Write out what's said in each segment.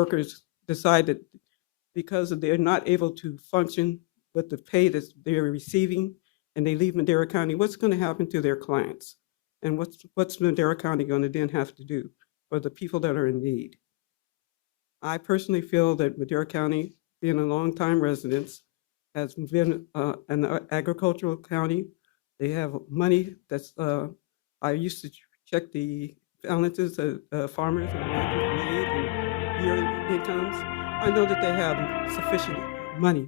workers decide that because they're not able to function with the pay that they're receiving and they leave Madera County, what's going to happen to their clients? And what's Madera County going to then have to do for the people that are in need? I personally feel that Madera County, being a longtime resident, has been an agricultural county. They have money that's, I used to check the balances that farmers and ranchers made and yearly incomes. I know that they have sufficient money.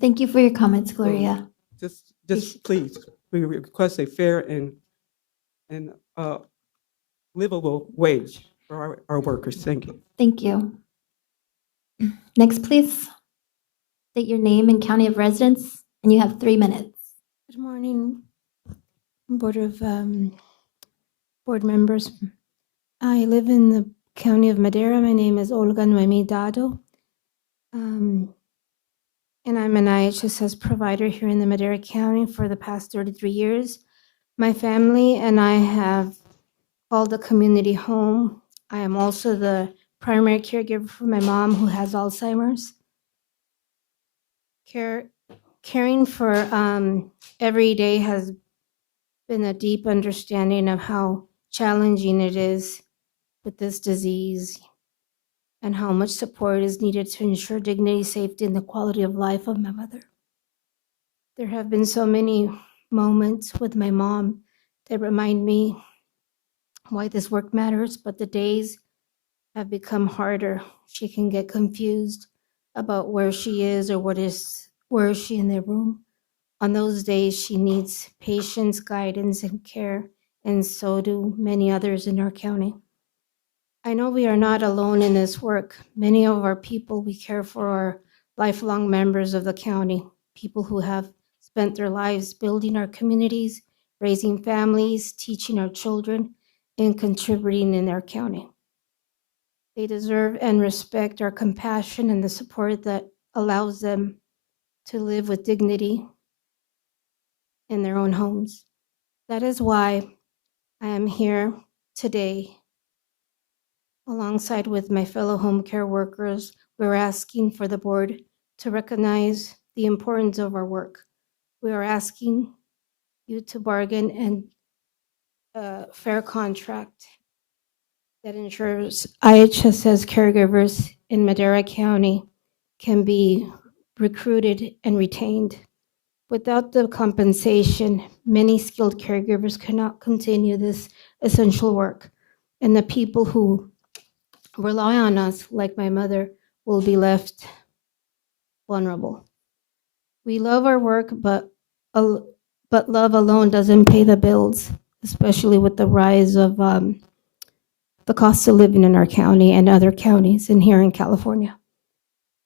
Thank you for your comments, So Gloria. just please, we request a fair and livable wage for our workers. Thank you. Thank you. Next, please. State your name and county of residence, and you have 3 minutes. Good morning, board members. I live in the county of Madera. My name is Olga Noemi Dado. And I'm an IHSS provider here in the Madera County for the past 33 years. My family and I have called the community home. I am also the primary caregiver for my mom who has Alzheimer's. Caring for every day has been a deep understanding of how challenging it is with this disease and how much support is needed to ensure dignity, safety, and the quality of life of my mother. There have been so many moments with my mom that remind me why this work matters, but the days have become harder. She can get confused about where she is or where is she in the room. On those days, she needs patience, guidance, and care, and so do many others in our county. I know we are not alone in this work. Many of our people we care for are lifelong members of the county, people who have spent their lives building our communities, raising families, teaching our children, and contributing in our county. They deserve and respect our compassion and the support that allows them to live with dignity in their own homes. That is why I am here today. Alongside with my fellow home care workers, we're asking for the board to recognize the importance of our work. We are asking you to bargain and a fair contract that ensures IHSS caregivers in Madera County can be recruited and retained. Without the compensation, many skilled caregivers cannot continue this essential work, and the people who rely on us, like my mother, will be left vulnerable. We love our work, but love alone doesn't pay the bills, especially with the rise of the cost of living in our county and other counties and here in California.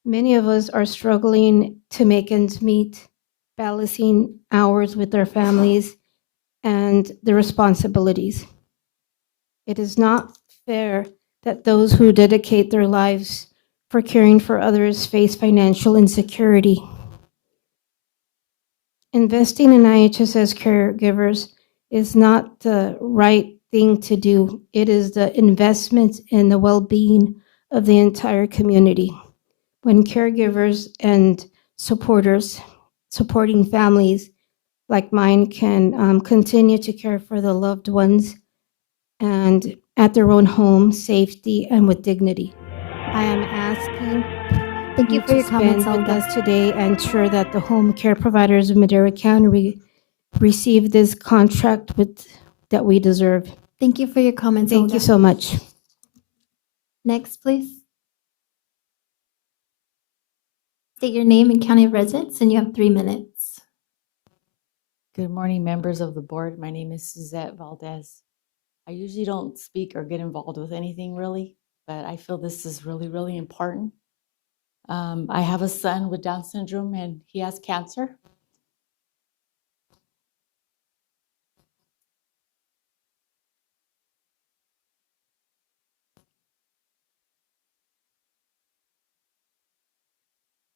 Many of us are struggling to make ends meet, balancing hours with our families and the responsibilities. It is not fair that those who dedicate their lives for caring for others face financial insecurity. Investing in IHSS caregivers is not the right thing to do. It is the investment in the well-being of the entire community. When caregivers and supporting families like mine can continue to care for the loved ones and at their own home, safety, and with dignity. I am asking Thank you for your comments, spend with Olga. us today and ensure that the home care providers of Madera County receive this contract that we deserve. Thank you for your comments, Thank Olga. you so much. Next, please. State your name and county of residence, and you have 3 minutes. Good morning, members of the board. My name is Suzette Valdez. I usually don't speak or get involved with anything really, but I feel this is really, really important. I have a son with Down syndrome and he has cancer.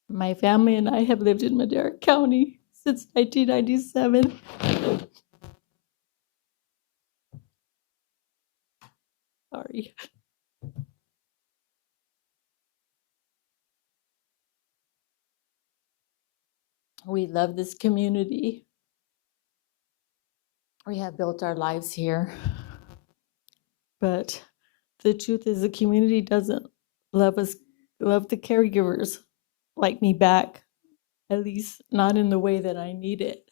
My family and I have lived in Madera County since 1997. Sorry. We love this community. We have built our lives here. But the truth is the community doesn't love the caregivers like me back, at least not in the way that I need it.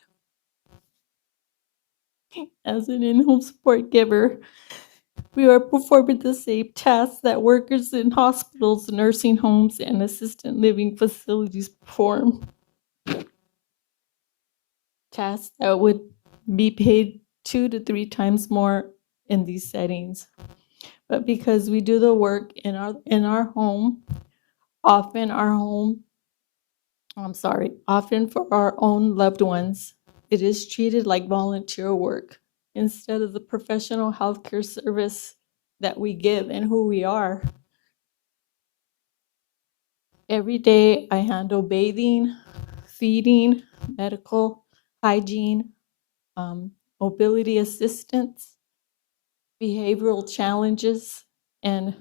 As an in-home support giver, we are performing the same tasks that workers in hospitals, nursing homes, and assisted living facilities perform. Tasks that would be paid 2 to 3 times more in these settings. But because we do the work in our home, often for our own loved ones, it is treated like volunteer work instead of the professional healthcare service that we give and who we are. Every day I handle bathing, feeding, medical, hygiene, mobility assistance, behavioral challenges, and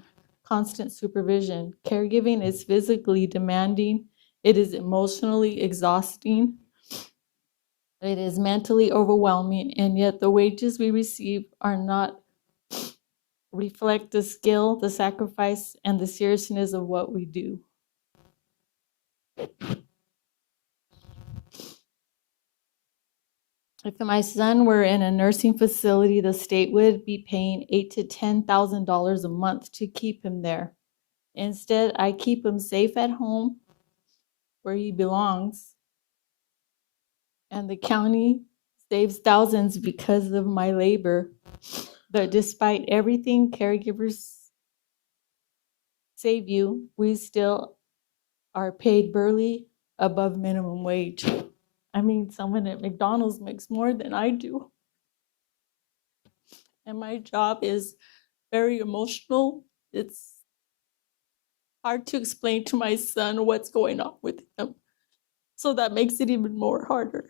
constant supervision. Caregiving is physically demanding. It is emotionally exhausting. It is mentally overwhelming, and yet the wages we receive are not reflect the skill, the sacrifice, and the seriousness of what we do. If my son were in a nursing facility, the state would be paying $8,000 to $10,000 a month to keep him there. Instead, I keep him safe at home where he belongs, and the county saves thousands because of my labor. But despite everything caregivers save you, we still are paid barely above minimum wage. I mean, someone at McDonald's makes more than I do. And my job is very emotional. It's hard to explain to my son what's going on with him. So that makes it even more harder.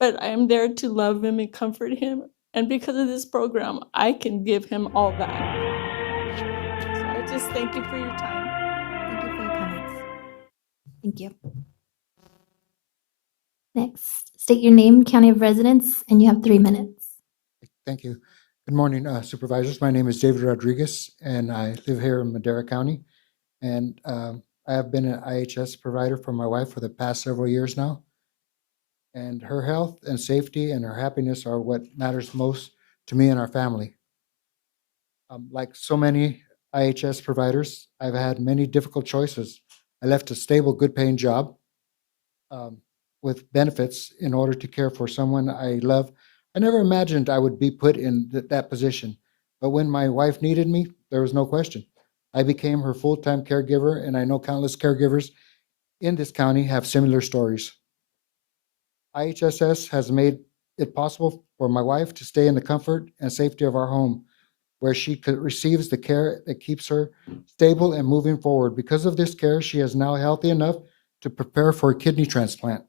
But I am there to love him and comfort him. And because of this program, I can give him all that. So I just thank you for your time. Thank you for your comments. Thank you. Next, state your name, county of residence, and you have 3 minutes. Thank you. Good morning, Supervisors. My name is David Rodriguez, and I live here in Madera County. And I have been an IHSS provider for my wife for the past several years now. And her health and safety and her happiness are what matters most to me and our family. Like so many IHS providers, I've had many difficult choices. I left a stable, good-paying job with benefits in order to care for someone I love. I never imagined I would be put in that position, but when my wife needed me, there was no question. I became her full-time caregiver, and I know countless caregivers in this county have similar stories. IHSS has made it possible for my wife to stay in the comfort and safety of our home, where she receives the care that keeps her stable and moving forward. Because of this care, she is now healthy enough to prepare for a kidney transplant.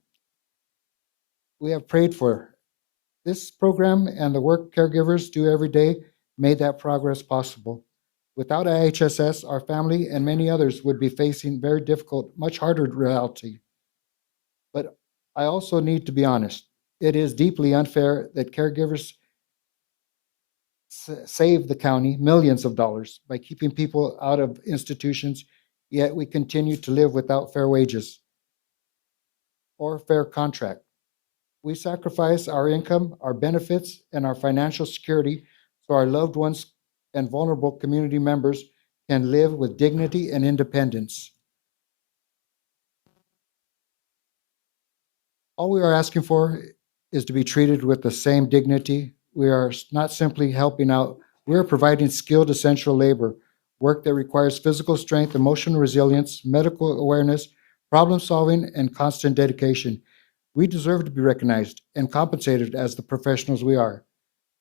We have prayed for her. This program and the work caregivers do every day made that progress possible. Without IHSS, our family and many others would be facing very difficult, much harder reality. But I also need to be honest. It is deeply unfair that caregivers save the county millions of dollars by keeping people out of institutions, yet we continue to live without fair wages or fair contract. We sacrifice our income, our benefits, and our financial security so our loved ones and vulnerable community members can live with dignity and independence. All we are asking for is to be treated with the same dignity. We are not simply helping out, we are providing skilled essential labor, work that requires physical strength, emotional resilience, medical awareness, problem solving, and constant dedication. We deserve to be recognized and compensated as the professionals we are.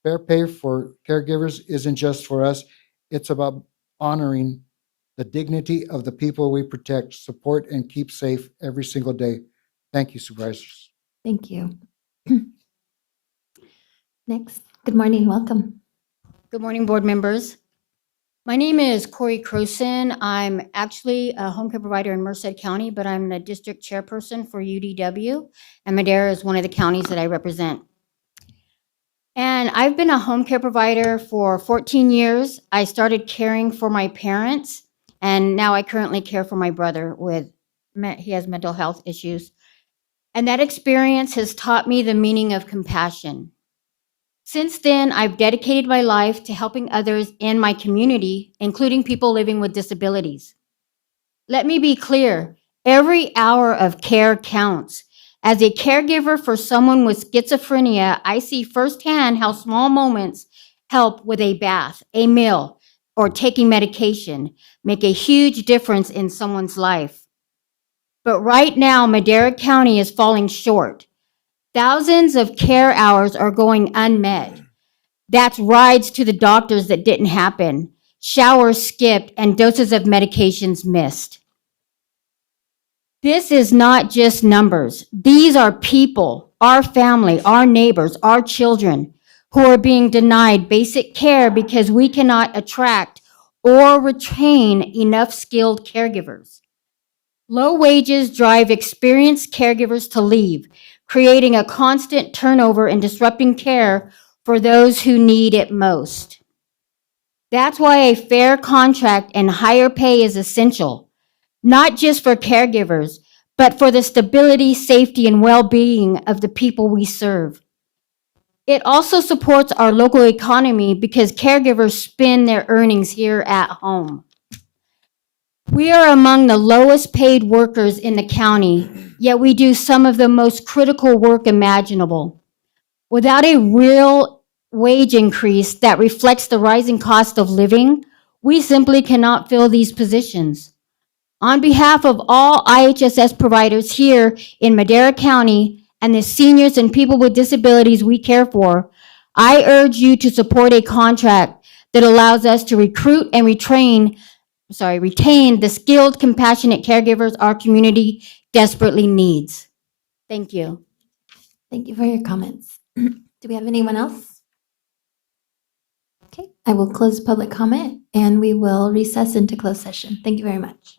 Fair pay for caregivers isn't just for us, it's about honoring the dignity of the people we protect, support, and keep safe every single day. Thank you, Supervisors. Thank you. Next, good morning, welcome. Good morning, board members. My name is Corey Croson. I'm actually a home care provider in Merced County, but I'm the district chairperson for UDW, and Madera is one of the counties that I represent. And I've been a home care provider for 14 years. I started caring for my parents, and now I currently care for my brother he has mental health issues. And that experience has taught me the meaning of compassion. Since then, I've dedicated my life to helping others in my community, including people living with disabilities. Let me be clear, every hour of care counts. As a caregiver for someone with schizophrenia, I see firsthand how small moments help with a bath, a meal, or taking medication make a huge difference in someone's life. But right now, Madera County is falling short. Thousands of care hours are going unmet. That's rides to the doctors that didn't happen, showers skipped, and doses of medications missed. This is not just numbers. These are people, our family, our neighbors, our children, who are being denied basic care because we cannot attract or retain enough skilled caregivers. Low wages drive experienced caregivers to leave, creating a constant turnover and disrupting care for those who need it most. That's why a fair contract and higher pay is essential, not just for caregivers, but for the stability, safety, and well-being of the people we serve. It also supports our local economy because caregivers spend their earnings here at home. We are among the lowest paid workers in the county, yet we do some of the most critical work imaginable. Without a real wage increase that reflects the rising cost of living, we simply cannot fill these positions. On behalf of all IHSS providers here in Madera County and the seniors and people with disabilities we care for, I urge you to support a contract that allows us to recruit and retain the skilled, compassionate caregivers our community desperately needs. Thank you. Thank you for your comments. Do we have anyone else? Okay, I will close public comment and we will recess into closed session. Thank you very much.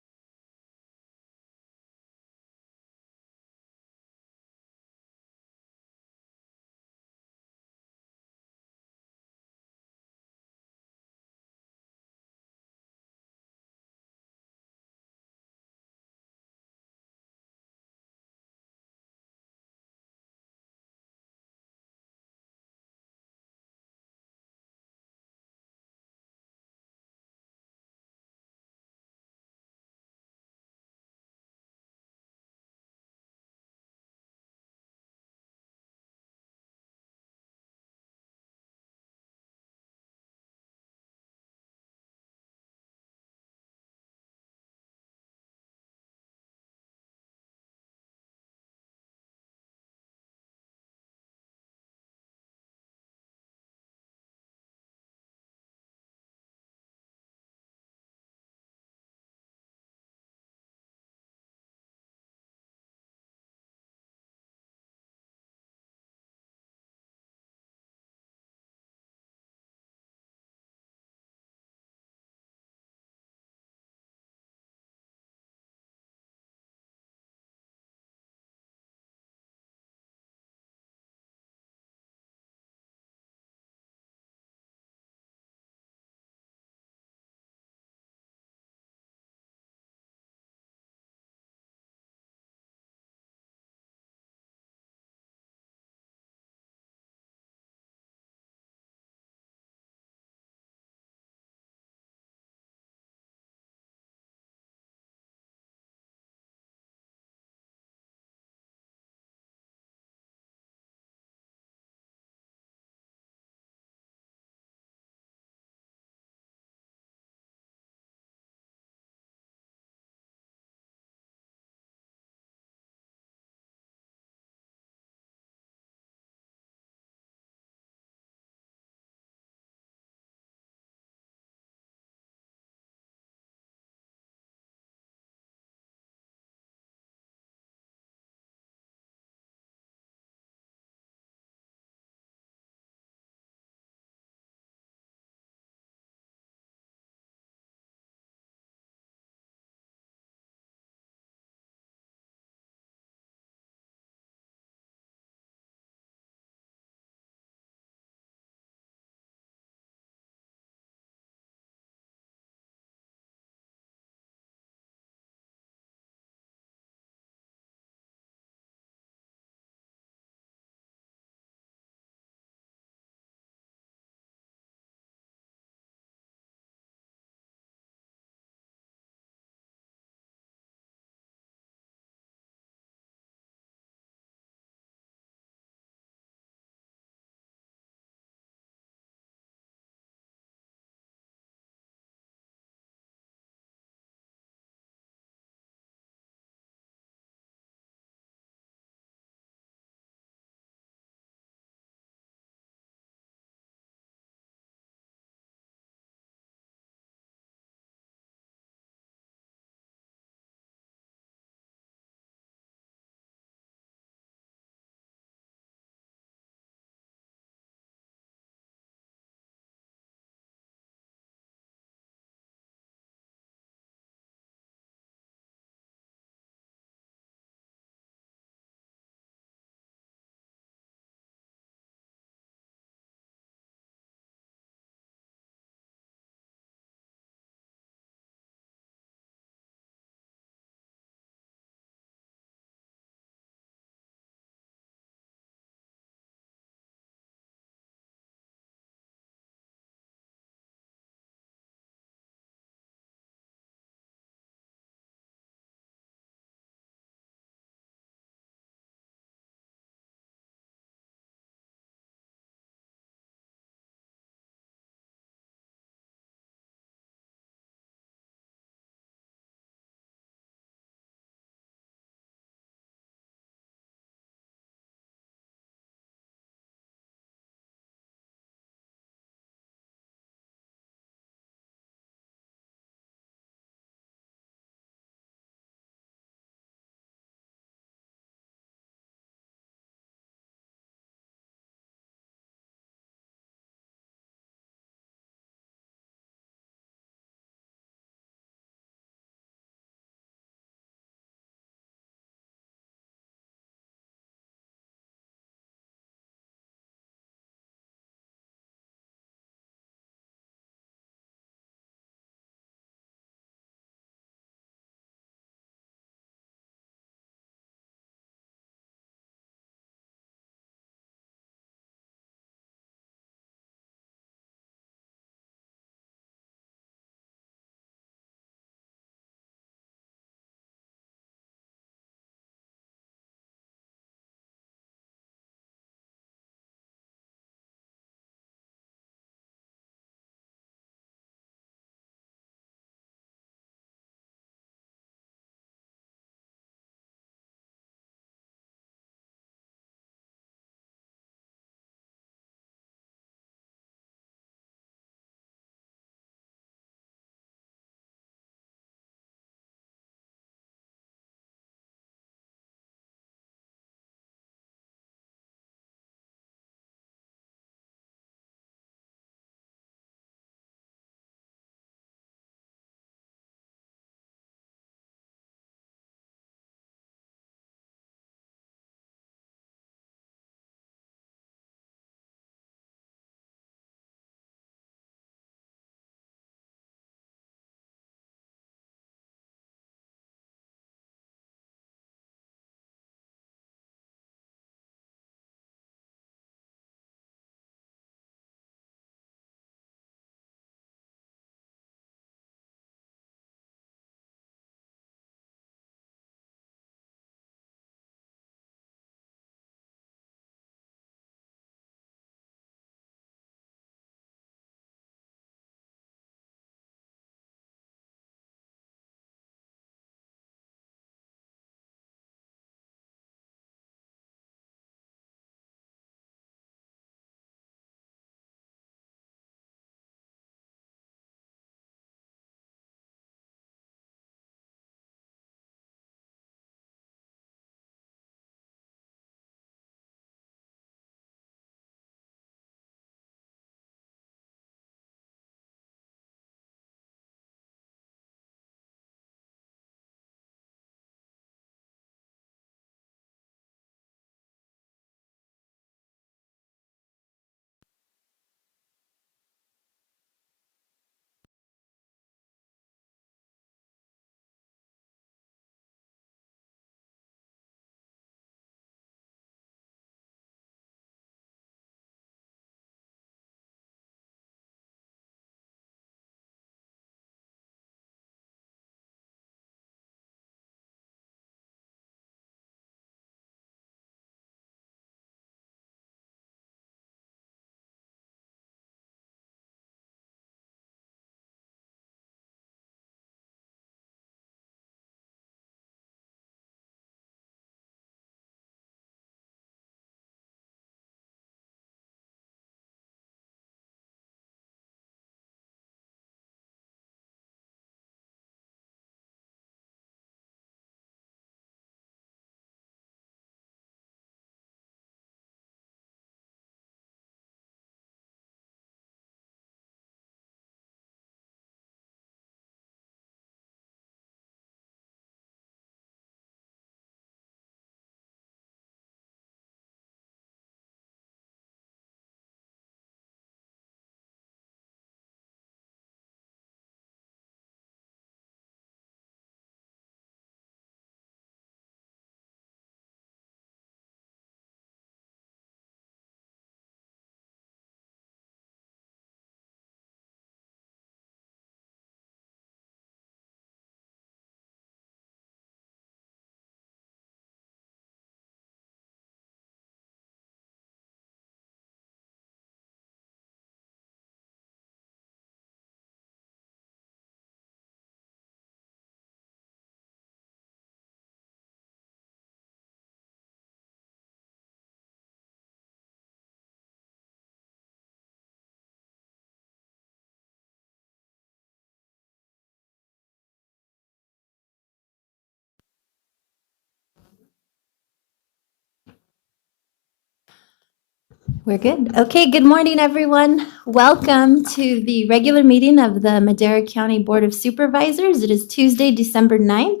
We're good. Okay, good morning, everyone. Welcome to the regular meeting of the Madera County Board of Supervisors. It is Tuesday, December 9th,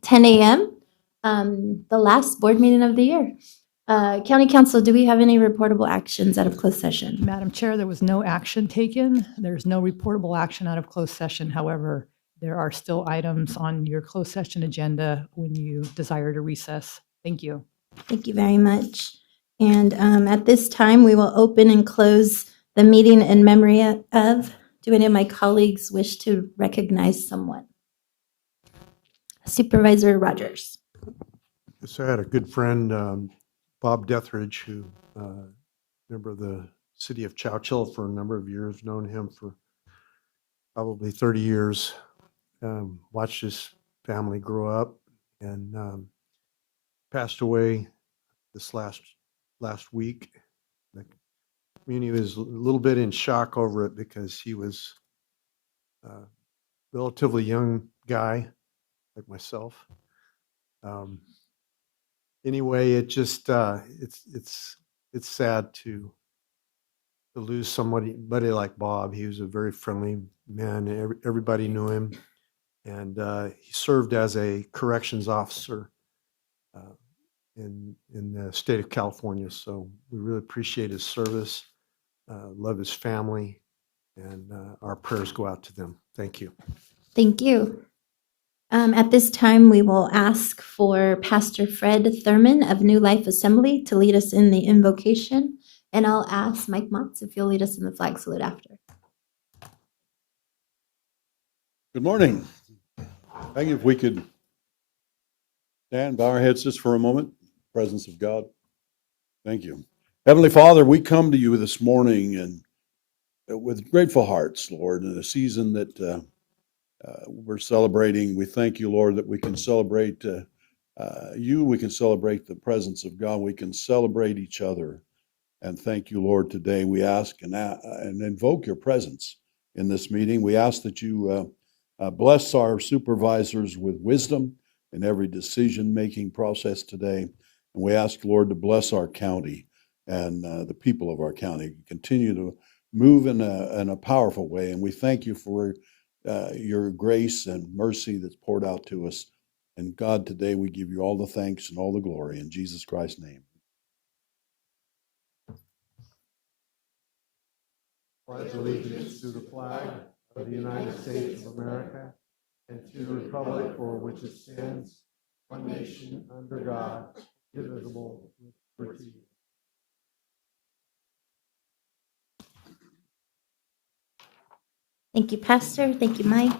10 a.m., the last board meeting of the year. County Council, do we have any reportable actions out of closed session? Madam Chair, there was no action taken. There's no reportable action out of closed session. However, there are still items on your closed session agenda when you desire to recess. Thank you. Thank you very much. And at this time, we will open and close the meeting in memory of, do any of my colleagues wish to recognize someone? Supervisor Rogers. So I had a good friend, Bob Deathridge, who, member of the city of Chowchilla for a number of years, known him for probably 30 years, watched his family grow up and passed away this last week. The community was a little bit in shock over it because he was a relatively young guy like myself. Anyway, it just it's sad to lose somebody like Bob. He was a very friendly man. Everybody knew him, and he served as a corrections officer in the state of California. So we really appreciate his service, love his family, and our prayers go out to them. Thank you. Thank you. At this time, we will ask for Pastor Fred Thurman of New Life Assembly to lead us in the invocation. And I'll ask Mike Motz if you'll lead us in the flag salute after. Good morning. Thank you. If we could stand, bow our heads just for a moment, presence of God. Thank you. Heavenly Father, we come to you this morning and with grateful hearts, Lord, in a season that we're celebrating. We thank you, Lord, that we can celebrate you. We can celebrate the presence of God. We can celebrate each other. And thank you, Lord, today we ask and invoke your presence in this meeting. We ask that you bless our supervisors with wisdom in every decision-making process today. And we ask, Lord, to bless our county and the people of our county. Continue to move in a powerful way. And we thank you for your grace and mercy that's poured out to us. And God, today we give you all the thanks and all the glory in Jesus Christ's name. Pledge allegiance to the flag of the United States of America and to the republic for which it stands, one nation under God, indivisible, with liberty. Thank you, Pastor. Thank you, Mike.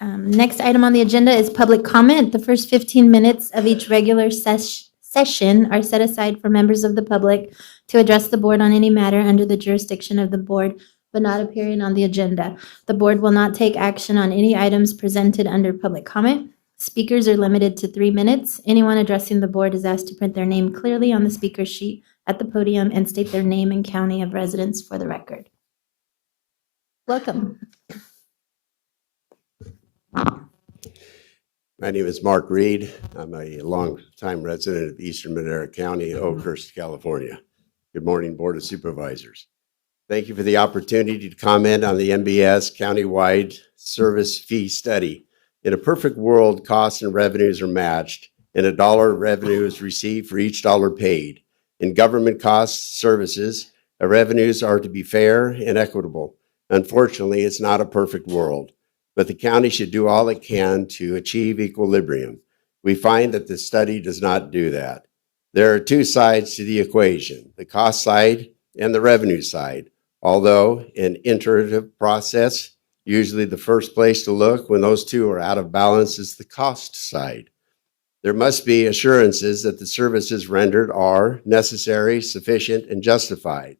Next item on the agenda is public comment. The first 15 minutes of each regular session are set aside for members of the public to address the board on any matter under the jurisdiction of the board, but not appearing on the agenda. The board will not take action on any items presented under public comment. Speakers are limited to 3 minutes. Anyone addressing the board is asked to print their name clearly on the speaker sheet at the podium and state their name and county of residence for the record. Welcome. My name is Mark Reed. I'm a longtime resident of Eastern Madera County, Oakhurst, California. Good morning, Board of Supervisors. Thank you for the opportunity to comment on the MBS countywide service fee study. In a perfect world, costs and revenues are matched, and a dollar of revenue is received for each dollar paid. In government costs services, revenues are to be fair and equitable. Unfortunately, it's not a perfect world, but the county should do all it can to achieve equilibrium. We find that the study does not do that. There are two sides to the equation, the cost side and the revenue side. Although an iterative process, usually the first place to look when those two are out of balance is the cost side. There must be assurances that the services rendered are necessary, sufficient, and justified.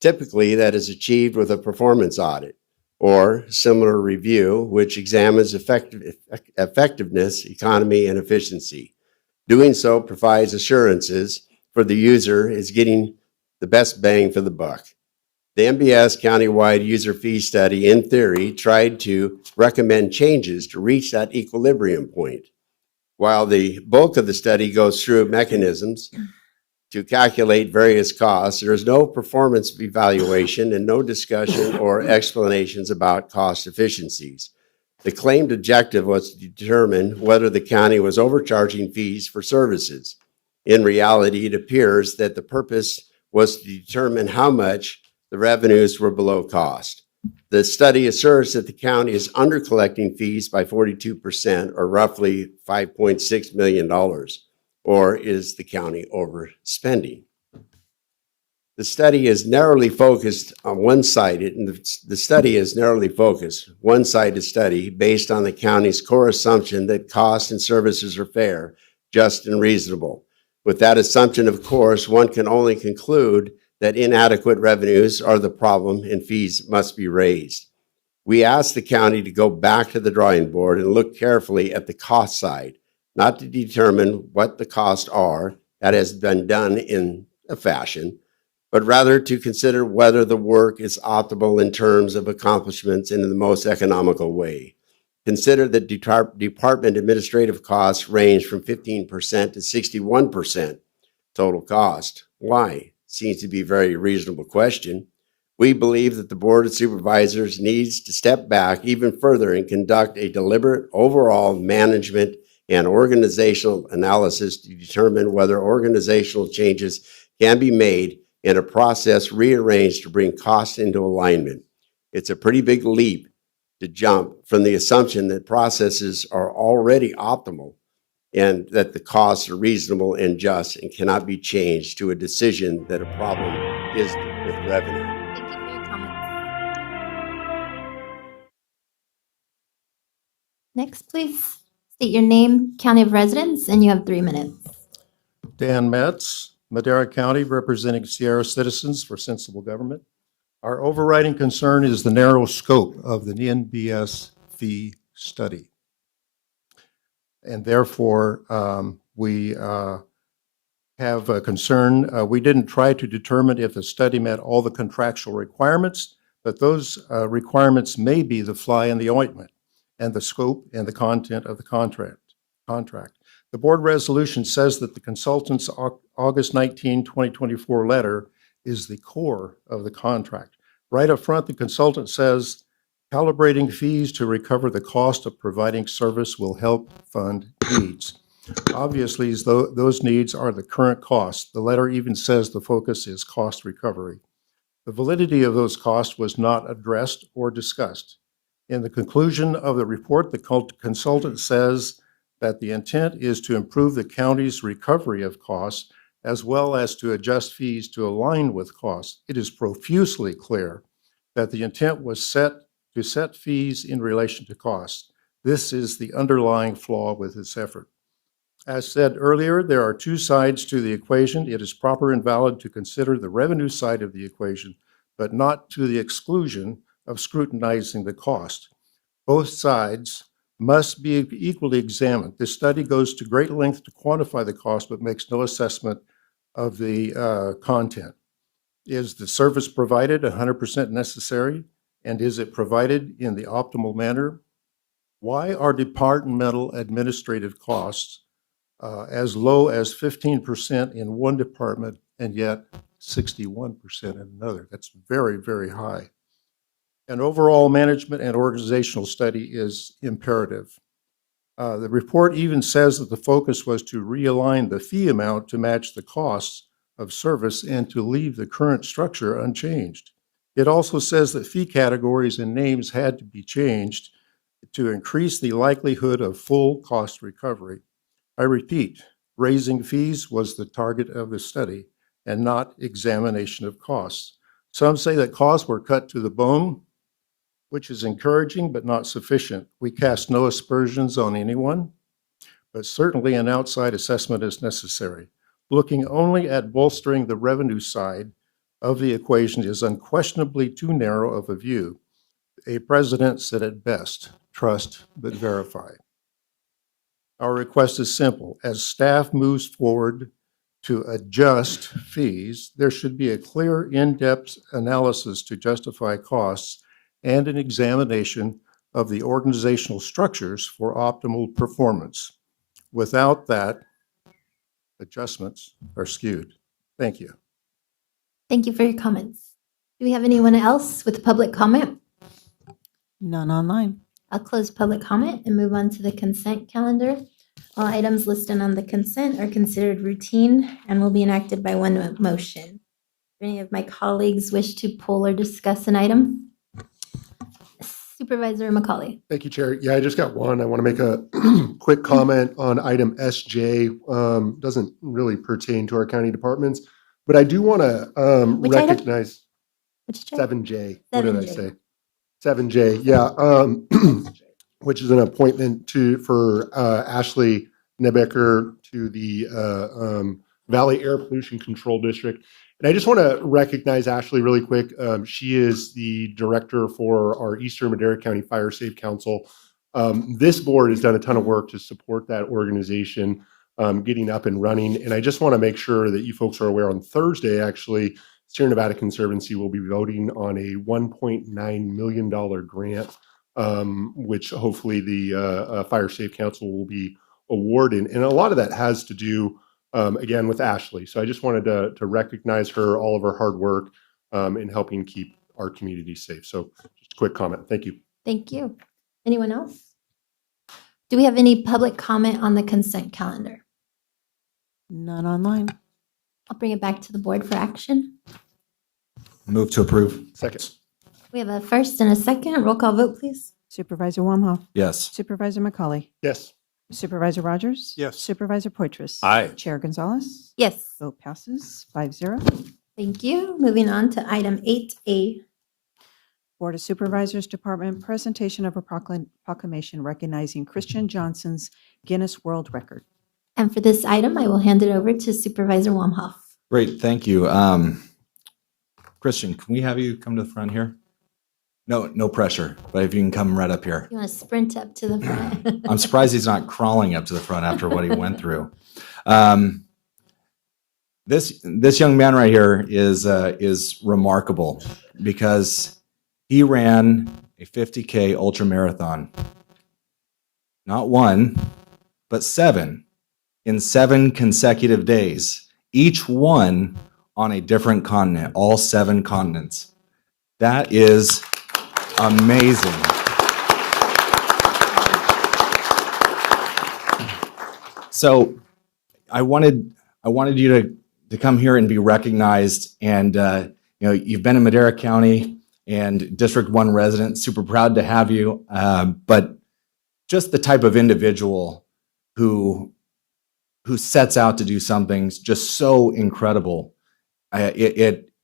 Typically, that is achieved with a performance audit or similar review, which examines effectiveness, economy, and efficiency. Doing so provides assurances for the user is getting the best bang for the buck. The MBS countywide user fee study, in theory, tried to recommend changes to reach that equilibrium point. While the bulk of the study goes through mechanisms to calculate various costs. There is no performance evaluation and no discussion or explanations about cost efficiencies. The claimed objective was to determine whether the county was overcharging fees for services. In reality, it appears that the purpose was to determine how much the revenues were below cost. The study asserts that the county is undercollecting fees by 42%, or roughly $5.6 million, or is the county overspending? The study is narrowly focused on one-sided, and the study is narrowly focused, one-sided study based on the county's core assumption that costs and services are fair, just, and reasonable. With that assumption, of course, one can only conclude that inadequate revenues are the problem and fees must be raised. We asked the county to go back to the drawing board and look carefully at the cost side, not to determine what the costs are, that has been done in a fashion, but rather to consider whether the work is optimal in terms of accomplishments in the most economical way. Consider that department administrative costs range from 15% to 61% total cost. Why? Seems to be a very reasonable question. We believe that the Board of Supervisors needs to step back even further and conduct a deliberate overall management and organizational analysis to determine whether organizational changes can be made and a process rearranged to bring costs into alignment. It's a pretty big leap to jump from the assumption that processes are already optimal and that the costs are reasonable and just and cannot be changed to a decision that a problem is with revenue. Thank you for your comments. Next, please state your name, county of residence, and you have 3 minutes. Dan Metz, Madera County, representing Sierra Citizens for Sensible Government. Our overriding concern is the narrow scope of the NBS fee study. And therefore, we have a concern. We didn't try to determine if the study met all the contractual requirements, but those requirements may be the fly in the ointment and the scope and the content of the contract. The board resolution says that the consultant's August 19, 2024 letter is the core of the contract. Right up front, the consultant says, calibrating fees to recover the cost of providing service will help fund needs. Obviously, those needs are the current costs. The letter even says the focus is cost recovery. The validity of those costs was not addressed or discussed. In the conclusion of the report, the consultant says that the intent is to improve the county's recovery of costs as well as to adjust fees to align with costs. It is profusely clear that the intent was to set fees in relation to costs. This is the underlying flaw with this effort. As said earlier, there are two sides to the equation. It is proper and valid to consider the revenue side of the equation, but not to the exclusion of scrutinizing the cost. Both sides must be equally examined. This study goes to great length to quantify the cost, but makes no assessment of the content. Is the service provided 100% necessary? And is it provided in the optimal manner? Why are departmental administrative costs as low as 15% in one department and yet 61% in another? That's very, very high. An overall management and organizational study is imperative. The report even says that the focus was to realign the fee amount to match the costs of service and to leave the current structure unchanged. It also says that fee categories and names had to be changed to increase the likelihood of full cost recovery. I repeat, raising fees was the target of the study and not examination of costs. Some say that costs were cut to the bone, which is encouraging but not sufficient. We cast no aspersions on anyone, but certainly an outside assessment is necessary. Looking only at bolstering the revenue side of the equation is unquestionably too narrow of a view. A president said it best, trust but verify. Our request is simple. As staff moves forward to adjust fees, there should be a clear, in-depth analysis to justify costs and an examination of the organizational structures for optimal performance. Without that, adjustments are skewed. Thank you. Thank you for your comments. Do we have anyone else with public comment? None online. I'll close public comment and move on to the consent calendar. All items listed on the consent are considered routine and will be enacted by one motion. Do any of my colleagues wish to pull or discuss an item? Supervisor Macaulay. Thank you, Chair. Yeah, I just got one. I want to make a quick comment on item SJ. Doesn't really pertain to our county departments, but I do want to Which item? recognize Which check? 7J. What did I 7J. say? 7J, yeah. Which is an appointment for Ashley Nebecker to the Valley Air Pollution Control District. And I just want to recognize Ashley really quick. She is the director for our Eastern Madera County Fire Safe Council. This board has done a ton of work to support that organization getting up and running. And I just want to make sure that you folks are aware on Thursday, actually, Sierra Nevada Conservancy will be voting on a $1.9 million grant, which hopefully the Fire Safe Council will be awarded. And a lot of that has to do again, with Ashley. So I just wanted to recognize her, all of her hard work in helping keep our community safe. So just a quick comment. Thank you. Thank you. Anyone else? Do we have any public comment on the consent calendar? None online. I'll bring it back to the board for action. Move to approve. Second. We have a first and a second. Roll call vote, please. Supervisor Wamhaugh. Yes. Supervisor Macaulay. Yes. Supervisor Rogers. Yes. Supervisor Poitras. Aye. Chair Gonzalez. Yes. Vote passes 5-0. Thank you. Moving on to item 8A. Board of Supervisors Department presentation of a proclamation recognizing Christian Johnson's Guinness World Record. And for this item, I will hand it over to Supervisor Wamhoff. Great, thank you. Christian, can we have you come to the front here? No pressure, but if you can come right up here. You want to sprint up to the front? I'm surprised he's not crawling up to the front after what he went through. This young man right here is remarkable because he ran a 50K ultra marathon. Not one, but 7 in 7 consecutive days, each one on a different continent, all 7 continents. That is amazing. So I wanted you to come here and be recognized. And you've been in Madera County and District 1 resident, super proud to have you. But just the type of individual who sets out to do something just so incredible.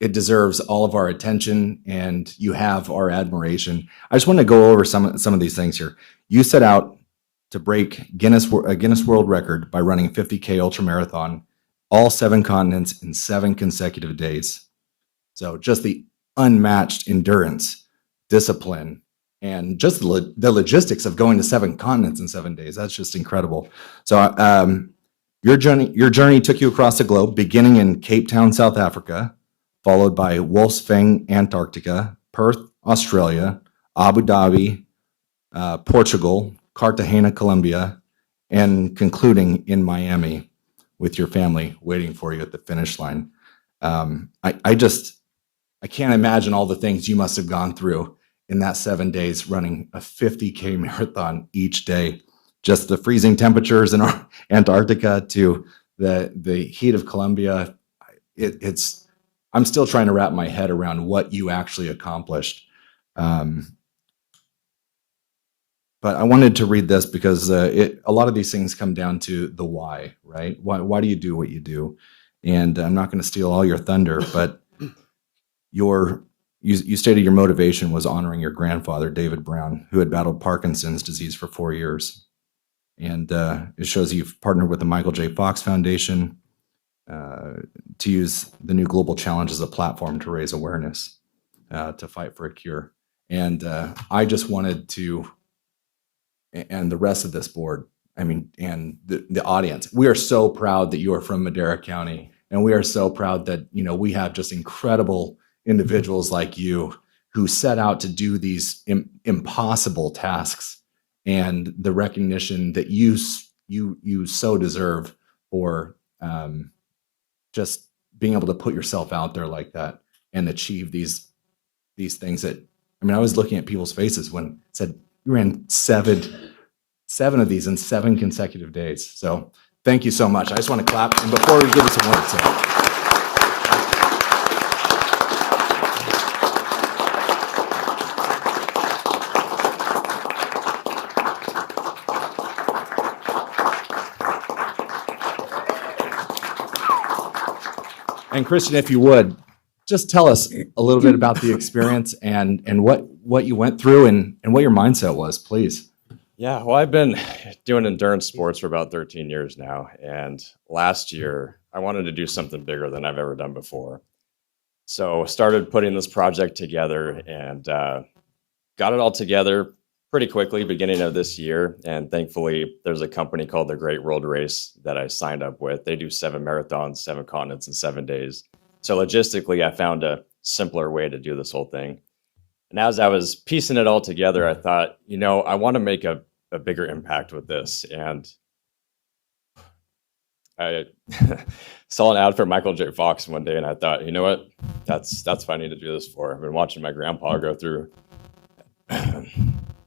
It deserves all of our attention, and you have our admiration. I just want to go over some of these things here. You set out to break a Guinness World Record by running a 50K ultramarathon, all 7 continents in 7 consecutive days. So just the unmatched endurance, discipline, and just the logistics of going to 7 continents in 7 days. That's just incredible. So your journey took you across the globe, beginning in Cape Town, South Africa, followed by Wolf's Fang, Antarctica, Perth, Australia, Abu Dhabi, Portugal, Cartagena, Colombia, and concluding in Miami with your family waiting for you at the finish line. I can't imagine all the things you must have gone through in that 7 days running a 50K marathon each day. Just the freezing temperatures in Antarctica to the heat of Colombia. I'm still trying to wrap my head around what you actually accomplished. But I wanted to read this because a lot of these things come down to the why, right? Why do you do what you do? And I'm not going to steal all your thunder, but you stated your motivation was honoring your grandfather, David Brown, who had battled Parkinson's disease for 4 years. And it shows you've partnered with the Michael J. Fox Foundation to use the new global challenge as a platform to raise awareness, to fight for a cure. And I just wanted to, and the rest of this board, and the audience, we are so proud that you are from Madera County. And we are so proud that, we have just incredible individuals like you who set out to do these impossible tasks, and the recognition that you so deserve for just being able to put yourself out there like that and achieve these things that, I mean, I was looking at people's faces when it said you ran seven of these in 7 consecutive days. So thank you so much. I just want to clap. And before we give us a word, so. And Christian, if you would, just tell us a little bit about the experience and what you went through and what your mindset was, please. Yeah, well, I've been doing endurance sports for about 13 years now. And last year, I wanted to do something bigger than I've ever done before. So started putting this project together and got it all together pretty quickly, beginning of this year. And thankfully, there's a company called the Great World Race that I signed up with. They do 7 marathons, 7 continents in 7 days. So logistically, I found a simpler way to do this whole thing. And as I was piecing it all together, I thought, I want to make a bigger impact with this. And I saw an ad for Michael J. Fox one day, and I thought, you know what? That's what I need to do this for. I've been watching my grandpa go through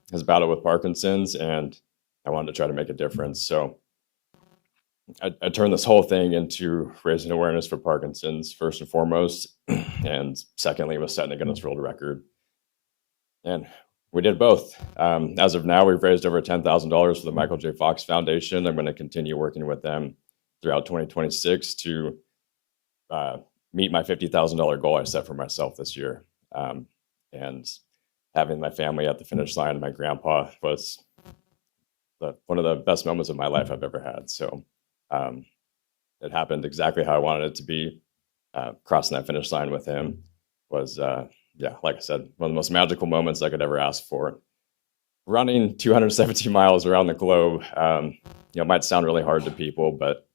his battle with Parkinson's, and I wanted to try to make a difference. So I turned this whole thing into raising awareness for Parkinson's, first and foremost, and secondly, was setting a Guinness World Record. And we did both. As of now, we've raised over $10,000 for the Michael J. Fox Foundation. I'm going to continue working with them throughout 2026 to meet my $50,000 goal I set for myself this year. And having my family at the finish line, my grandpa, was one of the best moments of my life I've ever had. So it happened exactly how I wanted it to be. Crossing that finish line with him was, like I said, one of the most magical moments I could ever ask for. Running 217 miles around the globe, might sound really hard to people, but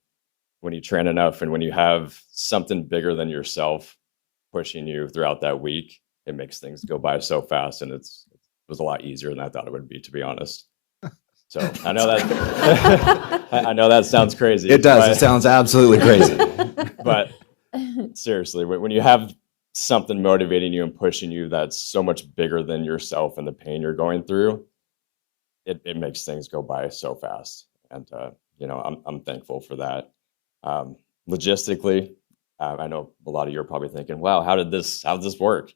when you train enough and when you have something bigger than yourself pushing you throughout that week, it makes things go by so fast, and it was a lot easier than I thought it would be, to be honest. So I know that I know that sounds crazy. It does. It sounds absolutely crazy. But seriously, when you have something motivating you and pushing you that's so much bigger than yourself and the pain you're going through, it makes things go by so fast. And I'm thankful for that. Logistically, I know a lot of you are probably thinking, wow, how did this work?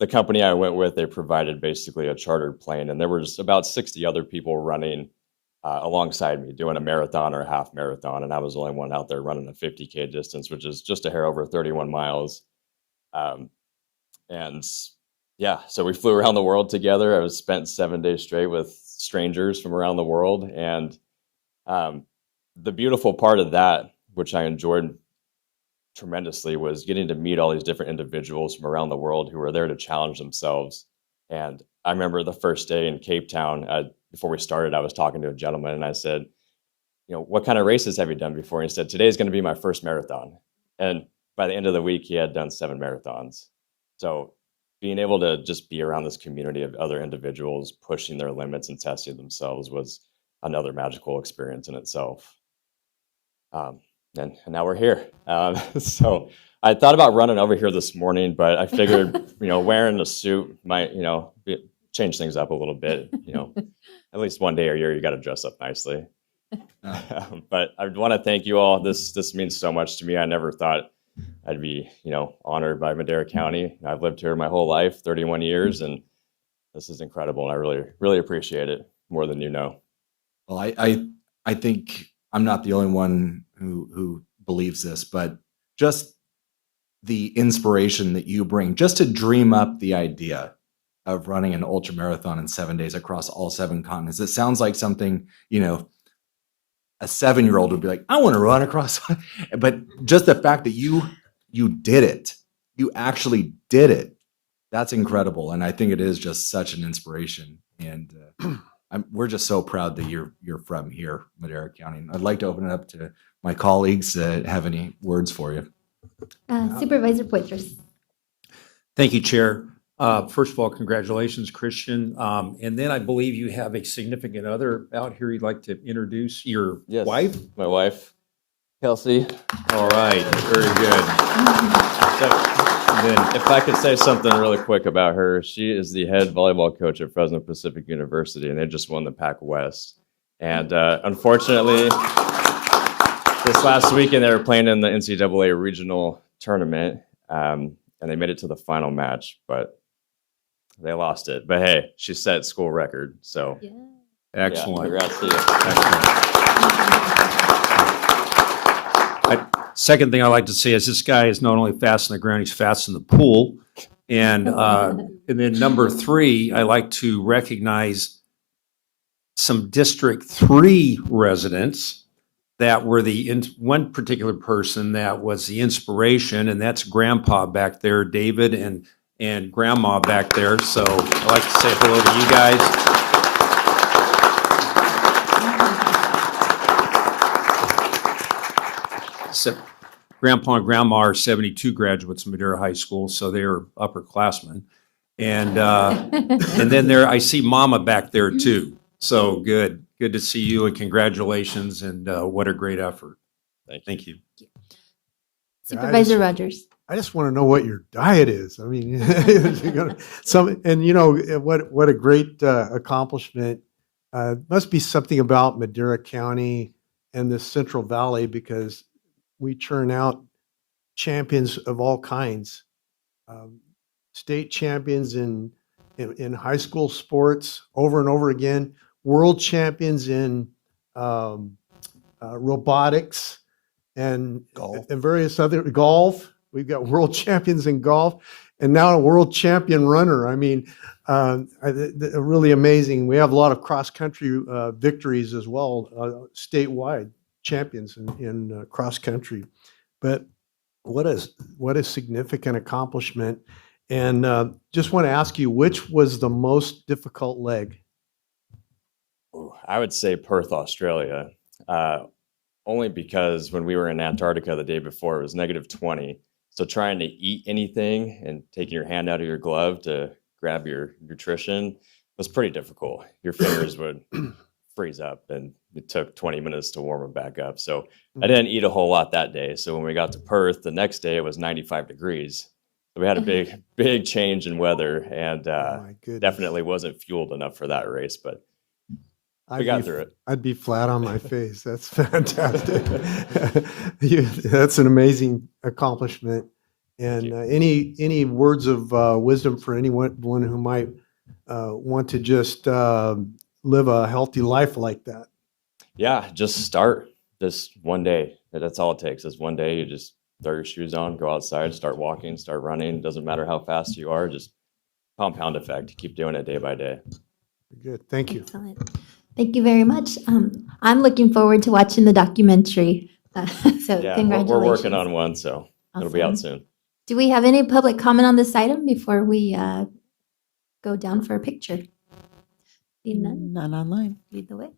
The company I went with, they provided basically a chartered plane, and there was about 60 other people running alongside me, doing a marathon or a half marathon, and I was the only one out there running a 50K distance, which is just a hair over 31 miles. So we flew around the world together. I was spent 7 days straight with strangers from around the world, and the beautiful part of that, which I enjoyed tremendously, was getting to meet all these different individuals from around the world who were there to challenge themselves. And I remember the first day in Cape Town, before we started, I was talking to a gentleman and I said, what kind of races have you done before? And he said, today's going to be my first marathon. And by the end of the week, he had done 7 marathons. So being able to just be around this community of other individuals pushing their limits and testing themselves was another magical experience in itself. And now we're here. So I thought about running over here this morning, but I figured, wearing a suit might, change things up a little bit. At least one day a year, you got to dress up nicely. But I want to thank you all. This means so much to me. I never thought I'd be, honored by Madera County. I've lived here my whole life, 31 years, and this is incredible. And I really, really appreciate it more than you know. Well, I think I'm not the only one who believes this, but just the inspiration that you bring, just to dream up the idea of running an ultra marathon in 7 days across all 7 continents. It sounds like something, a 7-year-old would be like, I want to run across. But just the fact that you did it, you actually did it. That's incredible. And I think it is just such an inspiration. And we're just so proud that you're from here, Madera County. I'd like to open it up to my colleagues that have any words for you. Supervisor Poitras. Thank you, Chair. First of all, congratulations, Christian. And then I believe you have a significant other out here you'd like to introduce, your Yes, wife? my wife, Kelsey. All right, very good. So, Then, if I could say something really quick about her, she is the head volleyball coach at Fresno Pacific University, and they just won the Pac West. And unfortunately, this last weekend they were playing in the NCAA regional tournament, and they made it to the final match, but they lost it. But hey, she set school record, so Yeah. excellent. Yeah, congrats to you. Second thing I like to say is this guy is not only fast in the ground, he's fast in the pool. And then number 3, I like to recognize some District 3 residents that were one particular person that was the inspiration, and that's Grandpa back there, David, and Grandma back there. So I'd like to say hello to you guys. So, Grandpa and Grandma are 72 graduates of Madera High School, so they're upperclassmen. And then I see Mama back there too. So good to see you, and congratulations, and what a great effort. Thank you. Supervisor Rogers. I just want to know what your diet is. I mean, what a great accomplishment. Must be something about Madera County and the Central Valley, because we churn out champions of all kinds. State champions in high school sports over and over again, world champions in robotics and various other golf. We've got world champions in golf, and now a world champion runner. I mean, really amazing. We have a lot of cross country victories as well, statewide champions in cross country. But what a significant accomplishment. And just want to ask you, which was the most difficult leg? I would say Perth, Australia, only because when we were in Antarctica the day before, it was -20. So trying to eat anything and taking your hand out of your glove to grab your nutrition was pretty difficult. Your fingers would freeze up, and it took 20 minutes to warm them back up. So I didn't eat a whole lot that day. So when we got to Perth, the next day it was 95 degrees. So we had a big change in weather, and definitely wasn't fueled enough for that race, but we got through it. I'd be flat on my face. That's fantastic. That's an amazing accomplishment. And any words of wisdom for anyone who might want to just live a healthy life like that? Yeah, just start this one day. That's all it takes is one day. You just throw your shoes on, go outside, start walking, start running. Doesn't matter how fast you are, just compound effect. Keep doing it day by day. Good. Thank you. Excellent. Thank you very much. I'm looking forward to watching the documentary. So Yeah, congratulations. we're working on one, so it'll be out Awesome. soon. Do we have any public comment on this item before we go down for a picture? Seeing none, None online. lead the way.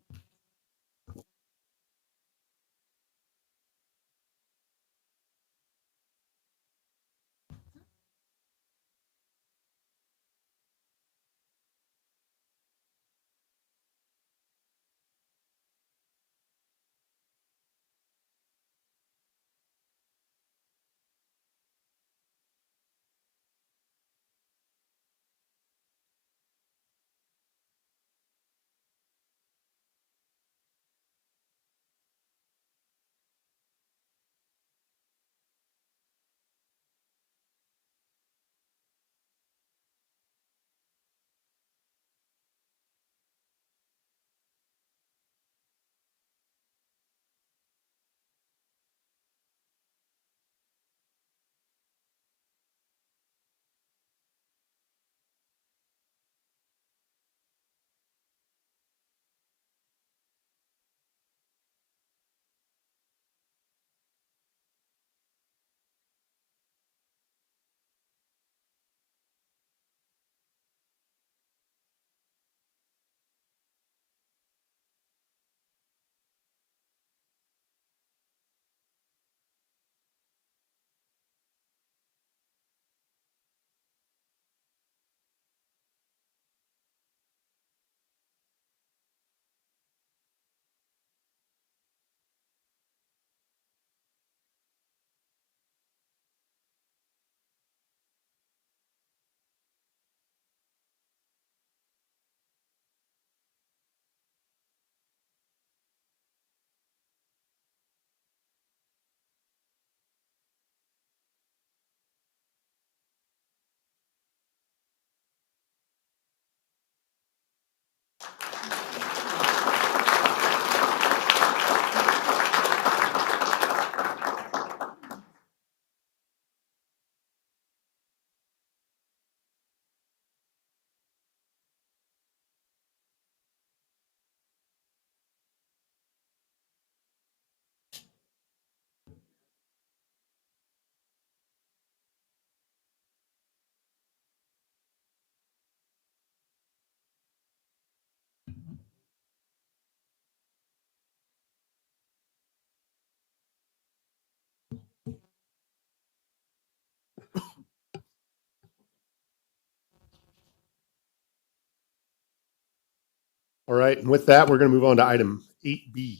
All right, and with that, we're going to move on to item 8B.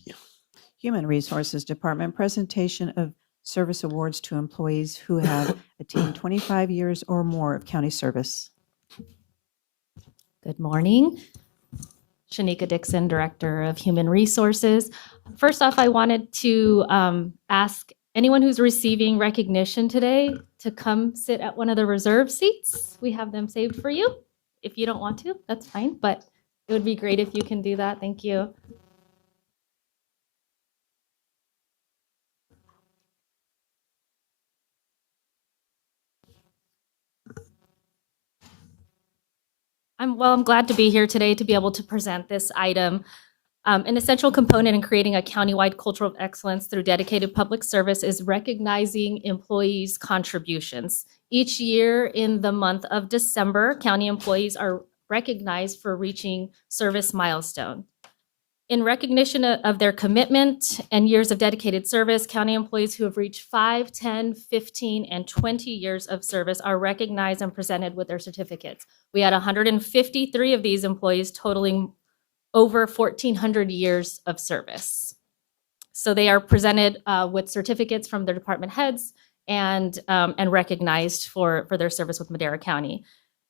Human Resources Department, presentation of service awards to employees who have attained 25 years or more of county service. Good morning. Shanika Dixon, Director of Human Resources. First off, I wanted to ask anyone who's receiving recognition today to come sit at one of the reserve seats. We have them saved for you. If you don't want to, that's fine, but it would be great if you can do that. Thank you. I'm glad to be here today to be able to present this item. An essential component in creating a countywide culture of excellence through dedicated public service is recognizing employees' contributions. Each year in the month of December, county employees are recognized for reaching service milestone. In recognition of their commitment and years of dedicated service, county employees who have reached 5, 10, 15, and 20 years of service are recognized and presented with their certificates. We had 153 of these employees totaling over 1,400 years of service. So they are presented with certificates from their department heads and recognized for their service with Madera County.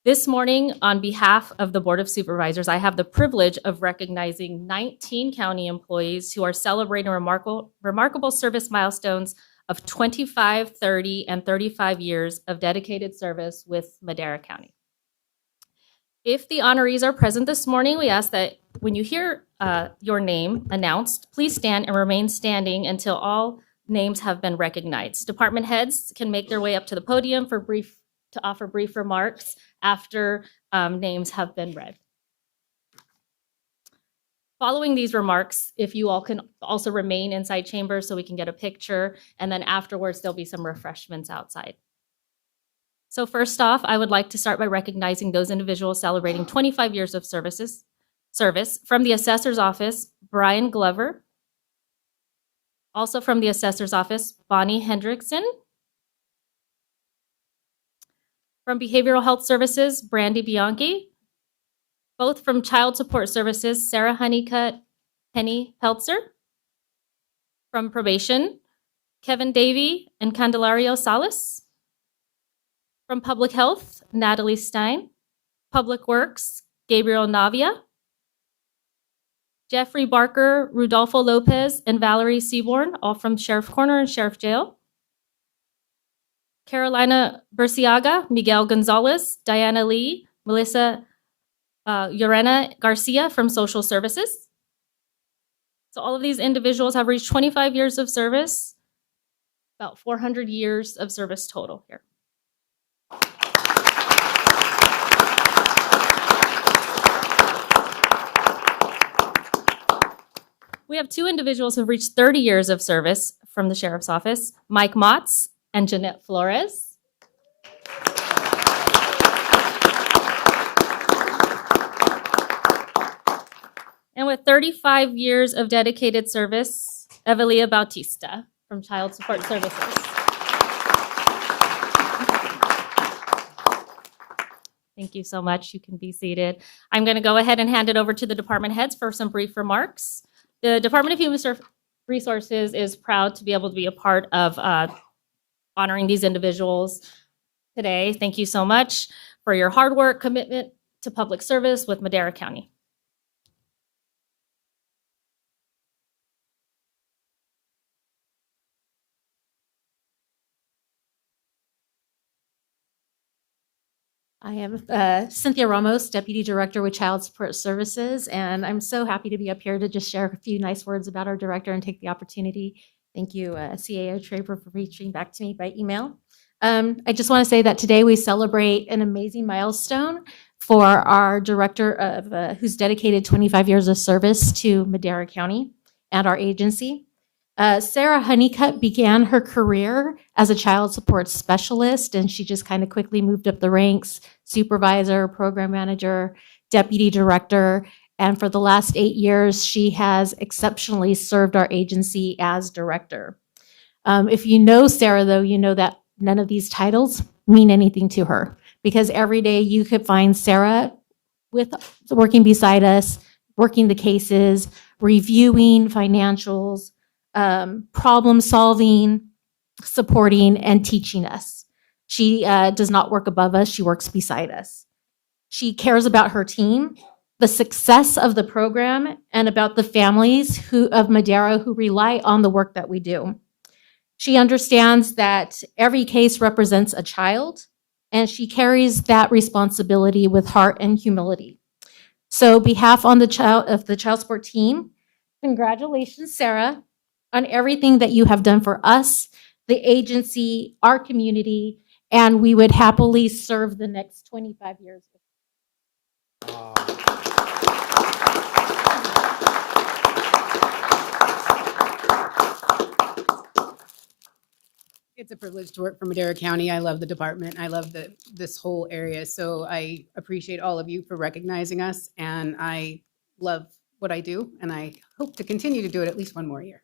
This morning, on behalf of the Board of Supervisors, I have the privilege of recognizing 19 county employees who are celebrating remarkable service milestones of 25, 30, and 35 years of dedicated service with Madera County. If the honorees are present this morning, we ask that when you hear your name announced, please stand and remain standing until all names have been recognized. Department heads can make their way up to the podium to offer brief remarks after names have been read. Following these remarks, if you all can also remain inside chambers so we can get a picture, and then afterwards there'll be some refreshments outside. So first off, I would like to start by recognizing those individuals celebrating 25 years of service. From the Assessor's Office, Brian Glover. Also from the Assessor's Office, Bonnie Hendrickson. From Behavioral Health Services, Brandy Bianchi. Both from Child Support Services, Sarah Honeycutt, Penny Peltzer. From Probation, Kevin Davey and Candelario Salas. From Public Health, Natalie Stein. Public Works, Gabriel Navia. Jeffrey Barker, Rudolfo Lopez, and Valerie Seaborn, all from Sheriff Corner and Sheriff Jail. Carolina Burciaga, Miguel Gonzalez, Diana Lee, Melissa Llorena Garcia from Social Services. So all of these individuals have reached 25 years of service, about 400 years of service total here. We have two individuals who have reached 30 years of service from the Sheriff's Office, Mike Motz and Jeanette Flores. And with 35 years of dedicated service, Evelia Bautista from Child Support Services. Thank you so much. You can be seated. I'm going to go ahead and hand it over to the department heads for some brief remarks. The Department of Human Resources is proud to be able to be a part of honoring these individuals today. Thank you so much for your hard work, commitment to public service with Madera County. I am Cynthia Ramos, Deputy Director with Child Support Services, and I'm so happy to be up here to just share a few nice words about our director and take the opportunity. Thank you, CAO Traper, for reaching back to me by email. I just want to say that today we celebrate an amazing milestone for our director of who's dedicated 25 years of service to Madera County and our agency. Sarah Honeycutt began her career as a child support specialist, and she just kind of quickly moved up the ranks, supervisor, program manager, deputy director, and for the last 8 years, she has exceptionally served our agency as director. If you know Sarah, though, you know that none of these titles mean anything to her, because every day you could find Sarah working beside us, working the cases, reviewing financials, problem solving, supporting, and teaching us. She does not work above us, she works beside us. She cares about her team, the success of the program, and about the families of Madera who rely on the work that we do. She understands that every case represents a child, and she carries that responsibility with heart and humility. So, behalf on the child support team, congratulations, Sarah, on everything that you have done for us, the agency, our community, and we would happily serve the next 25 years. It's a privilege to work for Madera County. I love the department. I love this whole area. So I appreciate all of you for recognizing us, and I love what I do, and I hope to continue to do it at least one more year.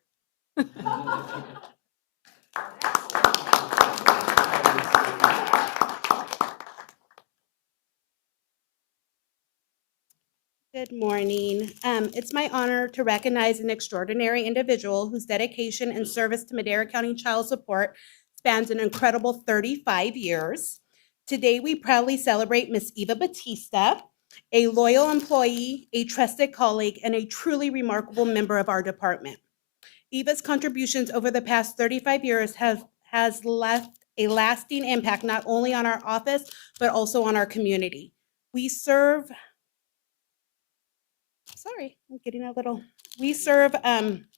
Good morning. It's my honor to recognize an extraordinary individual whose dedication and service to Madera County Child Support spans an incredible 35 years. Today, we proudly celebrate Miss Eva Batista, a loyal employee, a trusted colleague, and a truly remarkable member of our department. Eva's contributions over the past 35 years has left a lasting impact not only on our office, but also on our community. We serve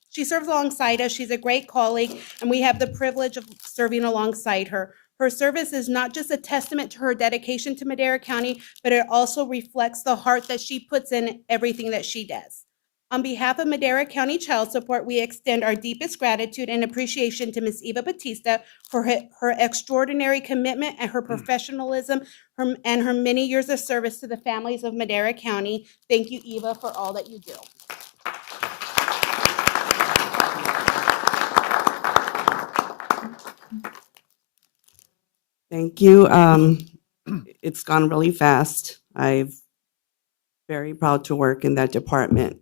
she serves alongside us. She's a great colleague, and we have the privilege of serving alongside her. Her service is not just a testament to her dedication to Madera County, but it also reflects the heart that she puts in everything that she does. On behalf of Madera County Child Support, we extend our deepest gratitude and appreciation to Ms. Eva Batista for her extraordinary commitment and her professionalism and her many years of service to the families of Madera County. Thank you, Eva, for all that you do. Thank you. It's gone really fast. I'm very proud to work in that department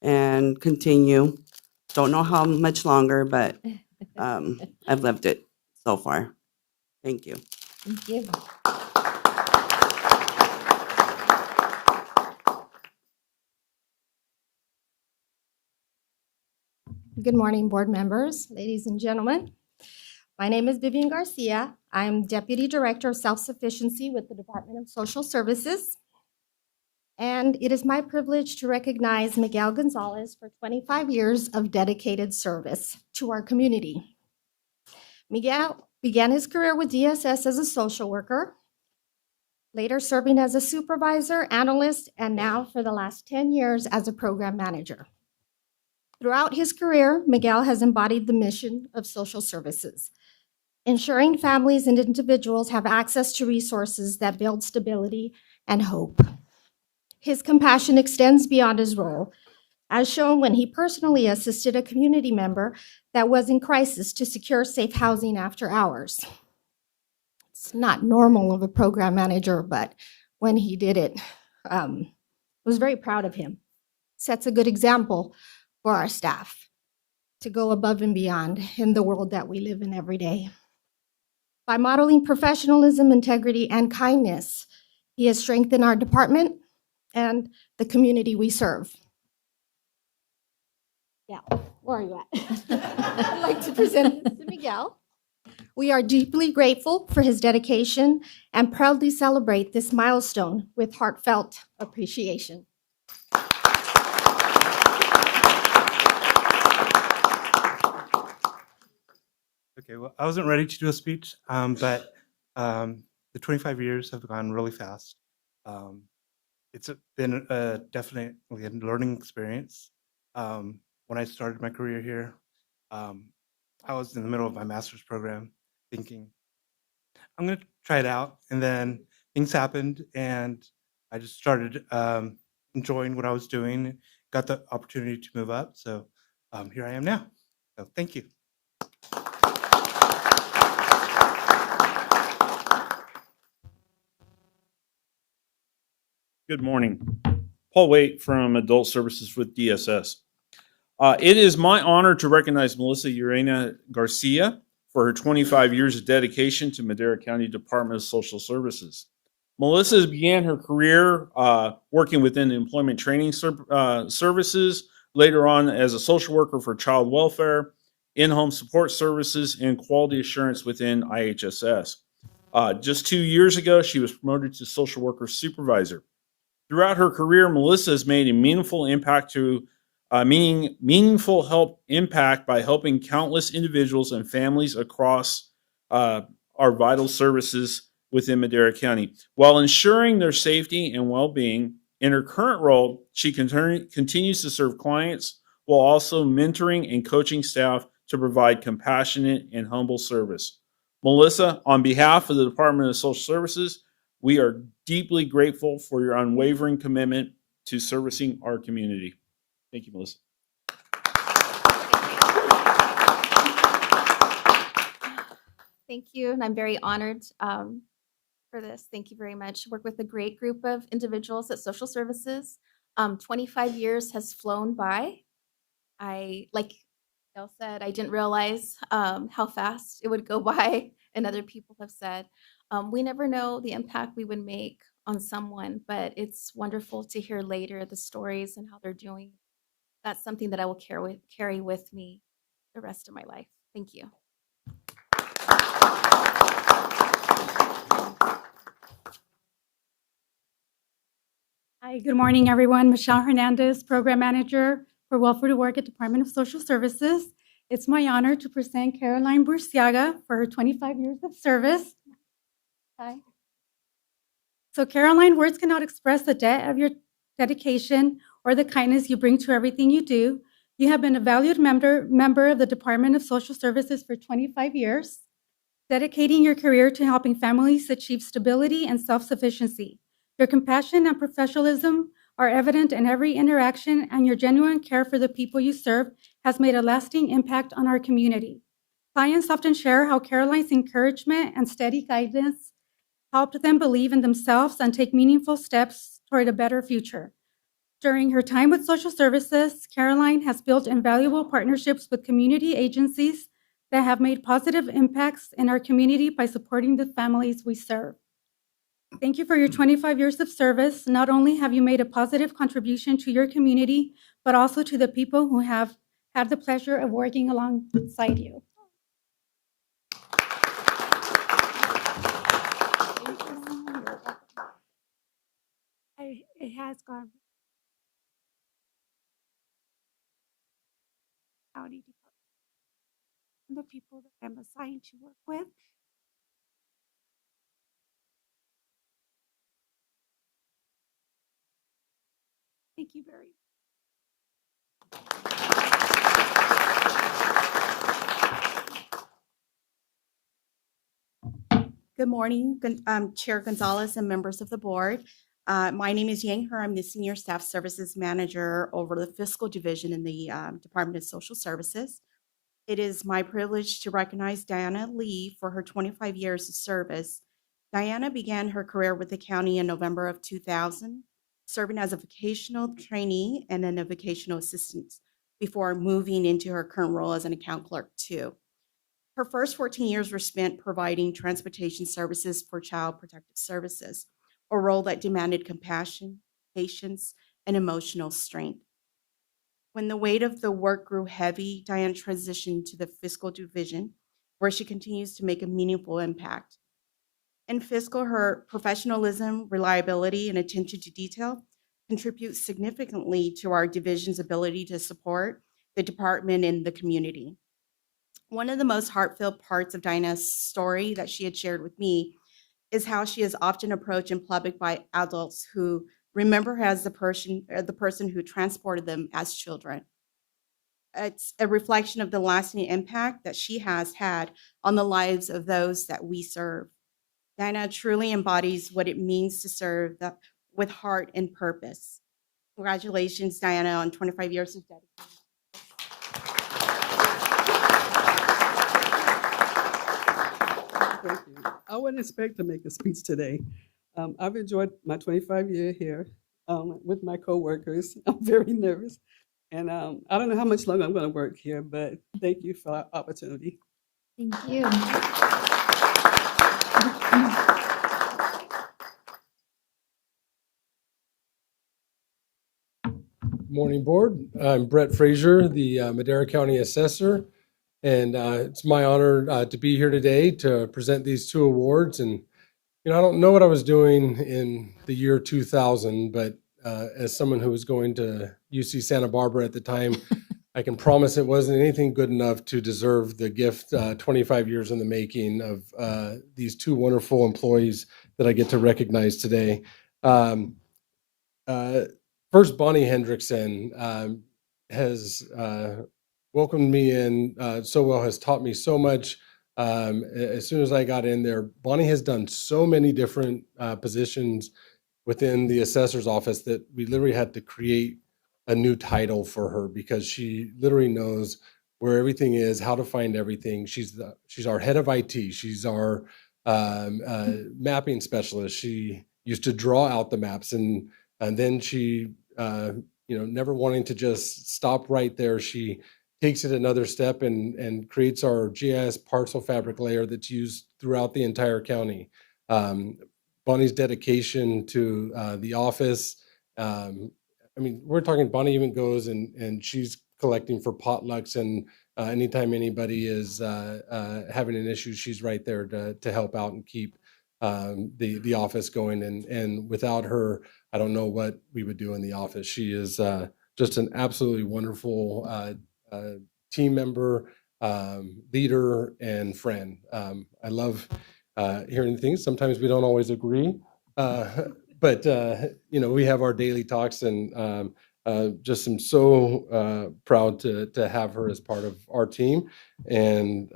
and continue. Don't know how much longer, but I've lived it so far. Thank you. Thank you. Good morning, board members, ladies and gentlemen. My name is Vivian Garcia. I'm Deputy Director of Self-Sufficiency with the Department of Social Services. And it is my privilege to recognize Miguel Gonzalez for 25 years of dedicated service to our community. Miguel began his career with DSS as a social worker, later serving as a supervisor, analyst, and now for the last 10 years as a program manager. Throughout his career, Miguel has embodied the mission of social services, ensuring families and individuals have access to resources that build stability and hope. His compassion extends beyond his role, as shown when he personally assisted a community member that was in crisis to secure safe housing after hours. It's not normal of a program manager, but when he did it, I was very proud of him. Sets a good example for our staff to go above and beyond in the world that we live in every day. By modeling professionalism, integrity, and kindness, he has strengthened our department and the community we serve. Yeah, where are you at? I'd like to present this to Miguel. We are deeply grateful for his dedication and proudly celebrate this milestone with heartfelt appreciation. Okay, well, I wasn't ready to do a speech, but the 25 years have gone really fast. It's been definitely a learning experience. When I started my career here, I was in the middle of my master's program thinking, I'm going to try it out. And then things happened, and I just started enjoying what I was doing, got the opportunity to move up. So here I am now. So thank you. Good morning. Paul Waite from Adult Services with DSS. It is my honor to recognize Melissa Urena Garcia for her 25 years of dedication to Madera County Department of Social Services. Melissa began her career working within the Employment Training Services, later on as a social worker for child welfare, in-home support services, and quality assurance within IHSS. Just 2 years ago, she was promoted to social worker supervisor. Throughout her career, Melissa has made a meaningful help impact by helping countless individuals and families across our vital services within Madera County, while ensuring their safety and well-being. In her current role, she continues to serve clients while also mentoring and coaching staff to provide compassionate and humble service. Melissa, on behalf of the Department of Social Services, we are deeply grateful for your unwavering commitment to servicing our community. Thank you, Melissa. Thank you, and I'm very honored for this. Thank you very much. Work with a great group of individuals at Social Services. 25 years has flown by. Like Dale said, I didn't realize how fast it would go by, and other people have said. We never know the impact we would make on someone, but it's wonderful to hear later the stories and how they're doing. That's something that I will carry with me the rest of my life. Thank you. Hi, good morning, everyone. Michelle Hernandez, Program Manager for Welfare to Work at Department of Social Services. It's my honor to present Caroline Burciaga for her 25 years of service. Hi. So Caroline, words cannot express the depth of your dedication or the kindness you bring to everything you do. You have been a valued member of the Department of Social Services for 25 years, dedicating your career to helping families achieve stability and self-sufficiency. Your compassion and professionalism are evident in every interaction, and your genuine care for the people you serve has made a lasting impact on our community. Clients often share how Caroline's encouragement and steady guidance helped them believe in themselves and take meaningful steps toward a better future. During her time with Social Services, Caroline has built invaluable partnerships with community agencies that have made positive impacts in our community by supporting the families we serve. Thank you for your 25 years of service. Not only have you made a positive contribution to your community, but also to the people who have had the pleasure of working alongside you. It has gone. County Department, the people that I'm assigned to work with. Thank you very much. Good morning, Chair Gonzalez and members of the board. My name is Yang He. I'm the Senior Staff Services Manager over the Fiscal Division in the Department of Social Services. It is my privilege to recognize Diana Lee for her 25 years of service. Diana began her career with the county in November of 2000, serving as a vocational trainee and then a vocational assistant before moving into her current role as an account clerk too. Her first 14 years were spent providing transportation services for Child Protective Services, a role that demanded compassion, patience, and emotional strength. When the weight of the work grew heavy, Diane transitioned to the Fiscal Division, where she continues to make a meaningful impact. In fiscal, her professionalism, reliability, and attention to detail contribute significantly to our division's ability to support the department and the community. One of the most heartfelt parts of Diana's story that she had shared with me is how she is often approached in public by adults who remember her as the person who transported them as children. It's a reflection of the lasting impact that she has had on the lives of those that we serve. Diana truly embodies what it means to serve with heart and purpose. Congratulations, Diana, on 25 years of dedication. Thank you. I wasn't expect to make a speech today. I've enjoyed my 25 year here with my coworkers. I'm very nervous. And I don't know how much longer I'm going to work here, but thank you for the opportunity. Thank you. Morning, Board. I'm Brett Frazier, the Madera County Assessor, and it's my honor to be here today to present these two awards. And I don't know what I was doing in the year 2000, but as someone who was going to UC Santa Barbara at the time, I can promise it wasn't anything good enough to deserve the gift 25 years in the making of these two wonderful employees that I get to recognize today. First, Bonnie Hendrickson has welcomed me in so well, has taught me so much. As soon as I got in there, Bonnie has done so many different positions within the assessor's office that we literally had to create a new title for her because she literally knows where everything is, how to find everything. She's our head of IT. She's our mapping specialist. She used to draw out the maps, and then she, never wanting to just stop right there, she takes it another step and creates our GIS parcel fabric layer that's used throughout the entire county. Bonnie's dedication to the office. We're talking Bonnie even goes and she's collecting for potlucks, and anytime anybody is having an issue, she's right there to help out and keep the office going. And without her, I don't know what we would do in the office. She is just an absolutely wonderful team member, leader, and friend. I love hearing things. Sometimes we don't always agree, but we have our daily talks, and just am so proud to have her as part of our team. And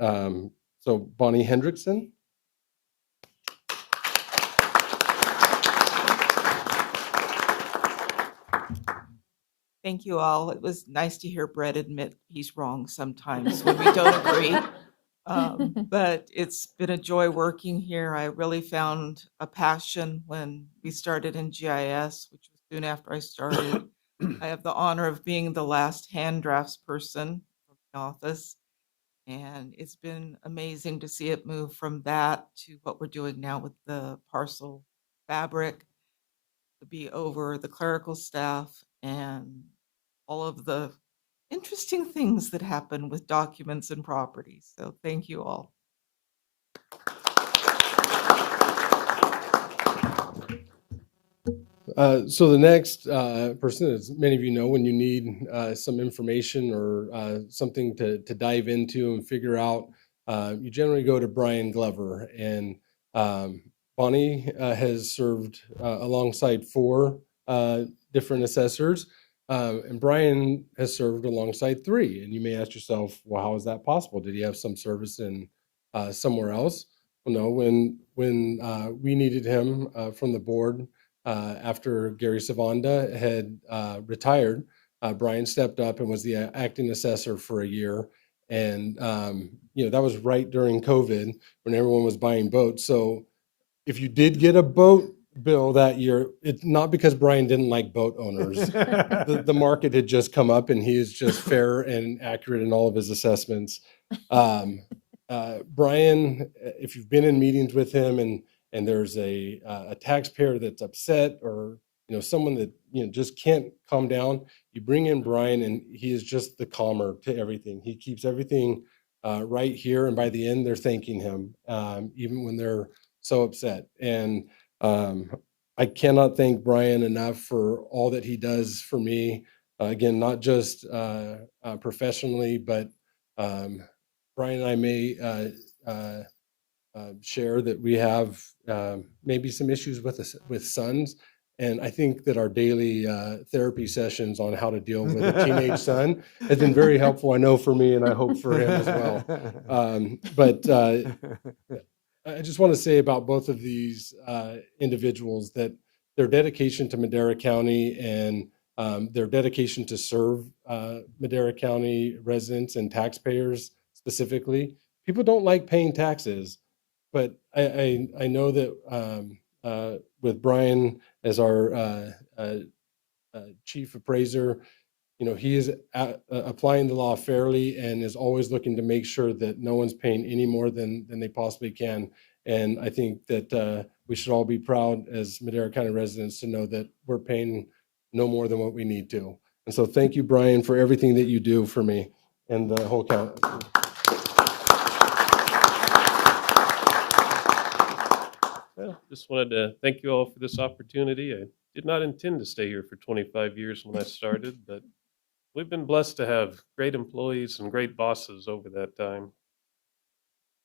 so Bonnie Hendrickson. Thank you all. It was nice to hear Brett admit he's wrong sometimes when we don't agree. But it's been a joy working here. I really found a passion when we started in GIS, which was soon after I started. I have the honor of being the last hand drafts person from the office. And it's been amazing to see it move from that to what we're doing now with the parcel fabric, to be over the clerical staff and all of the interesting things that happen with documents and properties. So thank you all. So the next person, as many of you know, when you need some information or something to dive into and figure out, you generally go to Brian Glover. And Bonnie has served alongside 4 different assessors, and Brian has served alongside 3. And you may ask yourself, well, how is that possible? Did he have some service in somewhere else? Well, no, when we needed him from the board, after Gary Savanda had retired, Brian stepped up and was the acting assessor for a year. And, that was right during COVID when everyone was buying boats. So if you did get a boat bill that year, it's not because Brian didn't like boat owners. The market had just come up, and he is just fair and accurate in all of his assessments. Brian, if you've been in meetings with him and there's a taxpayer that's upset, or someone that just can't calm down, you bring in Brian, and he is just the calmer to everything. He keeps everything right here, and by the end they're thanking him, even when they're so upset. And I cannot thank Brian enough for all that he does for me. Again, not just professionally, but Brian and I may share that we have maybe some issues with sons. And I think that our daily therapy sessions on how to deal with a teenage son has been very helpful, I know, for me, and I hope for him as well. But I just want to say about both of these individuals that their dedication to Madera County and their dedication to serve Madera County residents and taxpayers specifically. People don't like paying taxes, but I know that with Brian as our chief appraiser. You know, he is applying the law fairly and is always looking to make sure that no one's paying any more than they possibly can. And I think that we should all be proud as Madera County residents to know that we're paying no more than what we need to. And so thank you, Brian, for everything that you do for me and the whole county. Well, just wanted to thank you all for this opportunity. I did not intend to stay here for 25 years when I started, but we've been blessed to have great employees and great bosses over that time.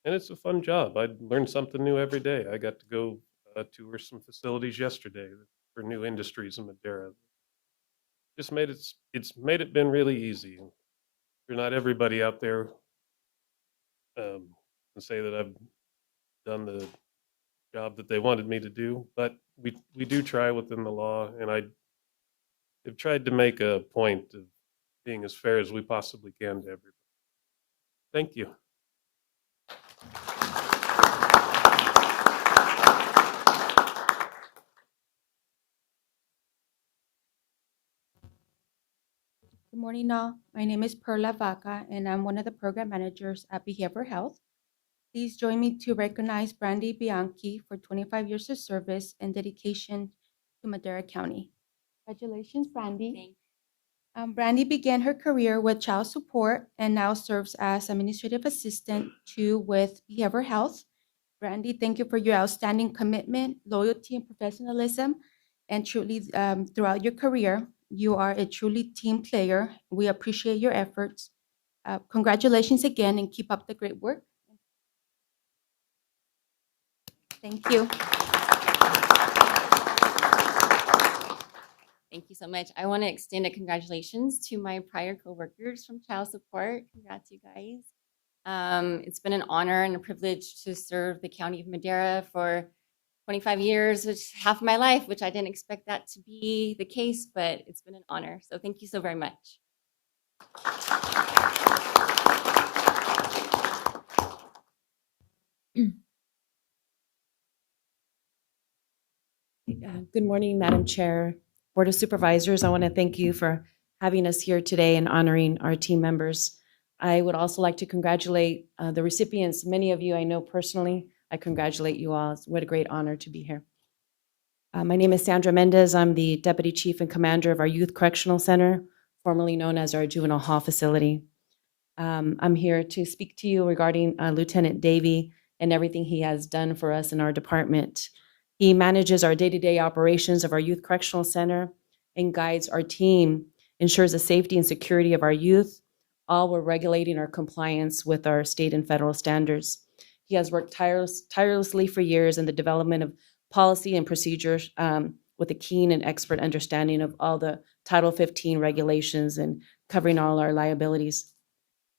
And it's a fun job. I learn something new every day. I got to go tour some facilities yesterday for new industries in Madera. Just made it's made it been really easy. For not everybody out there can say that I've done the job that they wanted me to do, but we do try within the law, and I have tried to make a point of being as fair as we possibly can to everybody. Thank you. Good morning, all. My name is Perla Vaca, and I'm one of the program managers at Behavioral Health. Please join me to recognize Brandy Bianchi for 25 years of service and dedication to Madera County. Congratulations, Brandy. Brandy began her career with child support and now serves as administrative assistant with Behavioral Health. Brandy, thank you for your outstanding commitment, loyalty, and professionalism. And truly, throughout your career, you are a truly team player. We appreciate your efforts. Congratulations again, and keep up the great work. Thank you. Thank you so much. I want to extend a congratulations to my prior coworkers from child support. Congrats, you guys. It's been an honor and a privilege to serve the County of Madera for 25 years, which is half of my life, which I didn't expect that to be the case, but it's been an honor. So thank you so very much. Good morning, Madam Chair, Board of Supervisors. I want to thank you for having us here today and honoring our team members. I would also like to congratulate the recipients. Many of you I know personally. I congratulate you all. What a great honor to be here. My name is Sandra Mendez. I'm the Deputy Chief and Commander of our Youth Correctional Center, formerly known as our Juvenile Hall Facility. I'm here to speak to you regarding Lieutenant Davey and everything he has done for us in our department. He manages our day-to-day operations of our Youth Correctional Center and guides our team, ensures the safety and security of our youth, all while regulating our compliance with our state and federal standards. He has worked tirelessly for years in the development of policy and procedures with a keen and expert understanding of all the Title 15 regulations and covering all our liabilities.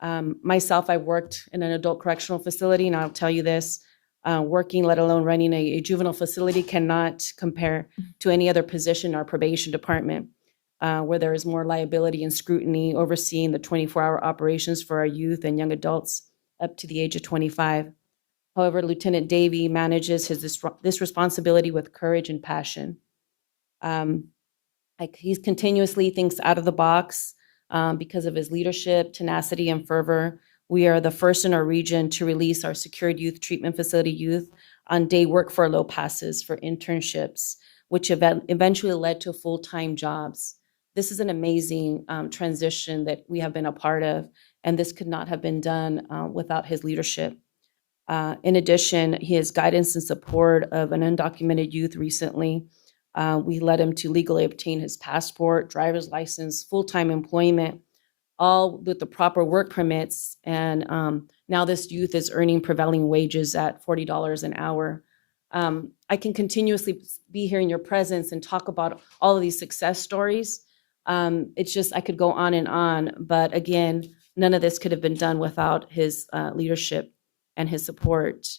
Myself, I worked in an adult correctional facility, and I'll tell you this, working, let alone running a juvenile facility, cannot compare to any other position in our probation department, where there is more liability and scrutiny overseeing the 24-hour operations for our youth and young adults up to the age of 25. However, Lieutenant Davey manages this responsibility with courage and passion. He continuously thinks out of the box because of his leadership, tenacity, and fervor. We are the first in our region to release our secured youth treatment facility youth on day work furlough passes for internships, which eventually led to full-time jobs. This is an amazing transition that we have been a part of, and this could not have been done without his leadership. In addition, his guidance and support of an undocumented youth recently, we led him to legally obtain his passport, driver's license, full-time employment, all with the proper work permits. And now this youth is earning prevailing wages at $40 an hour. I can continuously be here in your presence and talk about all of these success stories. It's just, I could go on, but again, none of this could have been done without his leadership and his support.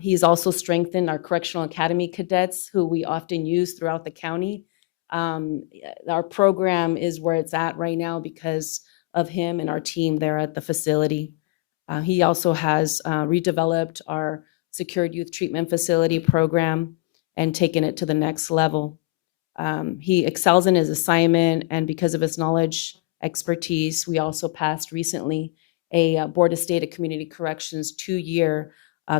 He's also strengthened our Correctional Academy cadets, who we often use throughout the county. Our program is where it's at right now because of him and our team there at the facility. He also has redeveloped our Secured Youth Treatment Facility program and taken it to the next level. He excels in his assignment, and because of his knowledge, expertise, we also passed recently a Board of State of Community Corrections 2-year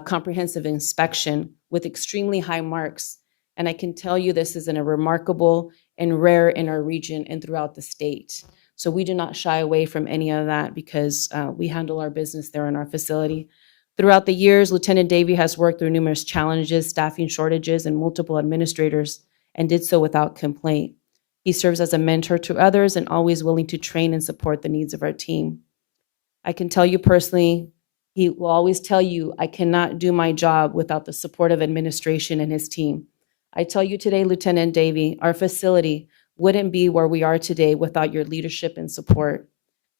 comprehensive inspection with extremely high marks. And I can tell you this is a remarkable and rare in our region and throughout the state. So we do not shy away from any of that because we handle our business there in our facility. Throughout the years, Lieutenant Davey has worked through numerous challenges, staffing shortages, and multiple administrators, and did so without complaint. He serves as a mentor to others and always willing to train and support the needs of our team. I can tell you personally, he will always tell you, I cannot do my job without the support of administration and his team. I tell you today, Lieutenant Davey, our facility wouldn't be where we are today without your leadership and support.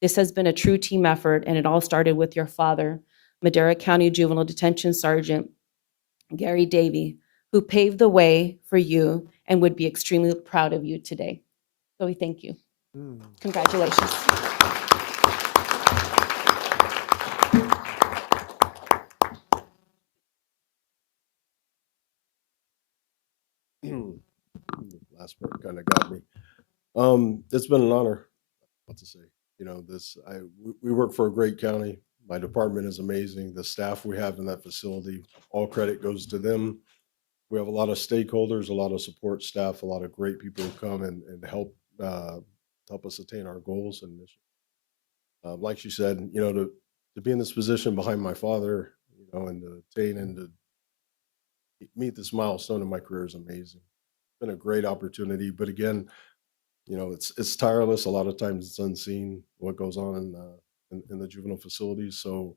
This has been a true team effort, and it all started with your father, Madera County Juvenile Detention Sergeant Gary Davey, who paved the way for you and would be extremely proud of you today. So we thank you. Congratulations. Last part kind of got me. It's been an honor. What to say? You know, we work for a great county. My department is amazing. The staff we have in that facility, all credit goes to them. We have a lot of stakeholders, a lot of support staff, a lot of great people who come and help us attain our goals and mission. Like she said, you know, to be in this position behind my father, you know, and to attain and to meet this milestone in my career is amazing. It's been a great opportunity, but again, you know, it's tireless. A lot of times it's unseen what goes on in the juvenile facilities. So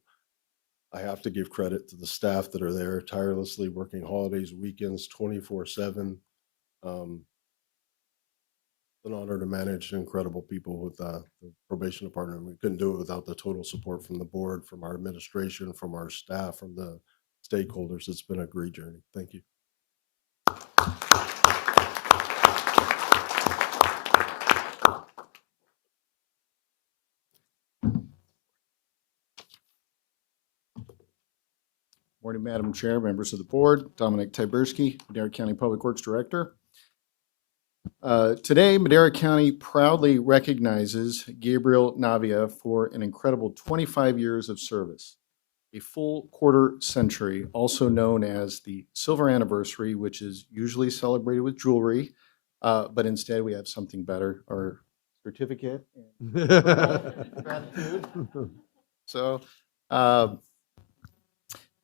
I have to give credit to the staff that are there tirelessly working holidays, weekends, 24/7. It's an honor to manage incredible people with the probation department. We couldn't do it without the total support from the board, from our administration, from our staff, from the stakeholders. It's been a great journey. Thank you. Morning, Madam Chair, members of the board, Dominic Tyberski, Madera County Public Works Director. Today, Madera County proudly recognizes Gabriel Navia for an incredible 25 years of service, a full quarter century, also known as the silver anniversary, which is usually celebrated with jewelry, but instead we have something better, our certificate. Gratitude. So,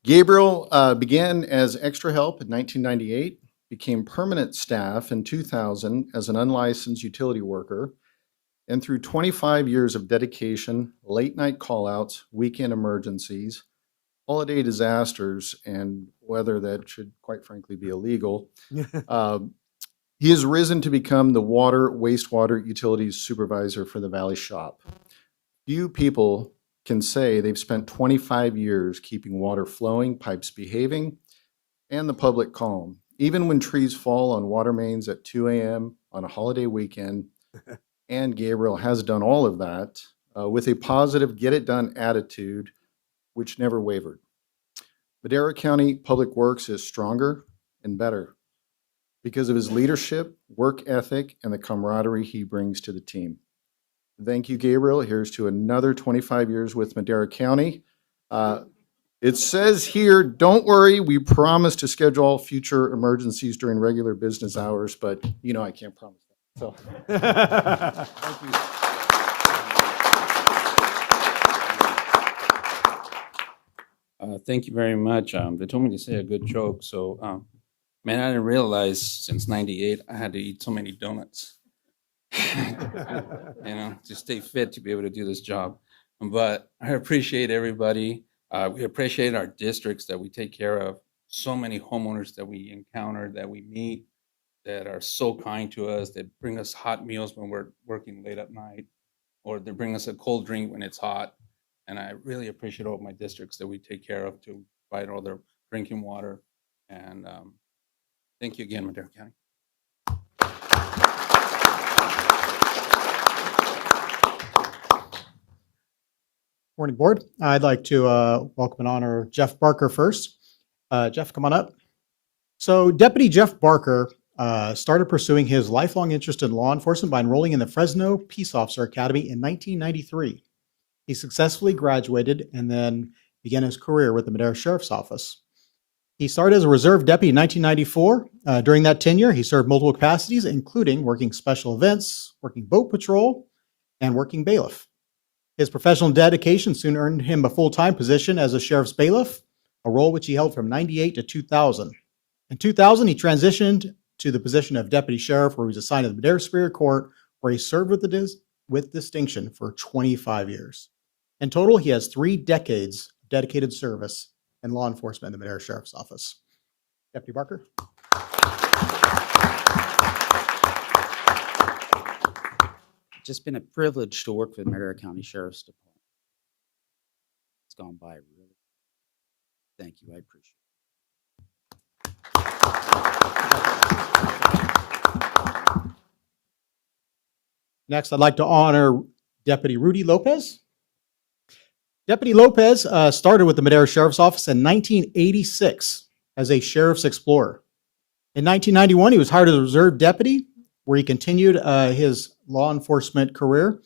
Gabriel began as extra help in 1998, became permanent staff in 2000 as an unlicensed utility worker, and through 25 years of dedication, late night callouts, weekend emergencies, holiday disasters, and weather that should quite frankly be illegal, he has risen to become the water wastewater utilities supervisor for the Valley Shop. Few people can say they've spent 25 years keeping water flowing, pipes behaving, and the public calm. Even when trees fall on water mains at 2 a.m. on a holiday weekend, and Gabriel has done all of that with a positive get-it-done attitude, which never wavered. Madera County Public Works is stronger and better because of his leadership, work ethic, and the camaraderie he brings to the team. Thank you, Gabriel. Here's to another 25 years with Madera County. It says here, don't worry, we promise to schedule future emergencies during regular business hours, but you know I can't promise that. So, thank you. Thank you very much. They told me to say a good joke, so man, I didn't realize since '98 I had to eat so many donuts. You know, to stay fit to be able to do this job. But I appreciate everybody. We appreciate our districts that we take care of. So many homeowners that we encounter, that we meet, that are so kind to us, that bring us hot meals when we're working late at night, or they bring us a cold drink when it's hot. And I really appreciate all of my districts that we take care of to provide all their drinking water. And thank you again, Madera County. Morning, board. I'd like to welcome and honor Jeff Barker first. Jeff, come on up. So Deputy Jeff Barker started pursuing his lifelong interest in law enforcement by enrolling in the Fresno Peace Officer Academy in 1993. He successfully graduated and then began his career with the Madera Sheriff's Office. He started as a reserve deputy in 1994. During that tenure, he served multiple capacities, including working special events, working boat patrol, and working bailiff. His professional dedication soon earned him a full-time position as a sheriff's bailiff, a role which he held from 98 to 2000. In 2000, he transitioned to the position of deputy sheriff, where he was assigned to the Madera Superior Court, where he served with distinction for 25 years. In total, he has 3 decades of dedicated service in law enforcement in the Madera Sheriff's Office. Deputy Barker. It's just been a privilege to work for the Madera County Sheriff's Department. It's gone by really. Thank you, I appreciate it. Next, I'd like to honor Deputy Rudy Lopez. Deputy Lopez started with the Madera Sheriff's Office in 1986 as a sheriff's explorer. In 1991, he was hired as a reserve deputy, where he continued his law enforcement career,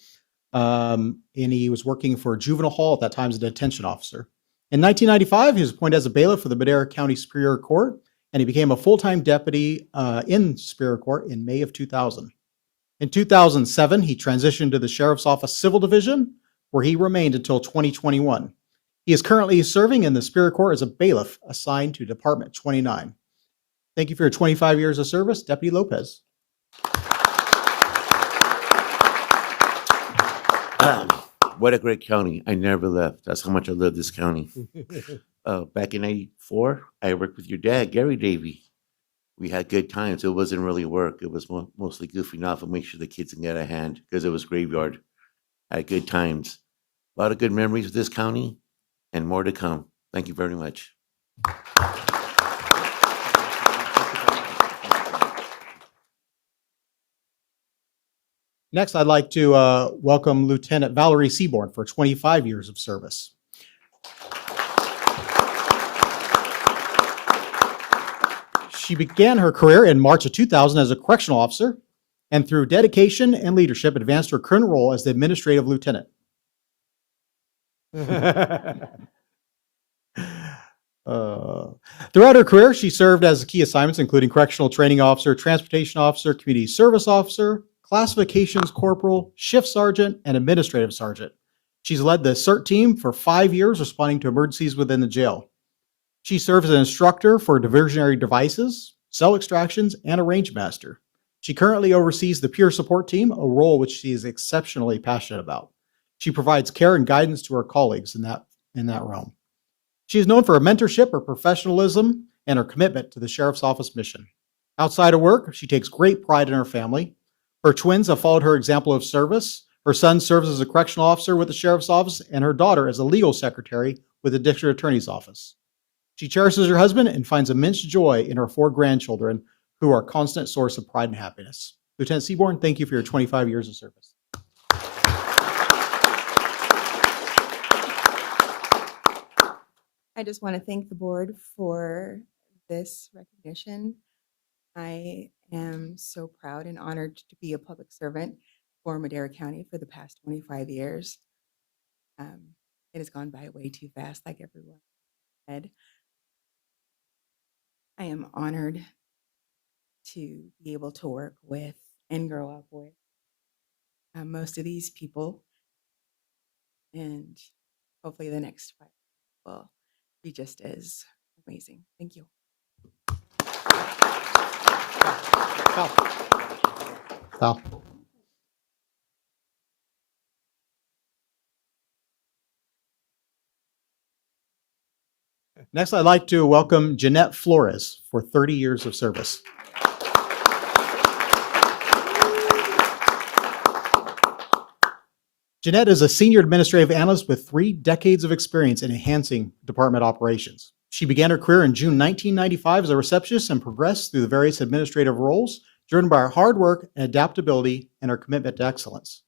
and he was working for Juvenile Hall at that time as a detention officer. In 1995, he was appointed as a bailiff for the Madera County Superior Court, and he became a full-time deputy in Superior Court in May of 2000. In 2007, he transitioned to the Sheriff's Office Civil Division, where he remained until 2021. He is currently serving in the Superior Court as a bailiff assigned to Department 29. Thank you for your 25 years of service, Deputy Lopez. What a great county. I never left. That's how much I love this county. Back in '94, I worked with your dad, Gary Davey. We had good times. It wasn't really work. It was mostly goofing off and make sure the kids can get a hand, because it was graveyard. Had good times. A lot of good memories of this county and more to come. Thank you very much. Next, I'd like to welcome Lieutenant Valerie Seaborn for 25 years of service. She began her career in March of 2000 as a correctional officer, and through dedication and leadership advanced to her current role as the administrative lieutenant. Throughout her career, she served as key assignments, including correctional training officer, transportation officer, community service officer, classifications corporal, shift sergeant, and administrative sergeant. She's led the CERT team for 5 years, responding to emergencies within the jail. She serves as an instructor for diversionary devices, cell extractions, and a range master. She currently oversees the peer support team, a role which she is exceptionally passionate about. She provides care and guidance to her colleagues in that realm. She is known for her mentorship, her professionalism, and her commitment to the Sheriff's Office mission. Outside of work, she takes great pride in her family. Her twins have followed her example of service. Her son serves as a correctional officer with the Sheriff's Office, and her daughter as a legal secretary with the District Attorney's Office. She cherishes her husband and finds immense joy in her 4 grandchildren, who are a constant source of pride and happiness. Lieutenant Seaborn, thank you for your 25 years of service. I just want to thank the board for this recognition. I am so proud and honored to be a public servant for Madera County for the past 25 years. It has gone by way too fast, like everyone said. I am honored to be able to work with and grow up with most of these people, and hopefully the next 5 will be just as amazing. Thank you. Val. Next, I'd like to welcome Jeanette Flores for 30 years of service. Jeanette is a senior administrative analyst with 3 decades of experience in enhancing department operations. She began her career in June 1995 as a receptionist and progressed through the various administrative roles, driven by her hard work and adaptability and her commitment to excellence.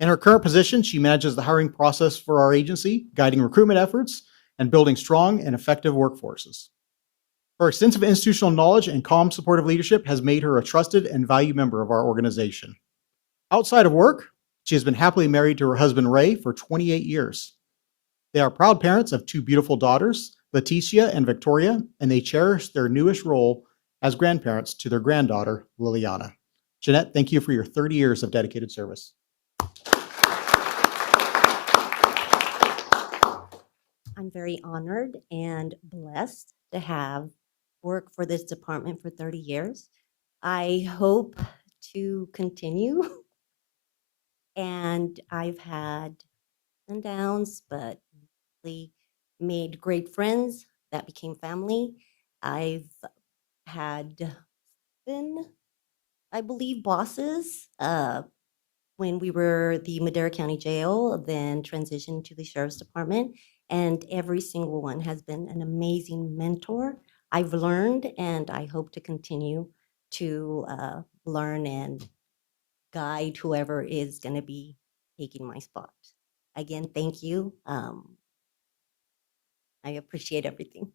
In her current position, she manages the hiring process for our agency, guiding recruitment efforts and building strong and effective workforces. Her extensive institutional knowledge and calm, supportive leadership has made her a trusted and valued member of our organization. Outside of work, she has been happily married to her husband, Ray, for 28 years. They are proud parents of 2 beautiful daughters, Leticia and Victoria, and they cherish their newest role as grandparents to their granddaughter, Liliana. Jeanette, thank you for your 30 years of dedicated service. I'm very honored and blessed to have worked for this department for 30 years. I hope to continue. And I've had ups and downs, but really made great friends that became family. I've had been, I believe, bosses when we were the Madera County Jail, then transitioned to the Sheriff's Department, and every single one has been an amazing mentor. I've learned, and I hope to continue to learn and guide whoever is going to be taking my spot. Again, thank you. I appreciate everything.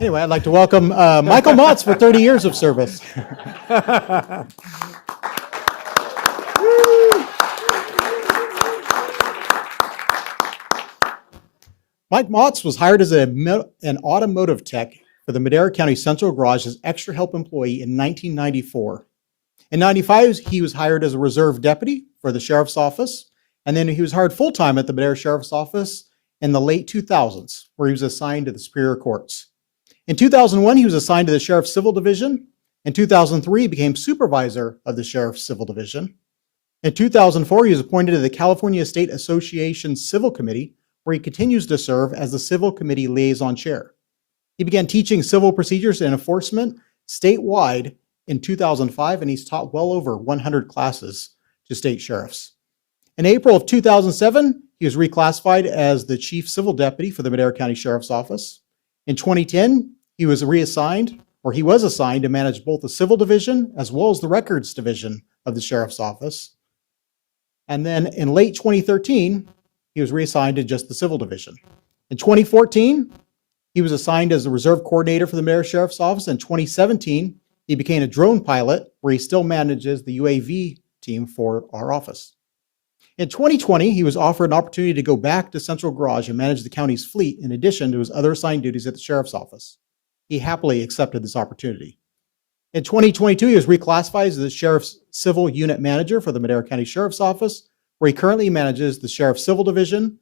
Anyway, I'd like to welcome Michael Motz for 30 years of service. Mike Motz was hired as an automotive tech for the Madera County Central Garage as extra help employee in 1994. In 95, he was hired as a reserve deputy for the sheriff's office, and then he was hired full-time at the Madera Sheriff's Office in the late 2000s, where he was assigned to the Superior Courts. In 2001, he was assigned to the Sheriff's Civil Division. In 2003, he became supervisor of the Sheriff's Civil Division. In 2004, he was appointed to the California State Association Civil Committee, where he continues to serve as the Civil Committee Liaison Chair. He began teaching civil procedures and enforcement statewide in 2005, and he's taught well over 100 classes to state sheriffs. In April of 2007, he was reclassified as the Chief Civil Deputy for the Madera County Sheriff's Office. In 2010, he was assigned to manage both the Civil Division as well as the Records Division of the Sheriff's Office. And then in late 2013, he was reassigned to just the Civil Division. In 2014, he was assigned as the Reserve Coordinator for the Madera Sheriff's Office. In 2017, he became a drone pilot, where he still manages the UAV team for our office. In 2020, he was offered an opportunity to go back to Central Garage and manage the county's fleet in addition to his other assigned duties at the Sheriff's Office. He happily accepted this opportunity. In 2022, he was reclassified as the Sheriff's Civil Unit Manager for the Madera County Sheriff's Office, where he currently manages the Sheriff's Civil Division,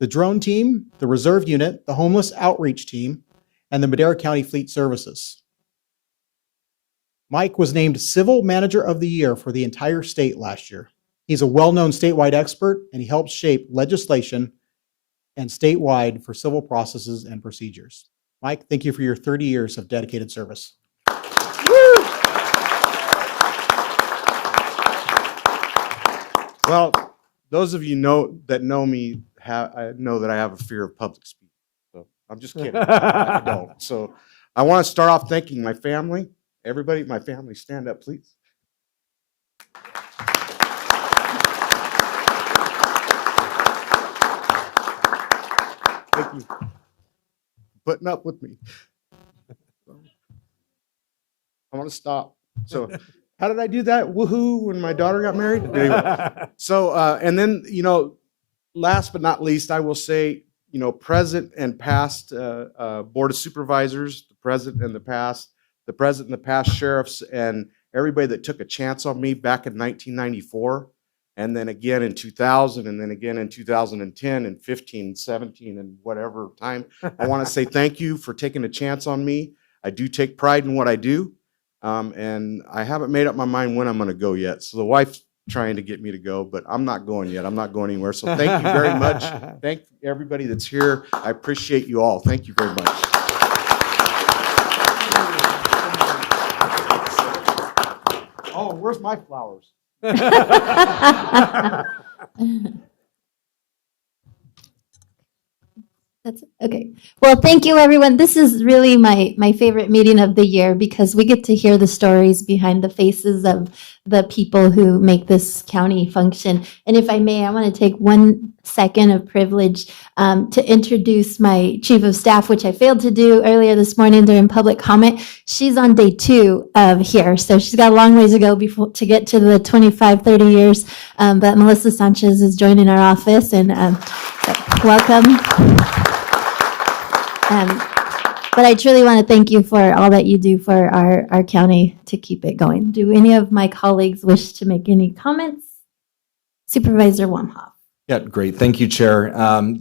the drone team, the reserve unit, the homeless outreach team, and the Madera County Fleet Services. Mike was named Civil Manager of the Year for the entire state last year. He's a well-known statewide expert, and he helps shape legislation and statewide for civil processes and procedures. Mike, thank you for your 30 years of dedicated service. Well, those of you that know me know that I have a fear of public speaking. So I'm just kidding. I don't. So I want to start off thanking my family. Everybody, my family, stand up, please. Thank you. Putting up with me. I want to stop. So how did I do that? Woohoo, when my daughter got married? Anyway. So, and then, last but not least, I will say, present and past Board of Supervisors, the present and the past sheriffs, and everybody that took a chance on me back in 1994, and then again in 2000, and then again in 2010 and 15, 17, and whatever time. I want to say thank you for taking a chance on me. I do take pride in what I do. And I haven't made up my mind when I'm going to go yet. So the wife's trying to get me to go, but I'm not going yet. I'm not going anywhere. So thank you very much. Thank everybody that's here. I appreciate you all. Thank you very much. Oh, where's my flowers? Okay. Well, thank you, everyone. This is really my favorite meeting of the year because we get to hear the stories behind the faces of the people who make this county function. And if I may, I want to take 1 second of privilege to introduce my chief of staff, which I failed to do earlier this morning during public comment. She's on day 2 of here, so she's got a long ways to go before to get to the 25, 30 years. But Melissa Sanchez is joining our office, and so welcome. But I truly want to thank you for all that you do for our county to keep it going. Do any of my colleagues wish to make any comments? Supervisor Wamhoff. Yeah, great. Thank you, Chair.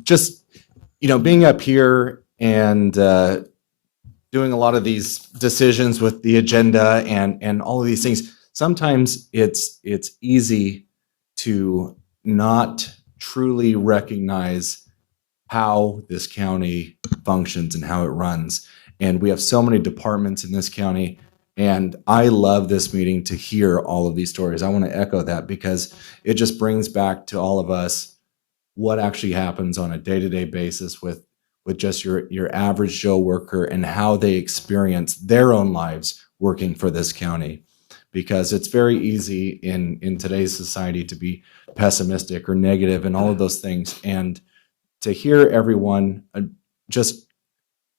Just, being up here and doing a lot of these decisions with the agenda and all of these things, sometimes it's easy to not truly recognize how this county functions and how it runs. And we have so many departments in this county, and I love this meeting to hear all of these stories. I want to echo that because it just brings back to all of us what actually happens on a day-to-day basis with just your average Joe worker and how they experience their own lives working for this county. Because it's very easy in today's society to be pessimistic or negative and all of those things. And to hear everyone just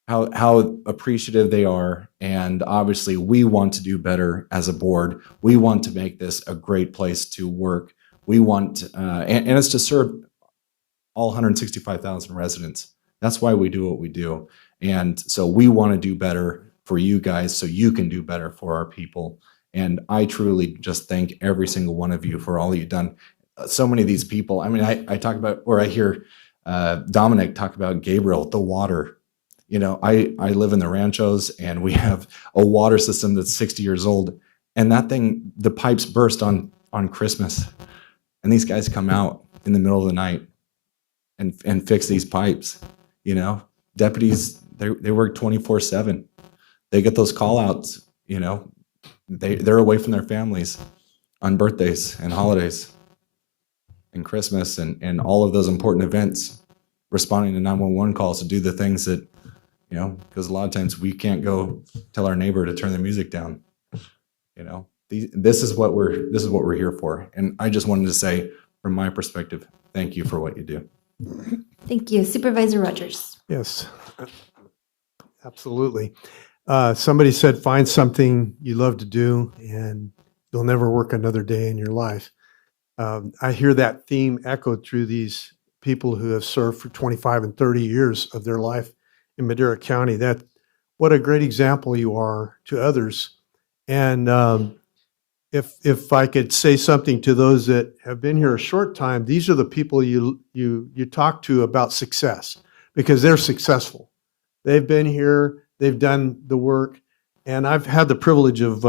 how appreciative they are. And obviously we want to do better as a board. We want to make this a great place to work. We want, and it's to serve all 165,000 residents. That's why we do what we do. And so we want to do better for you guys so you can do better for our people. And I truly just thank every single one of you for all you've done. So many of these people, I mean, I talk about, or I hear Dominic talk about Gabriel, the water. I live in the ranchos and we have a water system that's 60 years old. And that thing, the pipes burst on Christmas. And these guys come out in the middle of the night and fix these pipes. Deputies, they work 24/7. They get those call outs, they're away from their families on birthdays and holidays and Christmas and all of those important events, responding to 911 calls to do the things that, because a lot of times we can't go tell our neighbor to turn the music down. This is what we're here for. And I just wanted to say, from my perspective, thank you for what you do. Thank you. Supervisor Rogers. Yes, absolutely. Somebody said, find something you love to do and you'll never work another day in your life. I hear that theme echoed through these people who have served for 25 and 30 years of their life in Madera County. What a great example you are to others. And if I could say something to those that have been here a short time, these are the people you talk to about success because they're successful. They've been here, they've done the work, and I've had the privilege of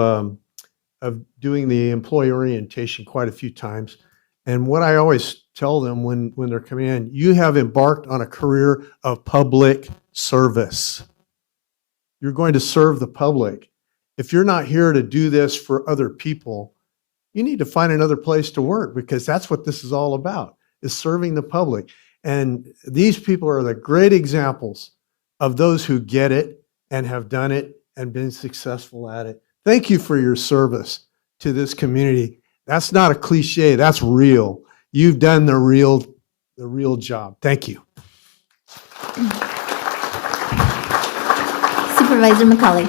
doing the employee orientation quite a few times. And what I always tell them when they're coming in, you have embarked on a career of public service. You're going to serve the public. If you're not here to do this for other people, you need to find another place to work because that's what this is all about, is serving the public. And these people are the great examples of those who get it and have done it and been successful at it. Thank you for your service to this community. That's not a cliche, that's real. You've done the real job. Thank you. Supervisor McCauley.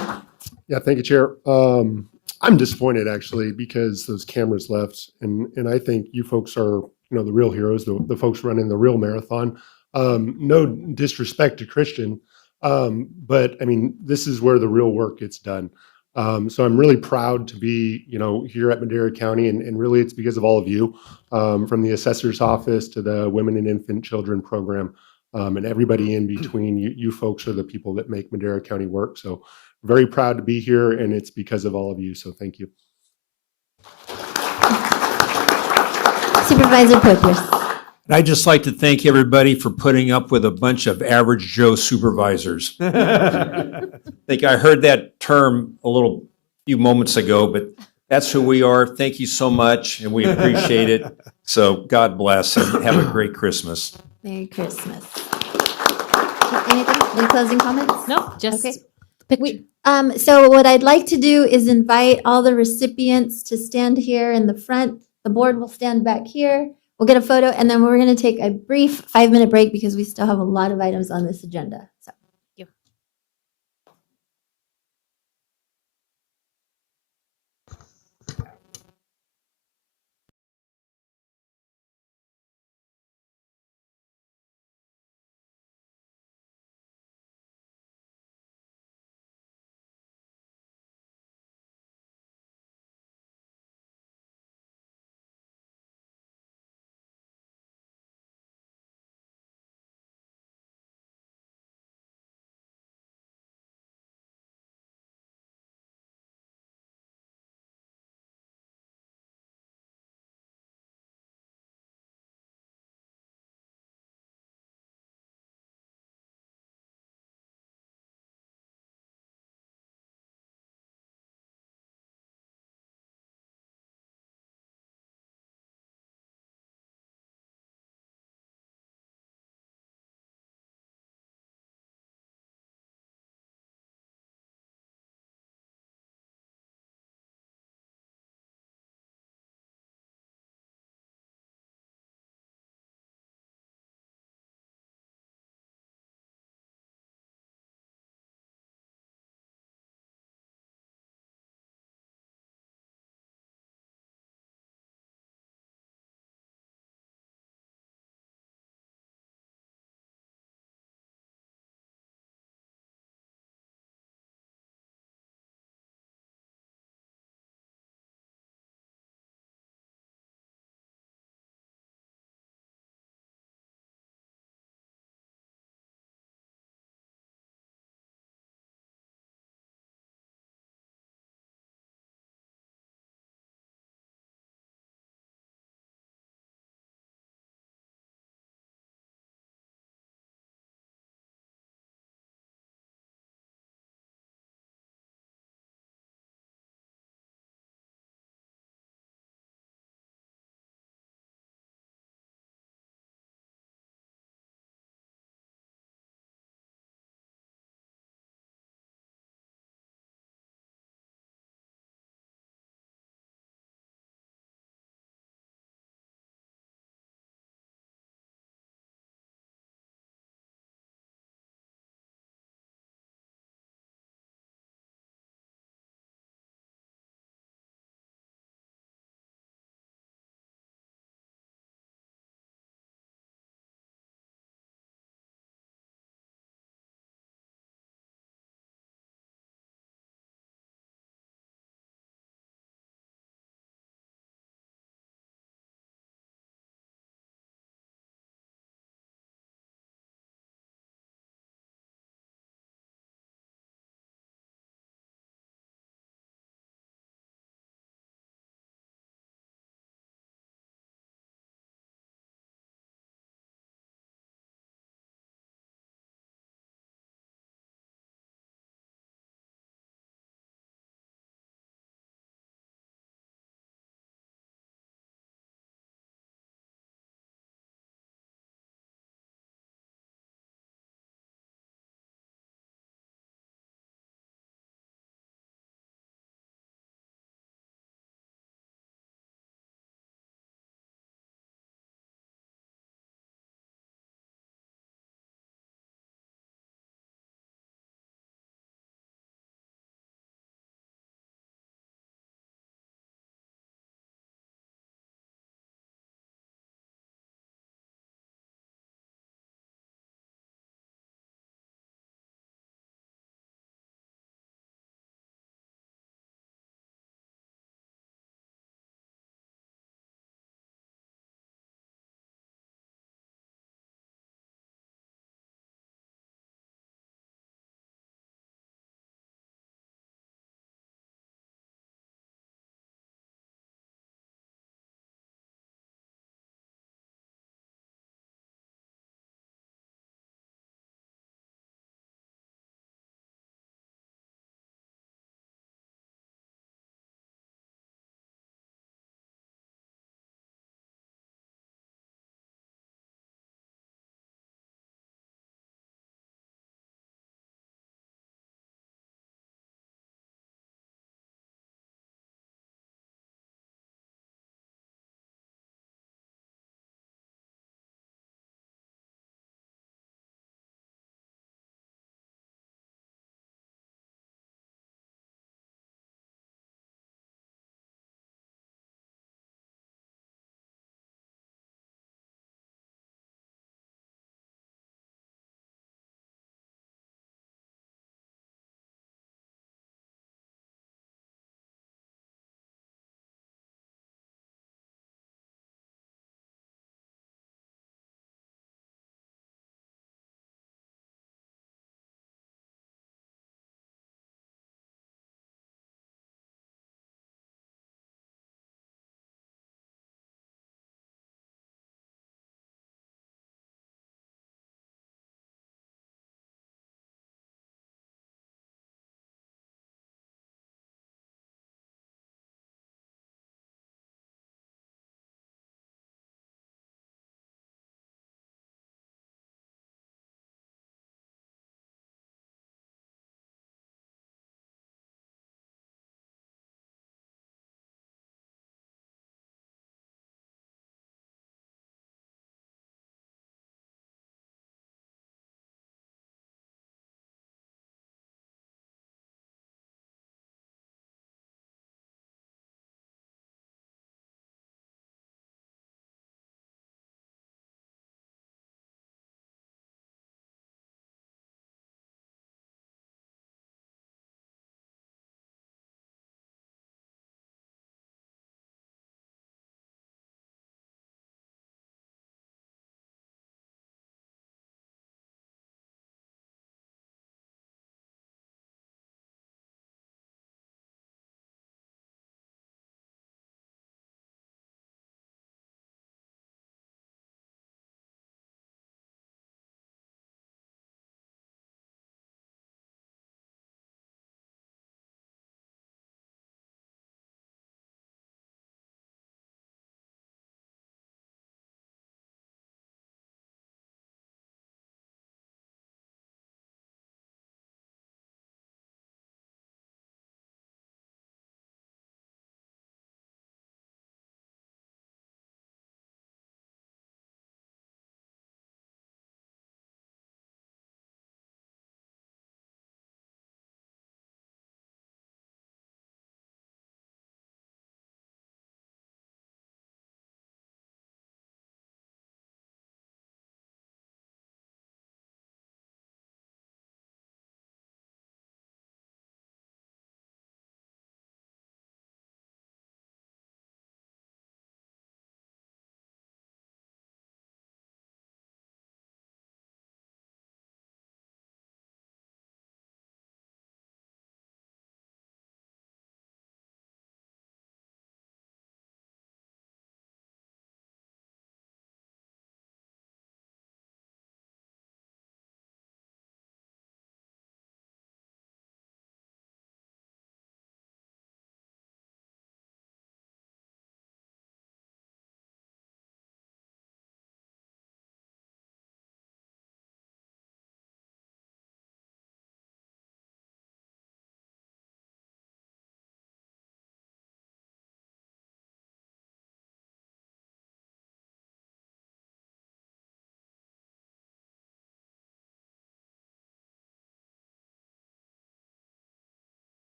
Yeah, thank you, Chair. I'm disappointed actually because those cameras left, and I think you folks are, the real heroes, the folks running the real marathon. No disrespect to Christian, but I mean, this is where the real work gets done. So I'm really proud to be, here at Madera County, and really it's because of all of you, from the assessor's office to the Women and Infant Children program, and everybody in between. You folks are the people that make Madera County work. So very proud to be here, and it's because of all of you. So thank you. Supervisor Popius. I'd just like to thank everybody for putting up with a bunch of average Joe supervisors. I think I heard that term a few moments ago, but that's who we are. Thank you so much, and we appreciate it. So God bless and have a great Christmas. Merry Christmas. Anything? Any closing comments? No, just Okay. picture. So what I'd like to do is invite all the recipients to stand here in the front. The board will stand back here. We'll get a photo, and then we're going to take a brief 5-minute break because we still have a lot of items on this agenda. So.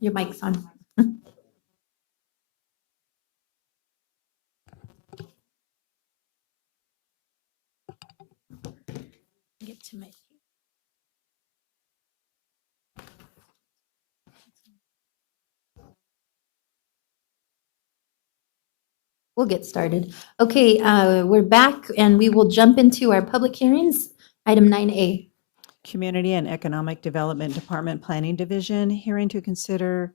Your mic's on. Get to my. We'll get started. Okay, we're back and we will jump into our public hearings. Item 9A. Community and Economic Development Department Planning Division, hearing to consider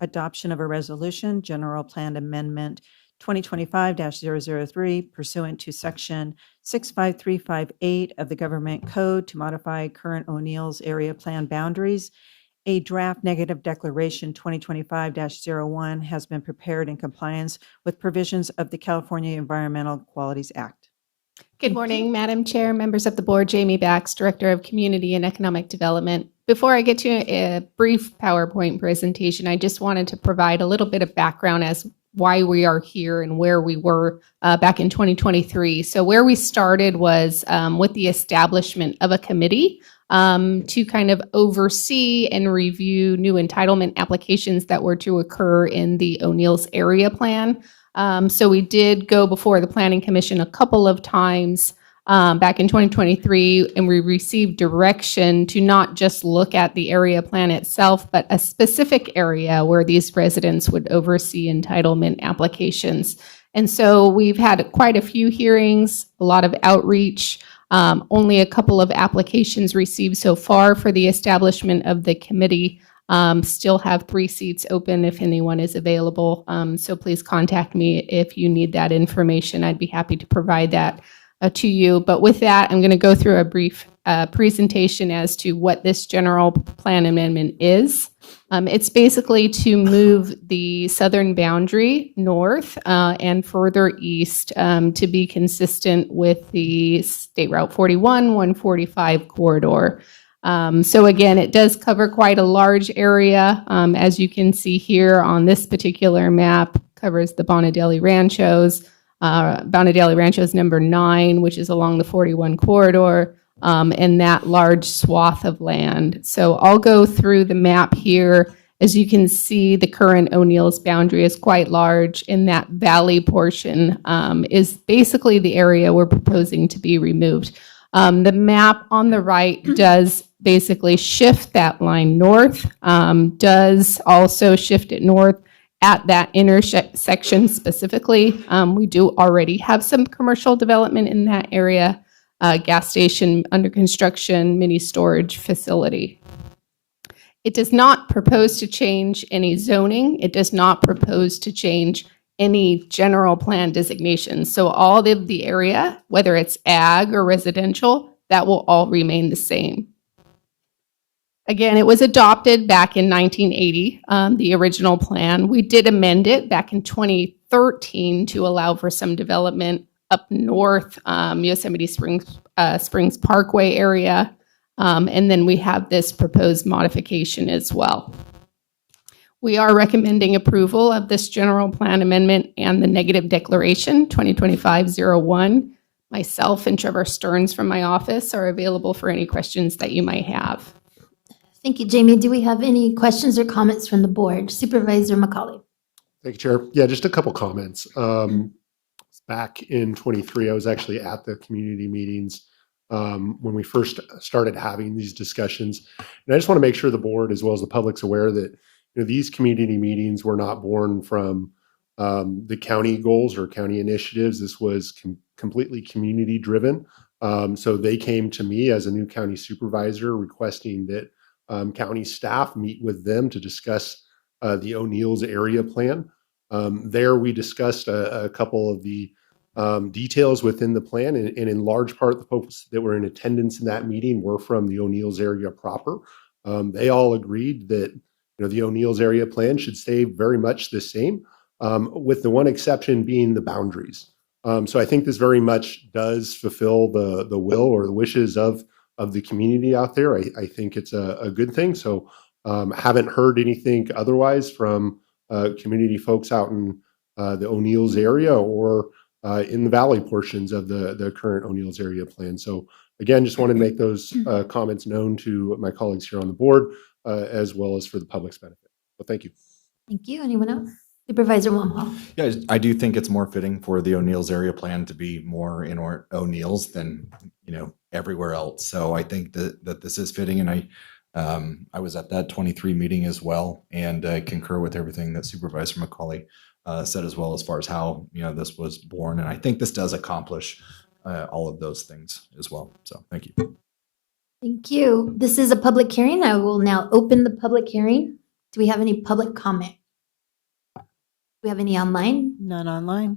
adoption of a resolution, General Plan Amendment 2025-003 pursuant to Section 65358 of the Government Code to modify current O'Neill's area plan boundaries. A draft negative declaration 2025-01 has been prepared in compliance with provisions of the California Environmental Qualities Act. Good morning, Madam Chair, members of the board. Jamie Bax, Director of Community and Economic Development. Before I get to a brief PowerPoint presentation, I just wanted to provide a little bit of background as why we are here and where we were back in 2023. So where we started was with the establishment of a committee to kind of oversee and review new entitlement applications that were to occur in the O'Neill's area plan. So we did go before the Planning Commission a couple of times back in 2023, and we received direction to not just look at the area plan itself, but a specific area where these residents would oversee entitlement applications. And so we've had quite a few hearings, a lot of outreach, only a couple of applications received so far for the establishment of the committee. Still have 3 seats open if anyone is available. So please contact me if you need that information. I'd be happy to provide that to you. But with that, I'm going to go through a brief presentation as to what this general plan amendment is. It's basically to move the southern boundary north and further east to be consistent with the State Route 41, 145 corridor. So again, it does cover quite a large area. As you can see here on this particular map, covers the Bonadeli Ranchos, Bonadeli Ranchos number 9, which is along the 41 corridor, and that large swath of land. So I'll go through the map here. As you can see, the current O'Neill's boundary is quite large, and that valley portion is basically the area we're proposing to be removed. The map on the right does basically shift that line north, does also shift it north at that intersection specifically. We do already have some commercial development in that area, gas station under construction, mini storage facility. It does not propose to change any zoning. It does not propose to change any general plan designations. So all of the area, whether it's ag or residential, that will all remain the same. Again, it was adopted back in 1980, the original plan. We did amend it back in 2013 to allow for some development up north, Yosemite Springs Parkway area. And then we have this proposed modification as well. We are recommending approval of this general plan amendment and the negative declaration 2025-01. Myself and Trevor Stearns from my office are available for any questions that you might have. Thank you, Jamie. Do we have any questions or comments from the board? Supervisor McCauley. Thank you, Chair. Yeah, just a couple comments. Back in 23, I was actually at the community meetings when we first started having these discussions. And I just want to make sure the board, as well as the public's aware that these community meetings were not born from the county goals or county initiatives. This was completely community driven. So they came to me as a new county supervisor requesting that county staff meet with them to discuss the O'Neill's area plan. There we discussed a couple of the details within the plan, and in large part the folks that were in attendance in that meeting were from the O'Neill's area proper. They all agreed that the O'Neill's area plan should stay very much the same, with the one exception being the boundaries. So I think this very much does fulfill the will or the wishes of the community out there. I think it's a good thing. So haven't heard anything otherwise from community folks out in the O'Neill's area or in the valley portions of the current O'Neill's area plan. So again, just wanted to make those comments known to my colleagues here on the board. as well as for the public's benefit. So thank you. Thank you. Anyone else? Supervisor Wamhaugh. Yeah, I do think it's more fitting for the O'Neill's area plan to be more in O'Neill's than, everywhere else. So I think that this is fitting, and I was at that 23 meeting as well, and I concur with everything that Supervisor McCauley said as well, as far as how, this was born. And I think this does accomplish all of those things as well. So thank you. Thank you. This is a public hearing. I will now open the public hearing. Do we have any public comment? Do we have any online? None online.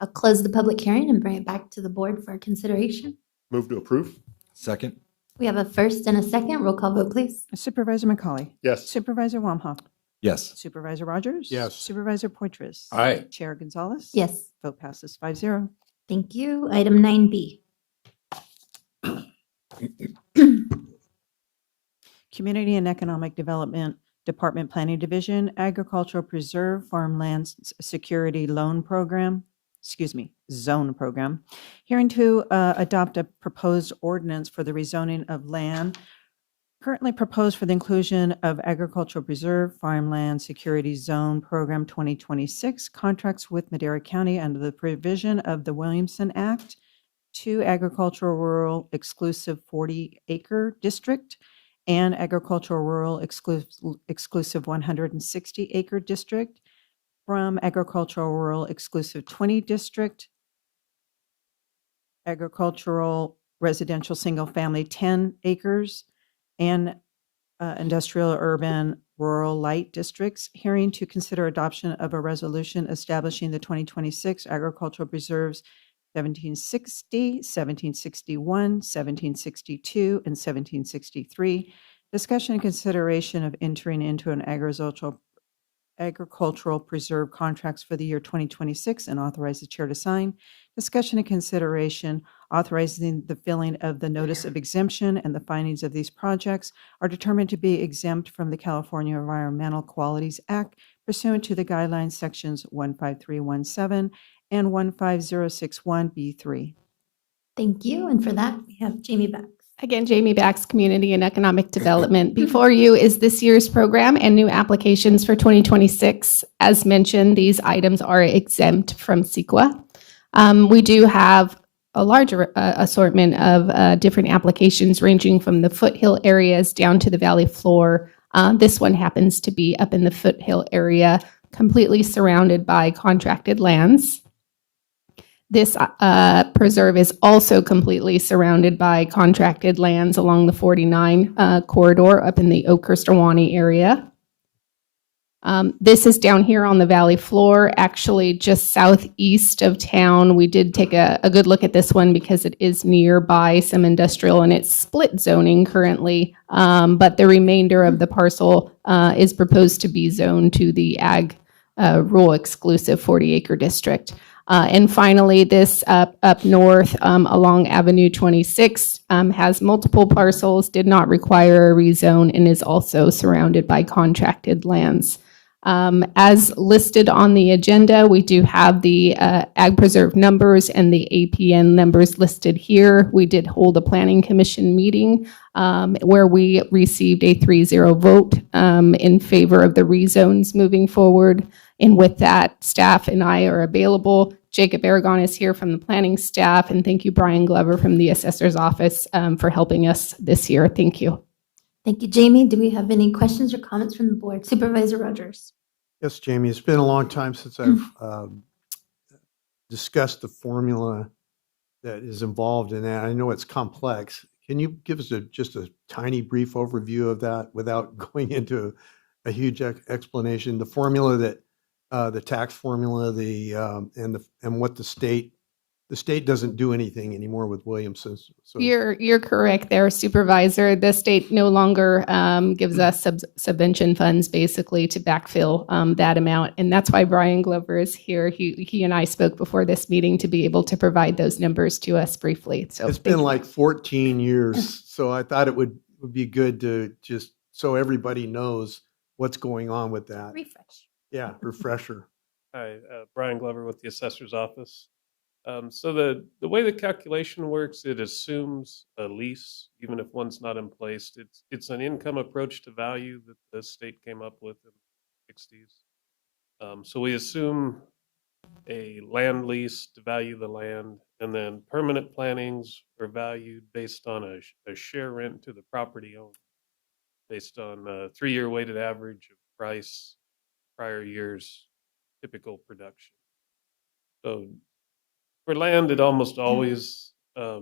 I'll close the public hearing and bring it back to the board for consideration. Move to approve. Second. We have a first and a second. Roll call vote, please. Supervisor McCauley. Yes. Supervisor Wamhaugh. Yes. Supervisor Rogers. Yes. Supervisor Poitras. Aye. Chair Gonzalez. Yes. Vote passes 5-0. Thank you. Item 9B. Community and Economic Development Department Planning Division Agricultural Preserve Farmland Security Zone Program. Hearing to adopt a proposed ordinance for the rezoning of land currently proposed for the inclusion of Agricultural Preserve Farmland Security Zone Program 2026 contracts with Madera County under the provision of the Williamson Act to Agricultural Rural Exclusive 40-acre District and Agricultural Rural Exclusive 160-acre District from Agricultural Rural Exclusive 20 District, Agricultural Residential Single Family 10 acres, and Industrial Urban Rural Light Districts. Hearing to consider adoption of a resolution establishing the 2026 Agricultural Preserves 1760, 1761, 1762, and 1763. Discussion and consideration of entering into an agricultural preserve contracts for the year 2026 and authorize the chair to sign. Discussion and consideration authorizing the filling of the notice of exemption, and the findings of these projects are determined to be exempt from the California Environmental Qualities Act pursuant to the guidelines sections 15317 and 15061B3. Thank you. And for that, we have Jamie Bax. Again, Jamie Bax, Community and Economic Development. Before you is this year's program and new applications for 2026. As mentioned, these items are exempt from CEQA. We do have a larger assortment of different applications ranging from the foothill areas down to the valley floor. This one happens to be up in the foothill area, completely surrounded by contracted lands. This preserve is also completely surrounded by contracted lands along the 49 corridor up in the Oakhurst-Ahwahnee area. This is down here on the valley floor, actually just southeast of town. We did take a good look at this one because it is nearby some industrial and it's split zoning currently, but the remainder of the parcel is proposed to be zoned to the Ag Rural Exclusive 40-acre district. And finally, this up north along Avenue 26 has multiple parcels, did not require a rezone, and is also surrounded by contracted lands. As listed on the agenda, we do have the Ag Preserve numbers and the APN numbers listed here. We did hold a Planning Commission meeting where we received a 3-0 vote in favor of the rezones moving forward. And with that, staff and I are available. Jacob Aragon is here from the planning staff, and thank you, Brian Glover from the assessor's office for helping us this year. Thank you. Thank you, Jamie. Do we have any questions or comments from the board? Supervisor Rogers. Yes, Jamie, it's been a long time since I've discussed the formula that is involved in that. I know it's complex. Can you give us just a tiny brief overview of that without going into a huge explanation? The formula that the tax formula, and what the state doesn't do anything anymore with Williamson's. So You're correct there, Supervisor. The state no longer gives us subvention funds basically to backfill that amount. And that's why Brian Glover is here. He and I spoke before this meeting to be able to provide those numbers to us briefly. So it's been like 14 years. So I thought it would be good to just, so everybody knows what's going on with that. Refresh. Yeah, refresher. Hi, Brian Glover with the assessor's office. So the way the calculation works, it assumes a lease, even if one's not in place. It's an income approach to value that the state came up with in the 60s. So we assume a land lease to value the land, and then permanent plantings are valued based on a share rent to the property owned, based on a 3-year weighted average of price, prior year's typical production. So for land, it almost always a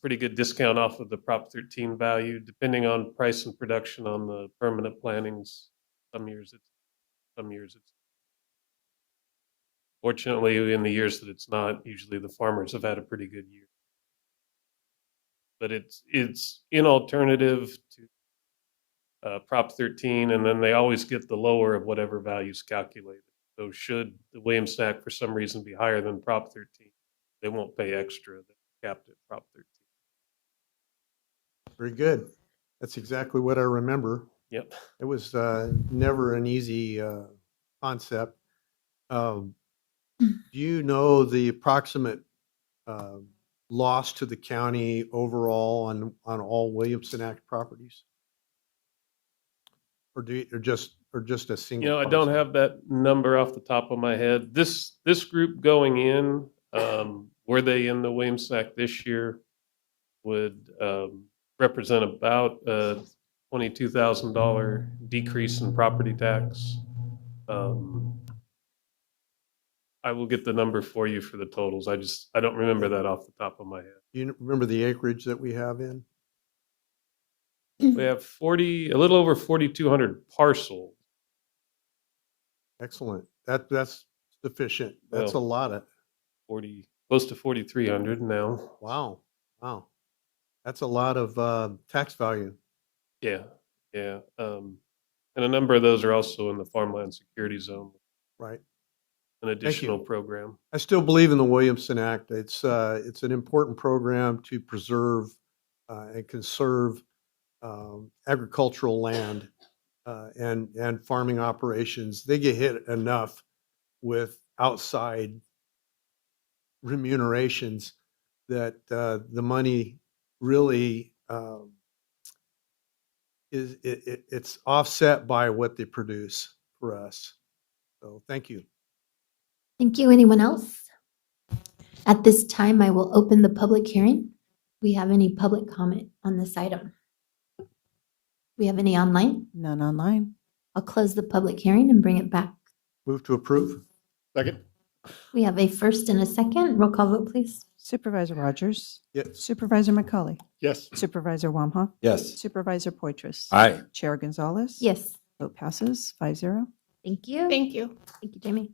pretty good discount off of the Prop 13 value, depending on price and production on the permanent plantings. Some years it's. Fortunately, in the years that it's not, usually the farmers have had a pretty good year. But it's an alternative to Prop 13, and then they always get the lower of whatever value's calculated. So should the Williams Act for some reason be higher than Prop 13, they won't pay extra. They're capped at Prop 13. Very good. That's exactly what I remember. Yep. It was never an easy concept. Do you know the approximate loss to the county overall on all Williamson Act properties? Or just a single? I don't have that number off the top of my head. This group going in, were they in the Williams Act this year, would represent about a $22,000 decrease in property tax. I will get the number for you for the totals. I don't remember that off the top of my head. Do you remember the acreage that we have in? We have a little over 4,200 parcels. Excellent. That's sufficient. That's a lot of. Close to 4,300 now. Wow. That's a lot of tax value. Yeah. And a number of those are also in the farmland security zone. Right. An additional program. I still believe in the Williamson Act. It's an important program to preserve and conserve agricultural land and farming operations. They get hit enough with outside remunerations that the money really it's offset by what they produce for us. So thank you. Thank you. Anyone else? At this time, I will open the public hearing. Do we have any public comment on this item? We have any online? None online. I'll close the public hearing and bring it back. Move to approve. Second. We have a first and a second. Roll call vote, please. Supervisor Rogers? Yes. Supervisor McCauley? Yes. Supervisor Wamhaugh? Yes. Supervisor Poitras? Aye. Chair Gonzalez? Yes. Vote passes 5-0. Thank you. Thank you. Thank you, Jamie.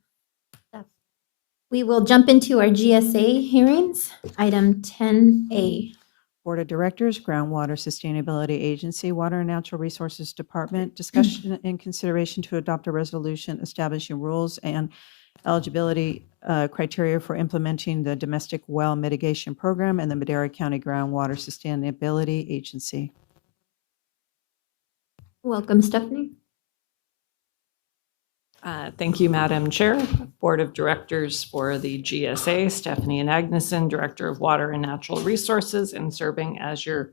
We will jump into our GSA hearings. Item 10A. Board of Directors, Groundwater Sustainability Agency, Water and Natural Resources Department, discussion and consideration to adopt a resolution establishing rules and eligibility criteria for implementing the Domestic Well Mitigation Program and the Madera County Groundwater Sustainability Agency. Welcome, Stephanie. Thank you, Madam Chair. Board of Directors for the GSA, Stephanie Agneson, Director of Water and Natural Resources, and serving as your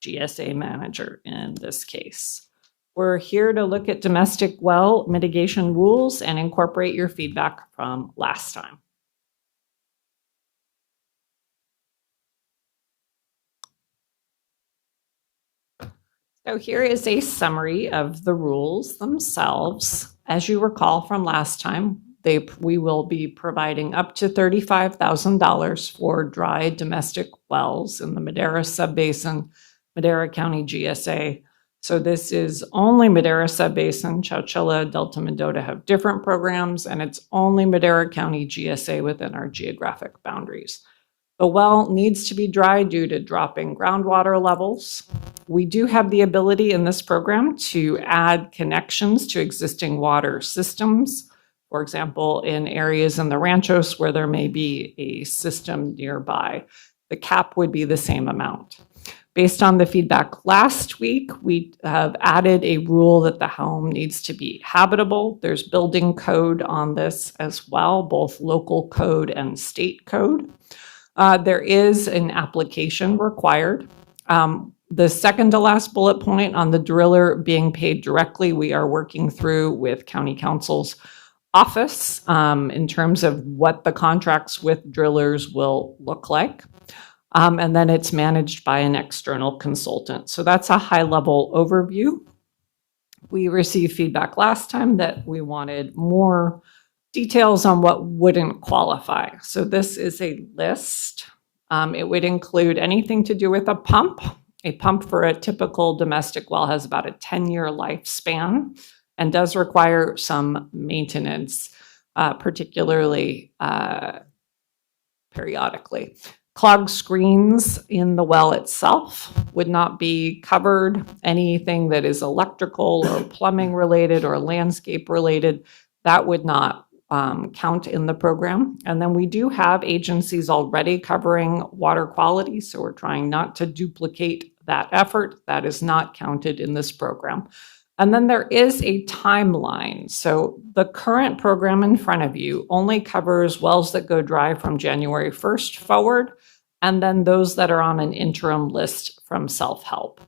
GSA manager in this case. We're here to look at domestic well mitigation rules and incorporate your feedback from last time. So here is a summary of the rules themselves. As you recall from last time, we will be providing up to $35,000 for dry domestic wells in the Madera Subbasin, Madera County GSA. So this is only Madera Subbasin. Chowchilla, Delta Mendota have different programs, and it's only Madera County GSA within our geographic boundaries. The well needs to be dry due to dropping groundwater levels. We do have the ability in this program to add connections to existing water systems. For example, in areas in the ranchos where there may be a system nearby, the cap would be the same amount. Based on the feedback last week, we have added a rule that the home needs to be habitable. There's building code on this as well, both local code and state code. There is an application required. The second to last bullet point on the driller being paid directly, we are working through with County Council's office in terms of what the contracts with drillers will look like. And then it's managed by an external consultant. So that's a high-level overview. We received feedback last time that we wanted more details on what wouldn't qualify. So this is a list. It would include anything to do with a pump. A pump for a typical domestic well has about a 10-year lifespan and does require some maintenance, particularly periodically. Clogged screens in the well itself would not be covered. Anything that is electrical or plumbing related or landscape related, that would not count in the program. And then we do have agencies already covering water quality, so we're trying not to duplicate that effort. That is not counted in this program. And then there is a timeline. So the current program in front of you only covers wells that go dry from January 1st forward, and then those that are on an interim list from self-help.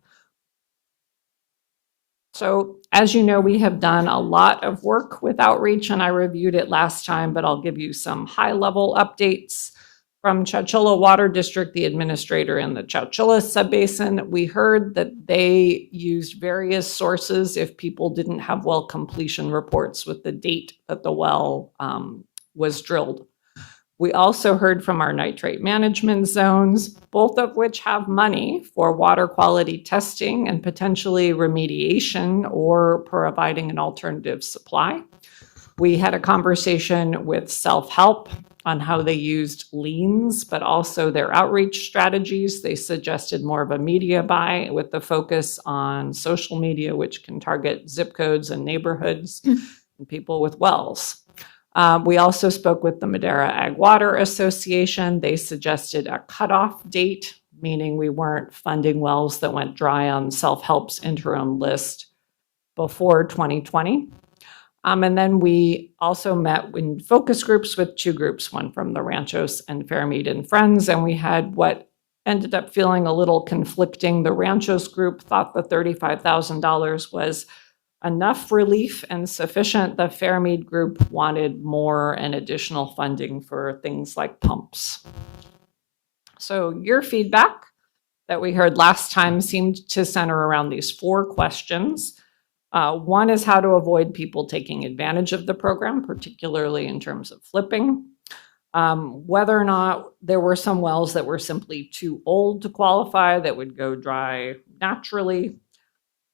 So as you know, we have done a lot of work with outreach, and I reviewed it last time, but I'll give you some high-level updates. From Chowchilla Water District, the administrator in the Chowchilla Subbasin, we heard that they used various sources if people didn't have well completion reports with the date that the well was drilled. We also heard from our nitrate management zones, both of which have money for water quality testing and potentially remediation or providing an alternative supply. We had a conversation with self-help on how they used liens, but also their outreach strategies. They suggested more of a media buy with the focus on social media, which can target zip codes and neighborhoods and people with wells. We also spoke with the Madera Ag Water Association. They suggested a cutoff date, meaning we weren't funding wells that went dry on self-help's interim list before 2020. And then we also met in focus groups with two groups, one from the Ranchos and Fairmead and Friends, and we had what ended up feeling a little conflicting. The Ranchos group thought the $35,000 was enough relief and sufficient. The Fairmead group wanted more and additional funding for things like pumps. So your feedback that we heard last time seemed to center around these 4 questions. One is how to avoid people taking advantage of the program, particularly in terms of flipping. Whether or not there were some wells that were simply too old to qualify that would go dry naturally.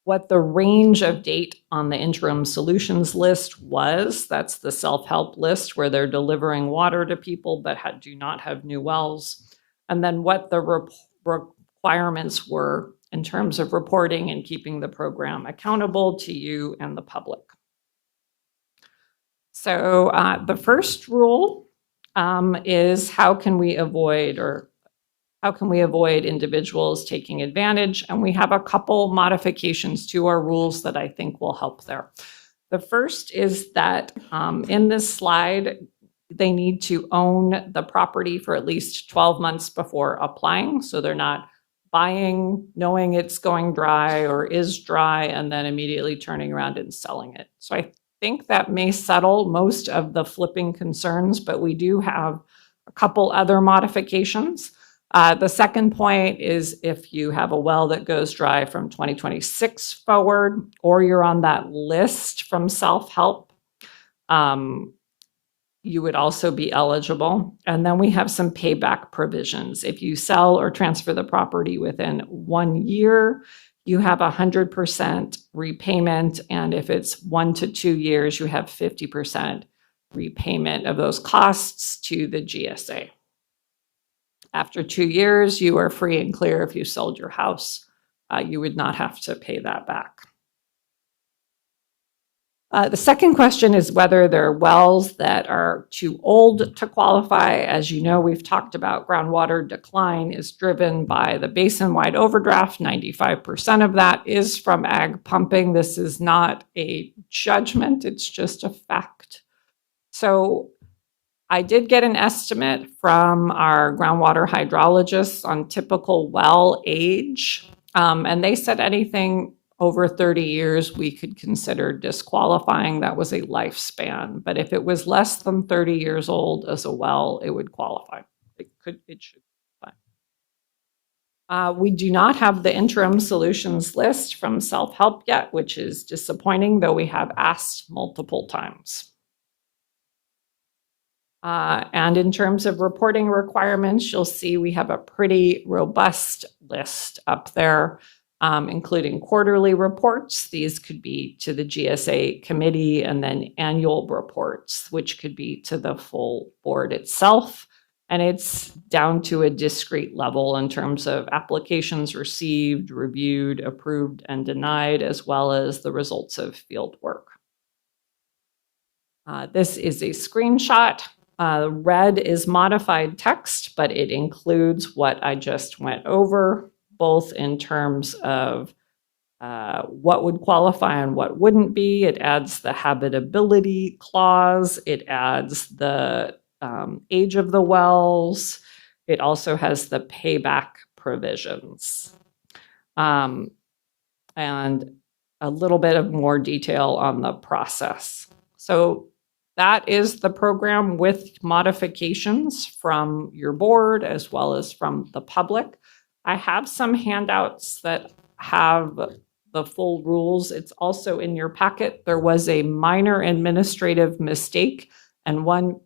What the range of date on the interim solutions list was. That's the self-help list where they're delivering water to people but do not have new wells. And then what the requirements were in terms of reporting and keeping the program accountable to you and the public. So the first rule is how can we avoid individuals taking advantage? And we have a couple modifications to our rules that I think will help there. The first is that in this slide, they need to own the property for at least 12 months before applying. So they're not buying, knowing it's going dry or is dry, and then immediately turning around and selling it. So I think that may settle most of the flipping concerns, but we do have a couple other modifications. The second point is if you have a well that goes dry from 2026 forward, or you're on that list from self-help, you would also be eligible. And then we have some payback provisions. If you sell or transfer the property within 1 year, you have 100% repayment. And if it's 1 to 2 years, you have 50% repayment of those costs to the GSA. After 2 years, you are free and clear. If you sold your house, you would not have to pay that back. The second question is whether there are wells that are too old to qualify. As you know, we've talked about groundwater decline is driven by the basin-wide overdraft. 95% of that is from ag pumping. This is not a judgment, it's just a fact. So I did get an estimate from our groundwater hydrologists on typical well age, and they said anything over 30 years, we could consider disqualifying. That was a lifespan. But if it was less than 30 years old as a well, it would qualify. It should qualify. We do not have the interim solutions list from self-help yet, which is disappointing, though we have asked multiple times. And in terms of reporting requirements, you'll see we have a pretty robust list up there, including quarterly reports. These could be to the GSA committee, and then annual reports, which could be to the full board itself. And it's down to a discrete level in terms of applications received, reviewed, approved, and denied, as well as the results of field work. This is a screenshot. Red is modified text, but it includes what I just went over, both in terms of what would qualify and what wouldn't be. It adds the habitability clause. It adds the age of the wells. It also has the payback provisions. And a little bit of more detail on the process. So that is the program with modifications from your board as well as from the public. I have some handouts that have the full rules. It's also in your packet. There was a minor administrative mistake, and one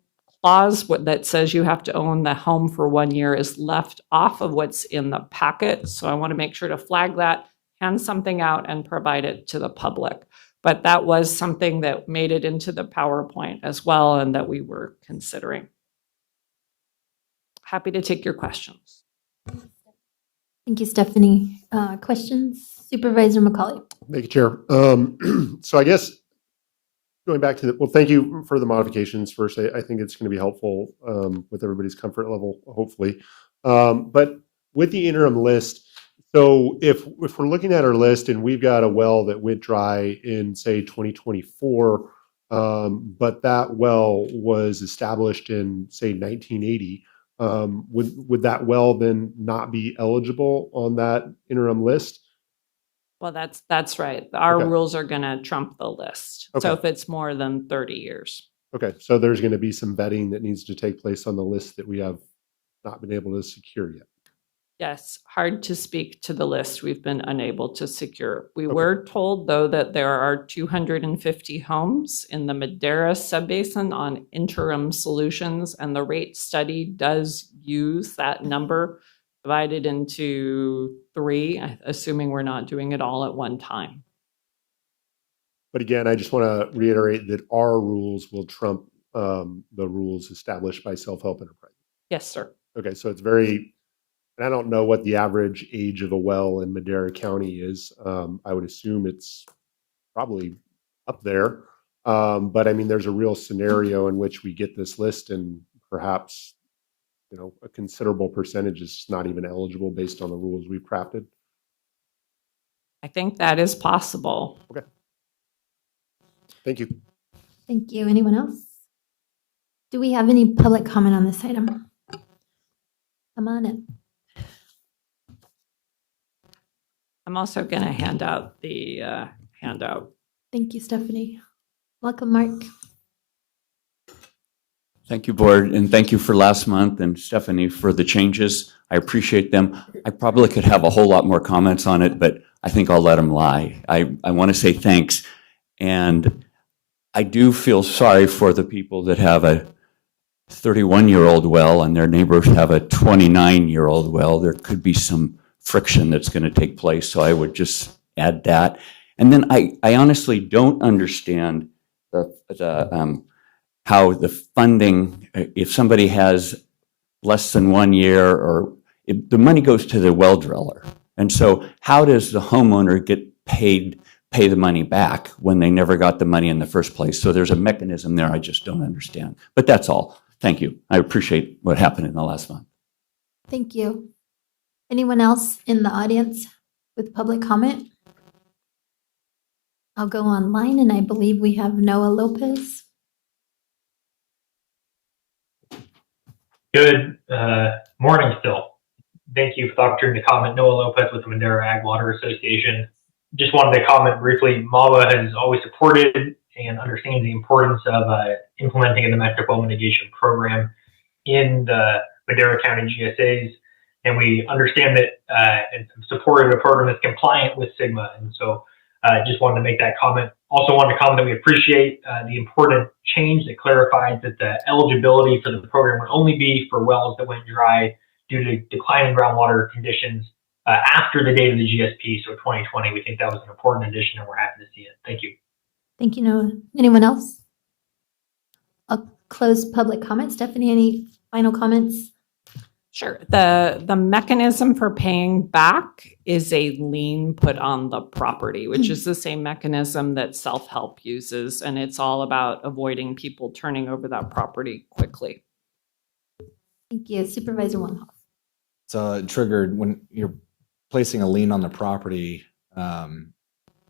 clause that says you have to own the home for 1 year is left off of what's in the packet. So I want to make sure to flag that, hand something out, and provide it to the public. But that was something that made it into the PowerPoint as well, and that we were considering. Happy to take your questions. Thank you, Stephanie. Questions? Supervisor McCauley. Thank you, Chair. So I guess going back to well, thank you for the modifications first. I think it's going to be helpful with everybody's comfort level, hopefully. But with the interim list, so if we're looking at our list and we've got a well that went dry in, say, 2024, but that well was established in, say, 1980, would that well then not be eligible on that interim list? Well, that's right. Our Okay. rules are going to trump the list. So Okay. if it's more than 30 years. Okay, so there's going to be some vetting that needs to take place on the list that we have not been able to secure yet. Yes, hard to speak to the list we've been unable to secure. We were told, though, that there are 250 homes in the Madera subbasin on interim solutions, and the rate study does use that number divided into 3, assuming we're not doing it all at one time. But again, I just want to reiterate that our rules will trump the rules established by Self-Help Enterprise. Yes, sir. Okay, so it's very, and I don't know what the average age of a well in Madera County is. I would assume it's probably up there. But I mean, there's a real scenario in which we get this list and perhaps, you know, a considerable percentage is not even eligible based on the rules we've crafted. I think that is possible. Okay. Thank you. Thank you. Anyone else? Do we have any public comment on this item? Come on in. I'm also going to hand out the handout. Thank you, Stephanie. Welcome, Mark. Thank you, Board, and thank you for last month, and Stephanie for the changes. I appreciate them. I probably could have a whole lot more comments on it, but I think I'll let them lie. I want to say thanks, and I do feel sorry for the people that have a 31-year-old well and their neighbors have a 29-year-old well. There could be some friction that's going to take place, so I would just add that. And then I honestly don't understand how the funding, if somebody has less than 1 year, or the money goes to the well driller. And so how does the homeowner get paid pay the money back when they never got the money in the first place. So there's a mechanism there I just don't understand. But that's all. Thank you. I appreciate what happened in the last month. Thank you. Anyone else in the audience with public comment? I'll go online, and I believe we have Noah Lopez. Good morning still. Thank you for the opportunity to comment. Noah Lopez with the Madera Ag Water Association. Just wanted to comment briefly. MAWA has always supported and understands the importance of implementing a domestic well mitigation program in the Madera County GSAs. And we understand that and supported a program that's compliant with SGMA. And so just wanted to make that comment. Also wanted to comment that we appreciate the important change that clarifies that the eligibility for the program would only be for wells that went dry due to declining groundwater conditions after the date of the GSP, so 2020. We think that was an important addition, and we're happy to see it. Thank you. Thank you, Noah. Anyone else? I'll close public comment. Stephanie, any final comments? Sure. The mechanism for paying back is a lien put on the property, which is the same mechanism that self-help uses. And it's all about avoiding people turning over that property quickly. Thank you. Supervisor Wonhoff. So it triggered when you're placing a lien on the property,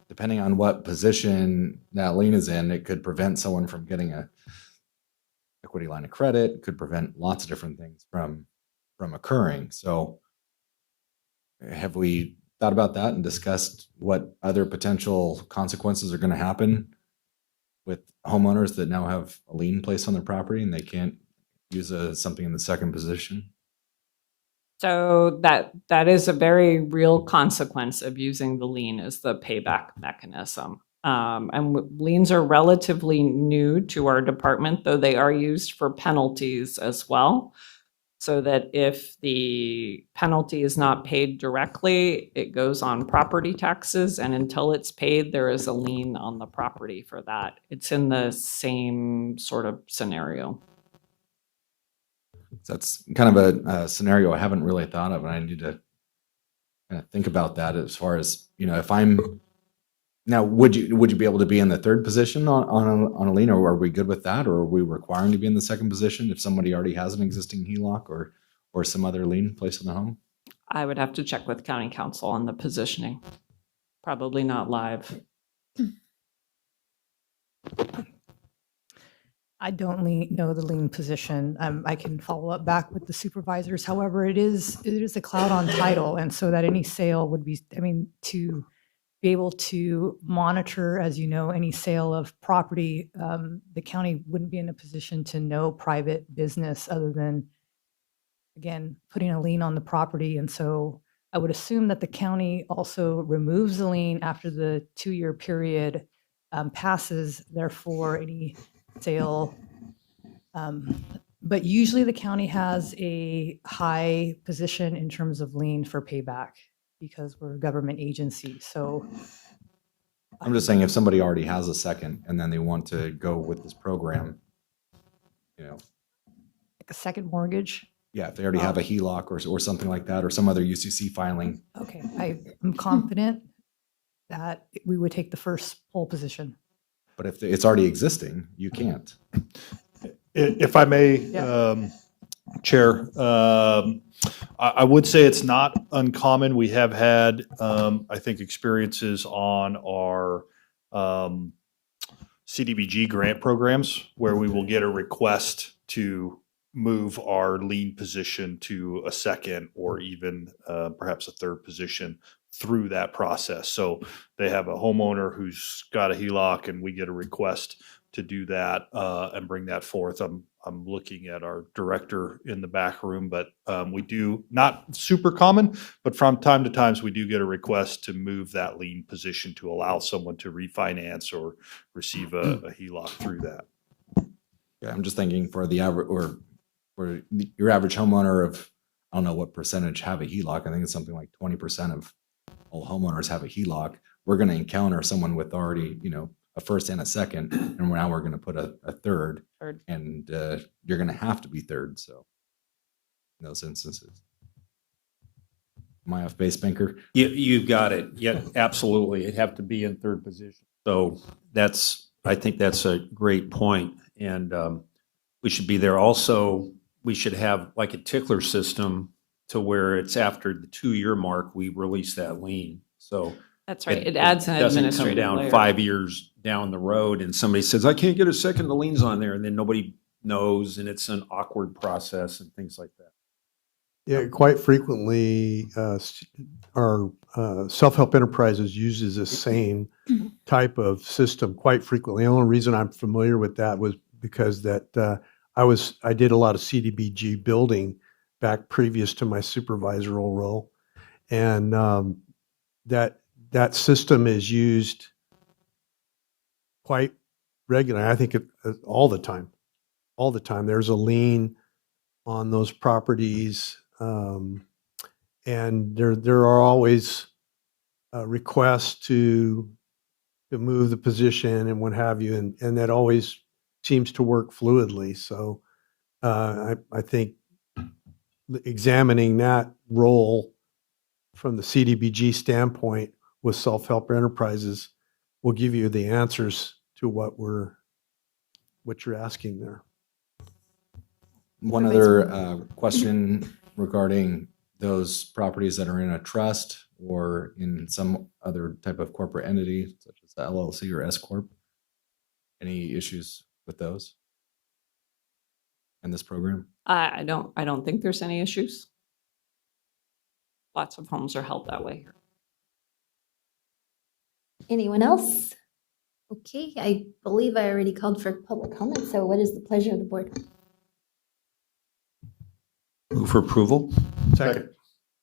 depending on what position that lien is in, it could prevent someone from getting a equity line of credit, could prevent lots of different things from occurring. So have we thought about that and discussed what other potential consequences are going to happen with homeowners that now have a lien placed on their property and they can't use something in the second position? So that is a very real consequence of using the lien as the payback mechanism. And liens are relatively new to our department, though they are used for penalties as well. So that if the penalty is not paid directly, it goes on property taxes. And until it's paid, there is a lien on the property for that. It's in the same sort of scenario. That's kind of a scenario I haven't really thought of, and I need to kind of think about that as far as, if I'm now, would you be able to be in the third position on a lien, or are we good with that, or are we requiring to be in the second position if somebody already has an existing HELOC or some other lien placed on the home? I would have to check with county council on the positioning. Probably not live. I don't know the lien position. I can follow up back with the supervisors. However, it is a cloud on title, and so that any sale would be, to be able to monitor, as you know, any sale of property, the county wouldn't be in a position to know private business other than, again, putting a lien on the property. And so I would assume that the county also removes the lien after the 2-year period passes, therefore any sale. But usually the county has a high position in terms of lien for payback because we're a government agency. So I'm just saying if somebody already has a second and then they want to go with this program, like a second mortgage. yeah, if they already have a HELOC or something like that, or some other UCC filing. Okay, I'm confident that we would take the first pole position. But if it's already existing, you can't. If I may, Chair, I would say it's not uncommon. We have had, I think, experiences on our CDBG grant programs where we will get a request to move our lien position to a second or even perhaps a third position through that process. So they have a homeowner who's got a HELOC and we get a request to do that and bring that forth. I'm looking at our director in the back room, but we do, not super common, but from time to time we do get a request to move that lien position to allow someone to refinance or receive a HELOC through that. Yeah, I'm just thinking for the average or for your average homeowner of, I don't know what percentage have a HELOC. I think it's something like 20% of all homeowners have a HELOC. We're going to encounter someone with already, a first and a second, and now we're going to put a third, and you're going to have to be third. So in those instances. Am I off base, Banker? You got it. Yeah, absolutely. It'd have to be in third position. So I think that's a great point. And we should be there. Also, we should have like a tickler system to where it's after the 2-year mark, we release that lien. So That's right. It adds an doesn't come administrative down layer. 5 years down the road and somebody says, I can't get a second, the lien's on there, and then nobody knows, and it's an awkward process and things like that. Yeah, quite frequently, our self-help enterprises uses the same type of system quite frequently. The only reason I'm familiar with that was because that I did a lot of CDBG building back previous to my supervisoral role, and that system is used quite regularly. I think all the time. All the time. There's a lien on those properties. And there are always requests to move the position and what have you, and that always seems to work fluidly. So I think examining that role from the CDBG standpoint with self-help enterprises will give you the answers to what you're asking there. One other question regarding those properties that are in a trust or in some other type of corporate entity, such as the LLC or S Corp. Any issues with those in this program? I don't think there's any issues. Lots of homes are held that way. Anyone else? Okay, I believe I already called for public comment, so what is the pleasure of the board? Move for approval? Second.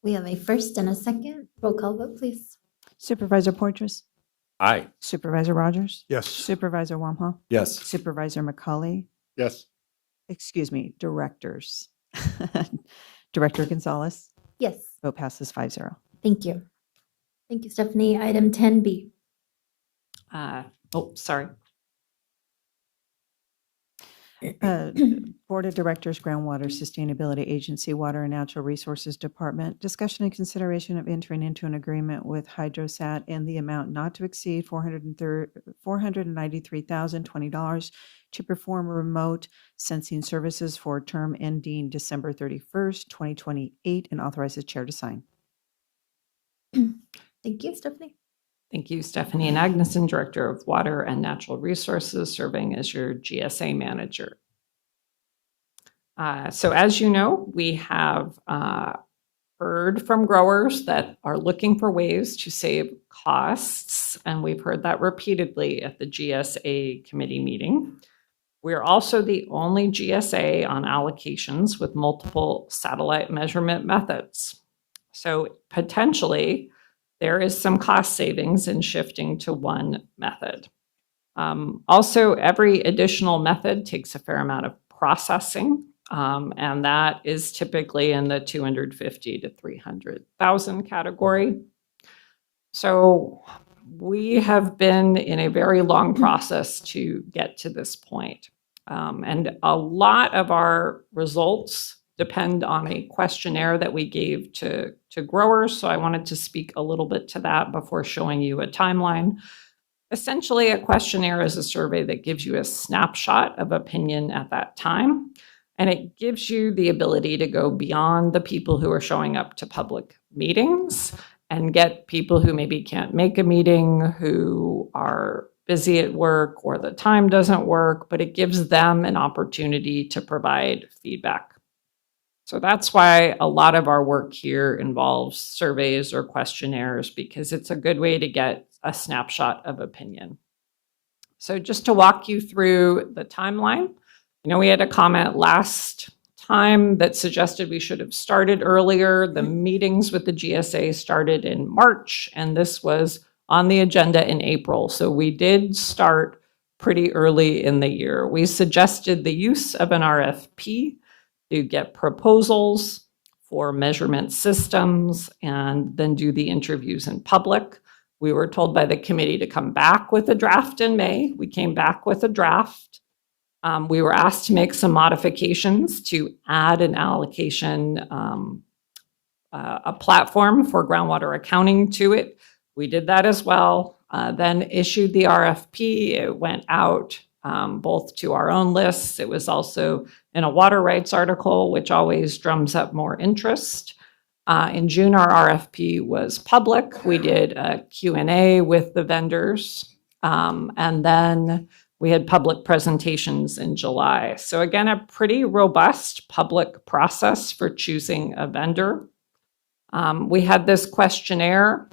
We have a first and a second. Roll call vote, please. Supervisor Portress, Aye. Supervisor Rogers, Yes. Supervisor Wamhaugh, Yes. Supervisor McCauley, Yes. excuse me, directors. Director Gonzalez, Yes, vote passes 5-0. thank you. Thank you, Stephanie. Item 10B. Sorry. Board of Directors, Groundwater Sustainability Agency, Water and Natural Resources Department, discussion and consideration of entering into an agreement with Hydrosat in the amount not to exceed $493,020 to perform remote sensing services for a term ending December 31st, 2028, and authorize the chair to sign. Thank you, Stephanie. Thank you, Stephanie and Agneson, Director of Water and Natural Resources, serving as your GSA manager. So as you know, we have heard from growers that are looking for ways to save costs, and we've heard that repeatedly at the GSA committee meeting. We're also the only GSA on allocations with multiple satellite measurement methods. So potentially, there is some cost savings in shifting to one method. Also, every additional method takes a fair amount of processing, and that is typically in the $250,000 to $300,000 category. So we have been in a very long process to get to this point. And a lot of our results depend on a questionnaire that we gave to growers. So I wanted to speak a little bit to that before showing you a timeline. Essentially, a questionnaire is a survey that gives you a snapshot of opinion at that time. And it gives you the ability to go beyond the people who are showing up to public meetings and get people who maybe can't make a meeting, who are busy at work or the time doesn't work, but it gives them an opportunity to provide feedback. So that's why a lot of our work here involves surveys or questionnaires, because it's a good way to get a snapshot of opinion. So just to walk you through the timeline, we had a comment last time that suggested we should have started earlier. The meetings with the GSA started in March, and this was on the agenda in April. So we did start pretty early in the year. We suggested the use of an RFP to get proposals for measurement systems and then do the interviews in public. We were told by the committee to come back with a draft in May. We came back with a draft. We were asked to make some modifications to add an allocation a platform for groundwater accounting to it. We did that as well. Then issued the RFP. It went out both to our own lists. It was also in a water rights article, which always drums up more interest. In June, our RFP was public. We did a Q&A with the vendors. And then we had public presentations in July. So again, a pretty robust public process for choosing a vendor. We had this questionnaire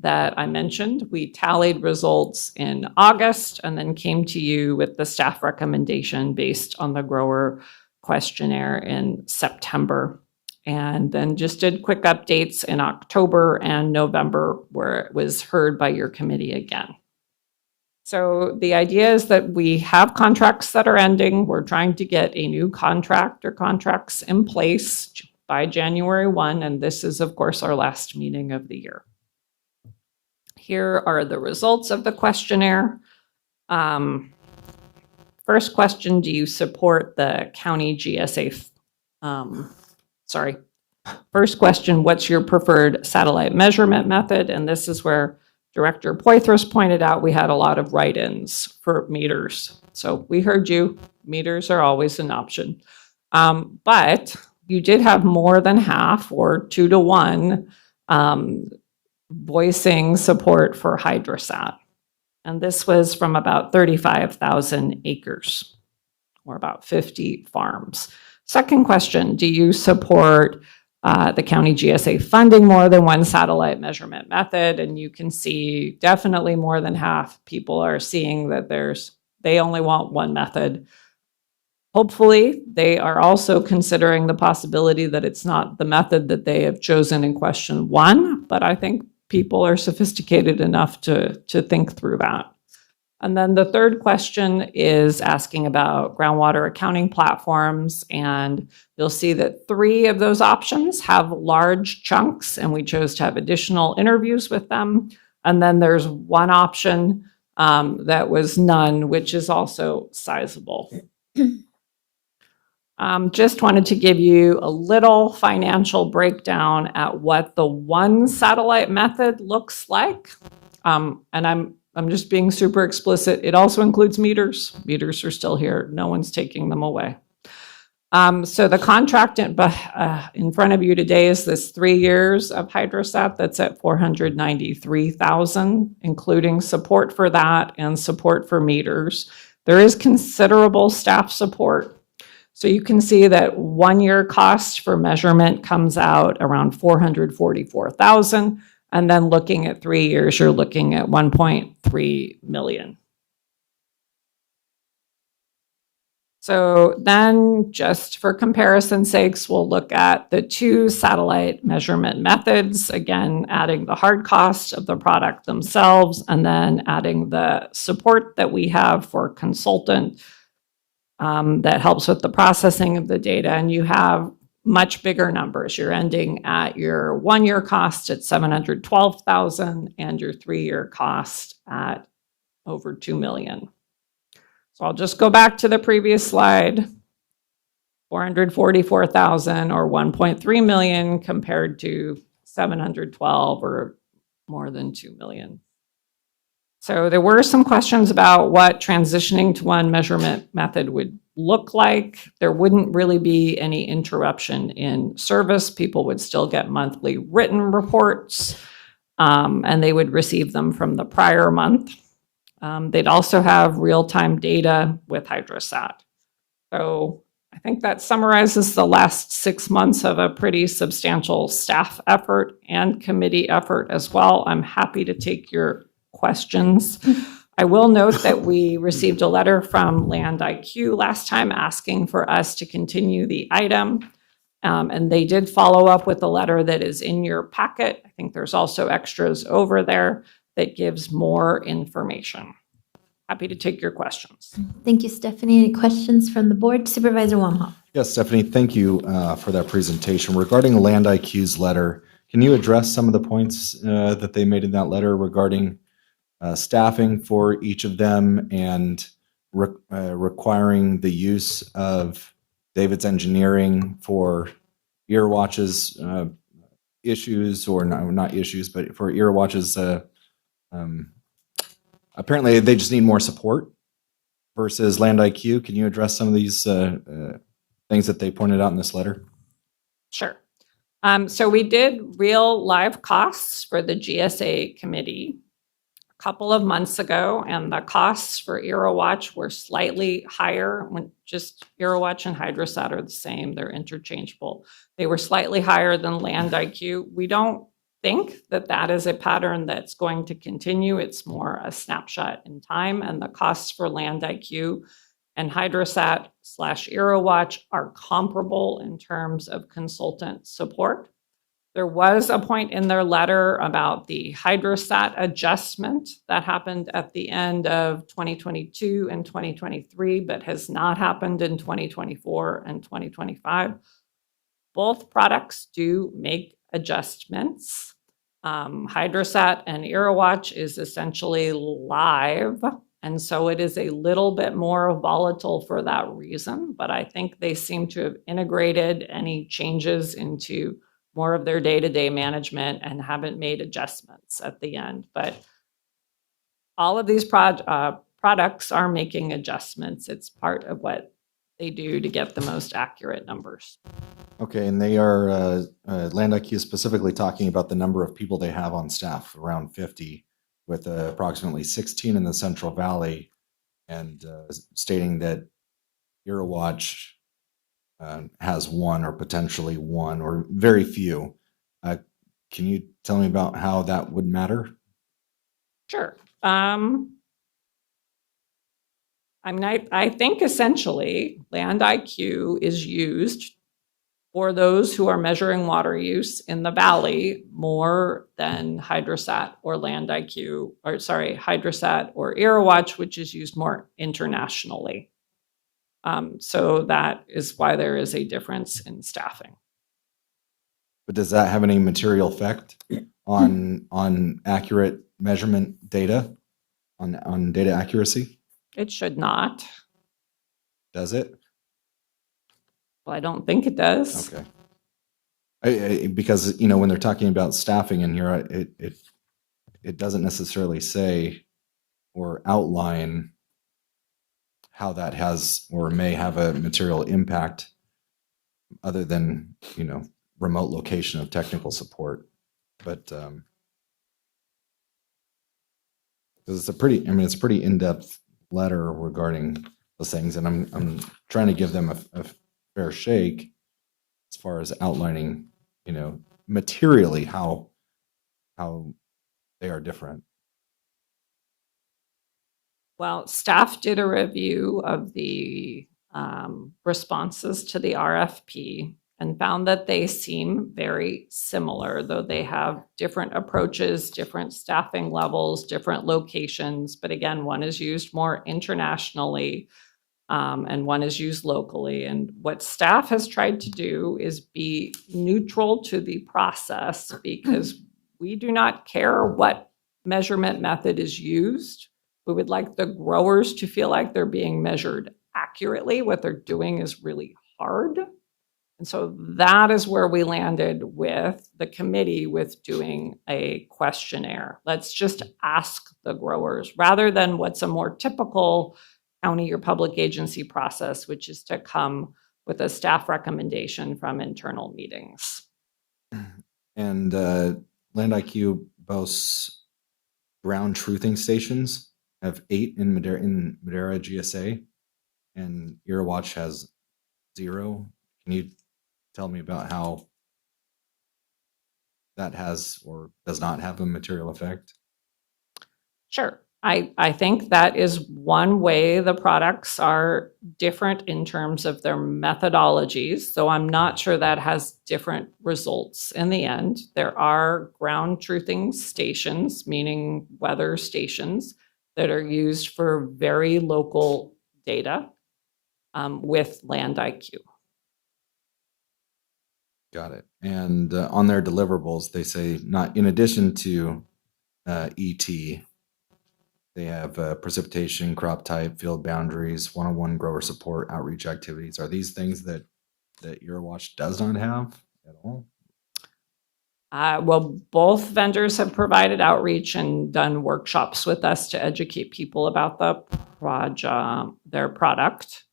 that I mentioned. We tallied results in August and then came to you with the staff recommendation based on the grower questionnaire in September. And then just did quick updates in October and November where it was heard by your committee again. So the idea is that we have contracts that are ending. We're trying to get a new contract or contracts in place by January 1, and this is, of course, our last meeting of the year. Here are the results of the questionnaire. First question, do you support the county GSA? First question, what's your preferred satellite measurement method? And this is where Director Poitras pointed out we had a lot of write-ins for meters. So we heard you, meters are always an option. But you did have more than half, or 2 to 1, voicing support for hydrosat. And this was from about 35,000 acres, or about 50 farms. Second question, do you support the county GSA funding more than one satellite measurement method? And you can see definitely more than half people are seeing that they only want one method. Hopefully, they are also considering the possibility that it's not the method that they have chosen in question 1, but I think people are sophisticated enough to think through that. And then the third question is asking about groundwater accounting platforms, and you'll see that 3 of those options have large chunks, and we chose to have additional interviews with them. And then there's one option that was none, which is also sizable. Just wanted to give you a little financial breakdown at what the one satellite method looks like. And I'm just being super explicit. It also includes meters. Meters are still here. No one's taking them away. So the contract in front of you today is this 3 years of hydrosat that's at $493,000, including support for that and support for meters. There is considerable staff support. So you can see that 1 year cost for measurement comes out around $444,000. And then looking at 3 years, you're looking at $1.3 million. So then just for comparison's sakes, we'll look at the 2 satellite measurement methods, again, adding the hard cost of the product themselves, and then adding the support that we have for consultant that helps with the processing of the data. And you have much bigger numbers. You're ending at your 1 year cost at $712,000 and your 3 year cost at over $2 million. So I'll just go back to the previous slide. $444,000 or $1.3 million compared to $712,000 or more than $2 million. So there were some questions about what transitioning to one measurement method would look like. There wouldn't really be any interruption in service. People would still get monthly written reports, and they would receive them from the prior month. They'd also have real-time data with hydrosat. So I think that summarizes the last 6 months of a pretty substantial staff effort and committee effort as well. I'm happy to take your questions. I will note that we received a letter from Land IQ last time asking for us to continue the item. And they did follow up with a letter that is in your packet. I think there's also extras over there that gives more information. Happy to take your questions. Thank you, Stephanie. Any questions from the board? Supervisor Wamhoff. Yes, Stephanie, thank you for that presentation. Regarding Land IQ's letter, can you address some of the points that they made in that letter regarding staffing for each of them and requiring the use of David's engineering for ear watches issues, or not issues, but for Watch's, apparently they just need more support versus Land IQ. Can you address some of these things that they pointed out in this letter? Sure. So we did real live costs for the GSA committee a couple of months ago, and the costs for EraWatch were slightly higher. When just EraWatch and Hydrosat are the same, they're interchangeable. They were slightly higher than Land IQ. We don't think that that is a pattern that's going to continue. It's more a snapshot in time, and the costs for Land IQ and Hydrosat / EraWatch are comparable in terms of consultant support. There was a point in their letter about the Hydrosat adjustment that happened at the end of 2022 and 2023, but has not happened in 2024 and 2025. Both products do make adjustments. Hydrosat and EraWatch is essentially live, and so it is a little bit more volatile for that reason, but I think they seem to have integrated any changes into more of their day-to-day management and haven't made adjustments at the end. But all of these products are making adjustments. It's part of what they do to get the most accurate numbers. Okay, and they are, Land IQ is specifically talking about the number of people they have on staff, around 50, with approximately 16 in the Central Valley, and stating that EraWatch has one or potentially one or very few. Can you tell me about how that would matter? Sure. I think essentially Land IQ is used for those who are measuring water use in the valley more than Hydrosat or Land IQ, or sorry, Hydrosat or EraWatch, which is used more internationally. So that is why there is a difference in staffing. But does that have any material effect on accurate measurement data, on data accuracy? It should not. Does it? Well, I don't think it does. Okay. Because when they're talking about staffing in here, it doesn't necessarily say or outline how that has or may have a material impact, other than remote location of technical support. But because it's a pretty in-depth letter regarding those things, and I'm trying to give them a fair shake as far as outlining, materially how they are different. Well, staff did a review of the responses to the RFP and found that they seem very similar, though they have different approaches, different staffing levels, different locations. But again, one is used more internationally and one is used locally. And what staff has tried to do is be neutral to the process, because we do not care what measurement method is used. We would like the growers to feel like they're being measured accurately. What they're doing is really hard. And so that is where we landed with the committee with doing a questionnaire. Let's just ask the growers rather than what's a more typical county or public agency process, which is to come with a staff recommendation from internal meetings. And Land IQ boasts ground truthing stations, have 8 in Madera GSA, and EraWatch has 0. Can you tell me about how that has or does not have a material effect? Sure. I think that is one way the products are different in terms of their methodologies, so I'm not sure that has different results in the end. There are ground truthing stations, meaning weather stations, that are used for very local data with Land IQ. Got it. And on their deliverables, they say not in addition to ET, they have precipitation, crop type, field boundaries, one-on-one grower support, outreach activities. Are these things that EraWatch does not have at all? Well, both vendors have provided outreach and done workshops with us to educate people about the project, their product.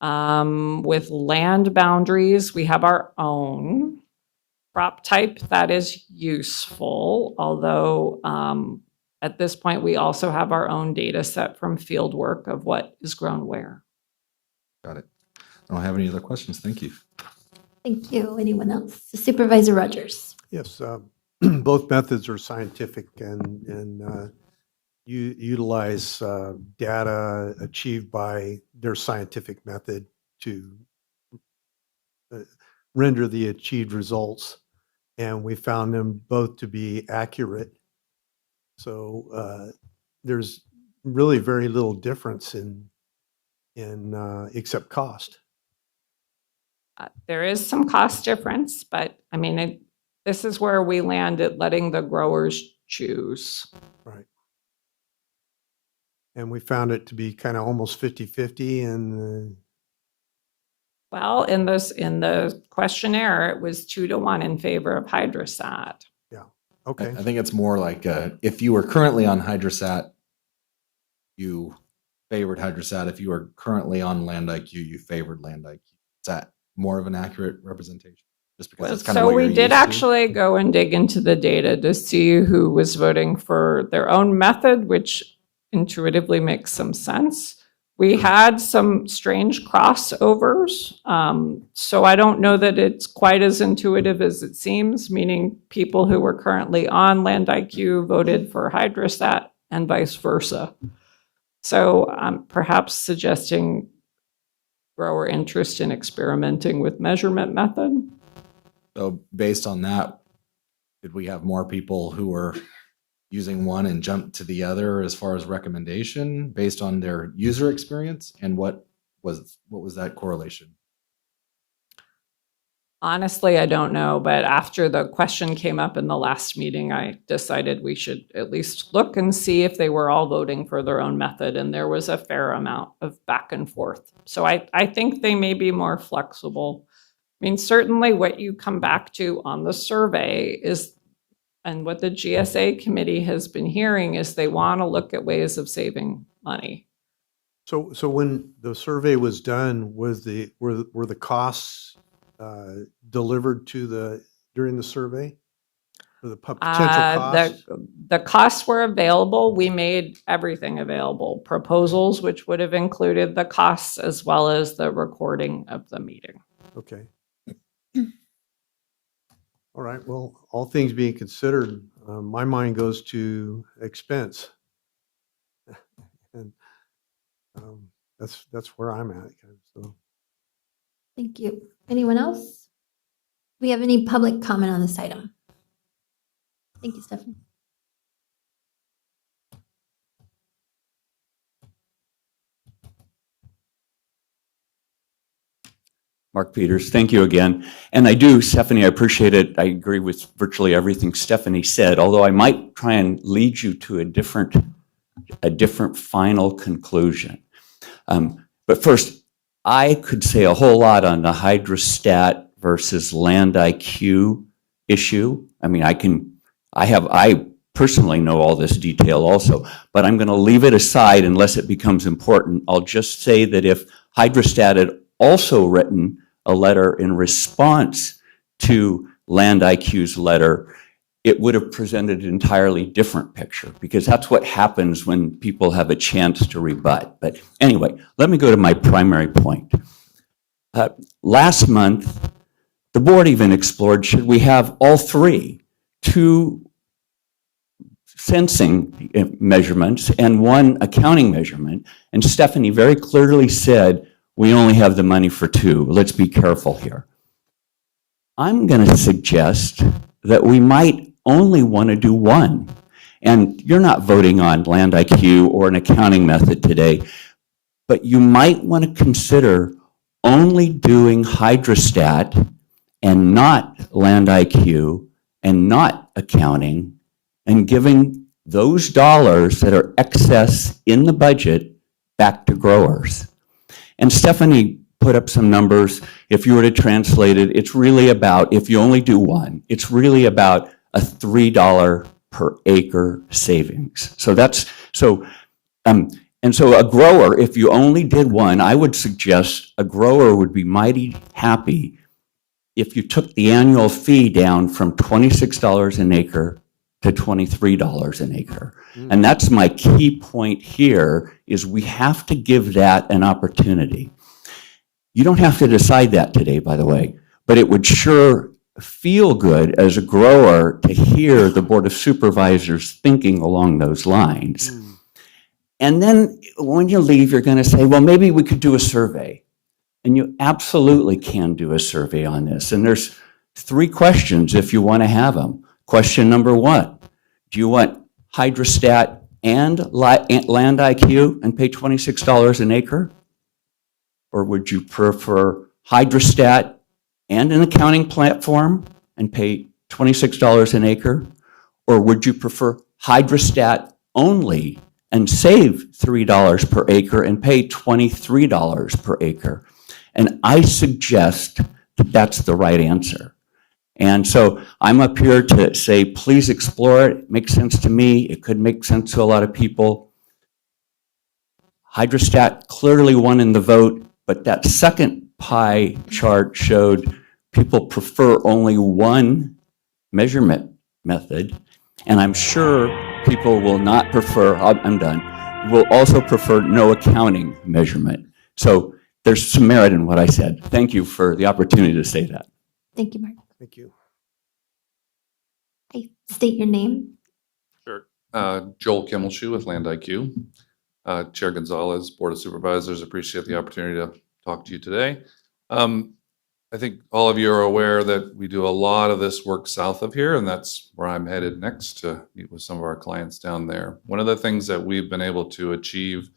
With land boundaries, we have our own crop type that is useful, although at this point, we also have our own data set from field work of what is grown where. Got it. I don't have any other questions. Thank you. Thank you. Anyone else? Supervisor Rogers. Yes, both methods are scientific and utilize data achieved by their scientific method to render the achieved results. And we found them both to be accurate. So there's really very little difference in except cost. There is some cost difference, but I mean, this is where we land at letting the growers choose. Right. And we found it to be kind of almost 50-50 and Well, in the questionnaire, it was 2-1 in favor of hydrosat. yeah. Okay. I think it's more like if you were currently on hydrosat, you favored hydrosat. If you are currently on Land IQ, you favored Land IQ. Is that more of an accurate representation? Just because that's kind of So what we you're did used to? actually go and dig into the data to see who was voting for their own method, which intuitively makes some sense. We had some strange crossovers, so I don't know that it's quite as intuitive as it seems, meaning people who were currently on Land IQ voted for hydrosat and vice versa. So I'm perhaps suggesting grower interest in experimenting with measurement method. So based on that, did we have more people who were using one and jumped to the other as far as recommendation based on their user experience? And what was that correlation? Honestly, I don't know, but after the question came up in the last meeting, I decided we should at least look and see if they were all voting for their own method, and there was a fair amount of back and forth. So I think they may be more flexible. I mean, certainly what you come back to on the survey is, and what the GSA committee has been hearing is they want to look at ways of saving money. So when the survey was done, were the costs delivered to during the survey? For the potential costs? The costs were available. We made everything available. Proposals, which would have included the costs as well as the recording of the meeting. Okay. All right. Well, all things being considered, my mind goes to expense, and that's where I'm at. So. Thank you. Anyone else? Do we have any public comment on this item? Thank you, Stephanie. Mark Peters, thank you again. And I do, Stephanie, I appreciate it. I agree with virtually everything Stephanie said, although I might try and lead you to a different final conclusion. But first, I could say a whole lot on the hydrostat versus Land IQ issue. I mean, I personally know all this detail also, but I'm going to leave it aside unless it becomes important. I'll just say that if hydrostat had also written a letter in response to Land IQ's letter, it would have presented an entirely different picture, because that's what happens when people have a chance to rebut. But anyway, let me go to my primary point. Last month, the board even explored, should we have all three, 2 sensing measurements and 1 accounting measurement? And Stephanie very clearly said, we only have the money for 2. Let's be careful here. I'm going to suggest that we might only want to do 1. And you're not voting on Land IQ or an accounting method today, but you might want to consider only doing hydrostat and not Land IQ and not accounting, and giving those dollars that are excess in the budget back to growers. And Stephanie put up some numbers. If you were to translate it, it's really about, if you only do 1, it's really about a $3 per acre savings. So that's, so, and so a grower, if you only did one, I would suggest a grower would be mighty happy if you took the annual fee down from $26 an acre to $23 an acre. And that's my key point here, is we have to give that an opportunity. You don't have to decide that today, by the way, but it would sure feel good as a grower to hear the Board of Supervisors thinking along those lines. And then when you leave, you're going to say, well, maybe we could do a survey. And you absolutely can do a survey on this. And there's 3 questions if you want to have them. Question number 1, do you want hydrostat and land IQ and pay $26 an acre? Or would you prefer hydrostat and an accounting platform and pay $26 an acre? Or would you prefer hydrostat only and save $3 per acre and pay $23 per acre? And I suggest that that's the right answer. And so I'm up here to say, please explore it. It makes sense to me. It could make sense to a lot of people. Hydrostat clearly won in the vote, but that second pie chart showed people prefer only one measurement method. And I'm sure people will not prefer, I'm done, will also prefer no accounting measurement. So there's some merit in what I said. Thank you for the opportunity to say that. Thank you, Mark. Thank you. Hey, state your name. Sure. Joel Kimmelshoe with Land IQ. Chair Gonzalez, Board of Supervisors, appreciate the opportunity to talk to you today. I think all of you are aware that we do a lot of this work south of here, and that's where I'm headed next to meet with some of our clients down there. One of the things that we've been able to achieve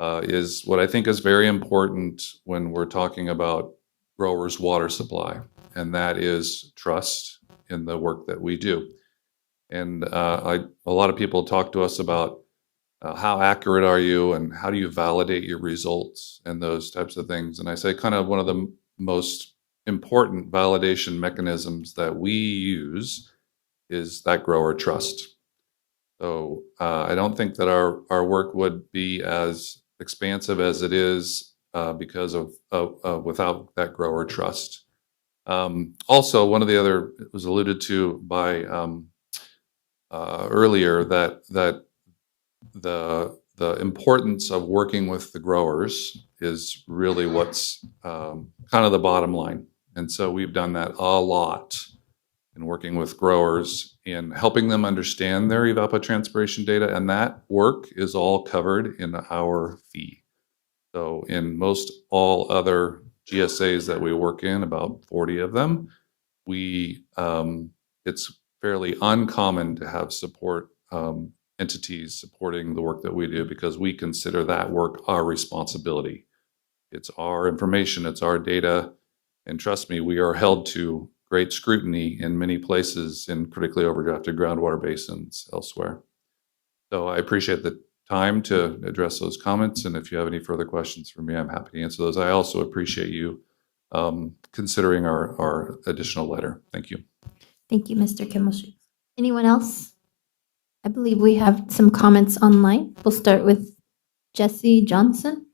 is what I think is very important when we're talking about growers' water supply, and that is trust in the work that we do. And a lot of people talk to us about how accurate are you and how do you validate your results and those types of things. And I say kind of one of the most important validation mechanisms that we use is that grower trust. So I don't think that our work would be as expansive as it is because of without that grower trust. Also, one of the other, it was alluded to by earlier, that the importance of working with the growers is really what's kind of the bottom line. And so we've done that a lot in working with growers in helping them understand their evapotranspiration data, and that work is all covered in our fee. So in most all other GSAs that we work in, about 40 of them, it's fairly uncommon to have support entities supporting the work that we do, because we consider that work our responsibility. It's our information, it's our data, and trust me, we are held to great scrutiny in many places in critically overdrafted groundwater basins elsewhere. So I appreciate the time to address those comments, and if you have any further questions for me, I'm happy to answer those. I also appreciate you considering our additional letter. Thank you. Thank you, Mr. Kimmelshoe. Anyone else? I believe we have some comments online. We'll start with Jesse Johnson.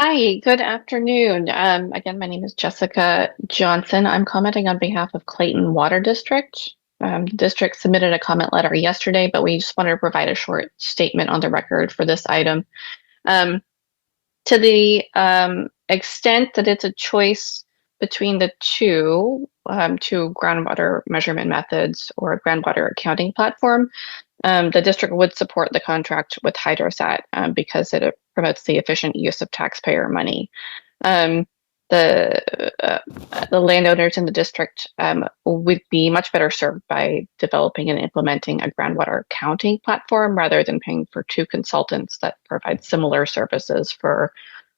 Hi, good afternoon. Again, my name is Jessica Johnson. I'm commenting on behalf of Clayton Water District. The district submitted a comment letter yesterday, but we just wanted to provide a short statement on the record for this item. To the extent that it's a choice between the two groundwater measurement methods or a groundwater accounting platform, the district would support the contract with Hydrosat because it promotes the efficient use of taxpayer money. The landowners in the district would be much better served by developing and implementing a groundwater accounting platform rather than paying for 2 consultants that provide similar services for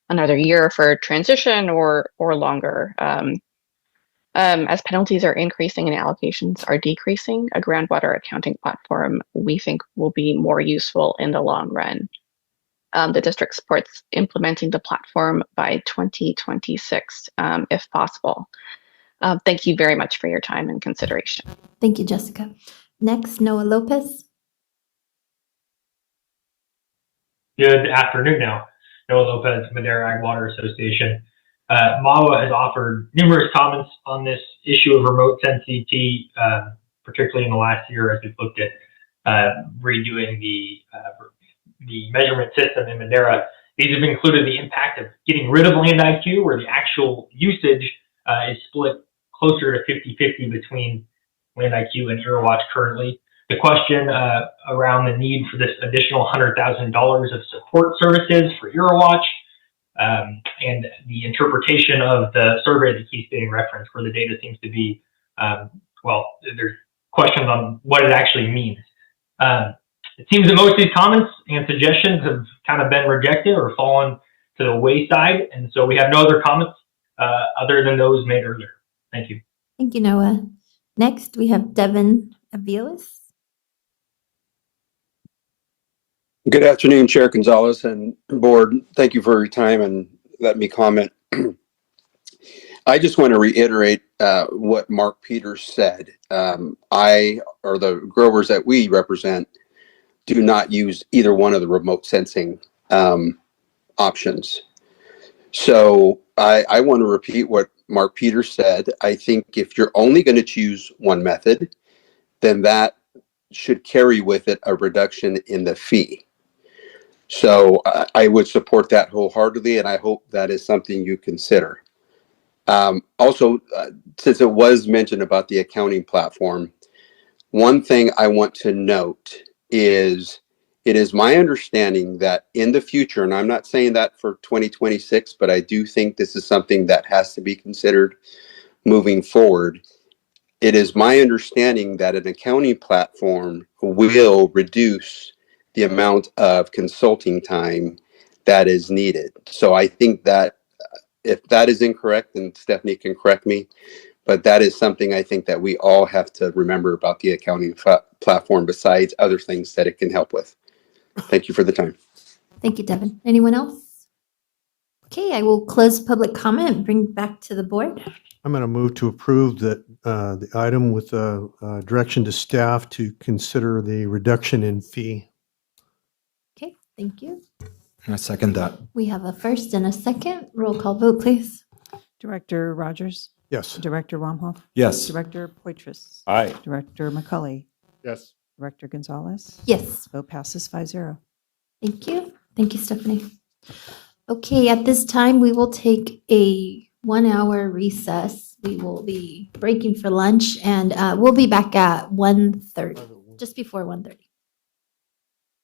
another year for transition or longer. As penalties are increasing and allocations are decreasing, a groundwater accounting platform we think will be more useful in the long run. The district supports implementing the platform by 2026, if possible. Thank you very much for your time and consideration. Thank you, Jessica. Next, Noah Lopez. Good afternoon now. Noah Lopez, Madera Ag Water Association. MAWA has offered numerous comments on this issue of remote sensing, particularly in the last year as we've looked at redoing the measurement system in Madera. These have included the impact of getting rid of Land IQ, where the actual usage is split closer to 50-50 between Land IQ and EraWatch currently. The question around the need for this additional $100,000 of support services for EraWatch, and the interpretation of the survey that keeps being referenced, where the data seems to be, there's questions on what it actually means. It seems that most of these comments and suggestions have kind of been rejected or fallen to the wayside, and so we have no other comments other than those made earlier. Thank you. Thank you, Noah. Next, we have Devin Aviles. Good afternoon, Chair Gonzalez and board. Thank you for your time and let me comment. I just want to reiterate what Mark Peters said. I, or the growers that we represent, do not use either one of the remote sensing options. So I want to repeat what Mark Peters said. I think if you're only going to choose one method, then that should carry with it a reduction in the fee. So I would support that wholeheartedly, and I hope that is something you consider. Also, since it was mentioned about the accounting platform, one thing I want to note is it is my understanding that in the future, and I'm not saying that for 2026, but I do think this is something that has to be considered moving forward. It is my understanding that an accounting platform will reduce the amount of consulting time that is needed. So I think that if that is incorrect, then Stephanie can correct me, but that is something I think that we all have to remember about the accounting platform besides other things that it can help with. Thank you for the time. Thank you, Devin. Anyone else? Okay, I will close public comment, bring it back to the board. I'm going to move to approve that the item with direction to staff to consider the reduction in fee. Okay, thank you. I second that. We have a first and a second. Roll call vote, please. Director Rogers? Yes. Director Wamhoff? Yes. Director Poitras? Aye. Director McCully? Yes. Director Gonzalez? Yes. Vote passes 5-0. Thank you. Thank you, Stephanie. Okay, at this time, we will take a 1-hour recess. We will be breaking for lunch, and we'll be back at 1:30, just before 1:30.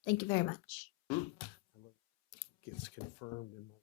Thank you very much. Gets confirmed in my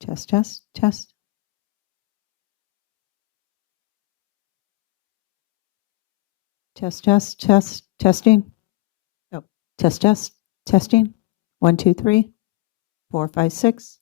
Test, test, test. Test, test, test, testing. Oh, test, test, testing. 1, 2, 3, 4, 5, 6.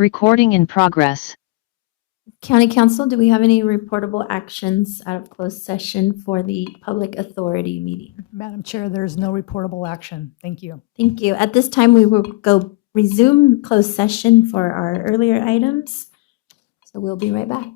Recording in progress. County Council, do we have any reportable actions out of closed session for the public authority meeting? Madam Chair, there's no reportable action. Thank you. Thank you. At this time, we will go resume closed session for our earlier items. So we'll be right back.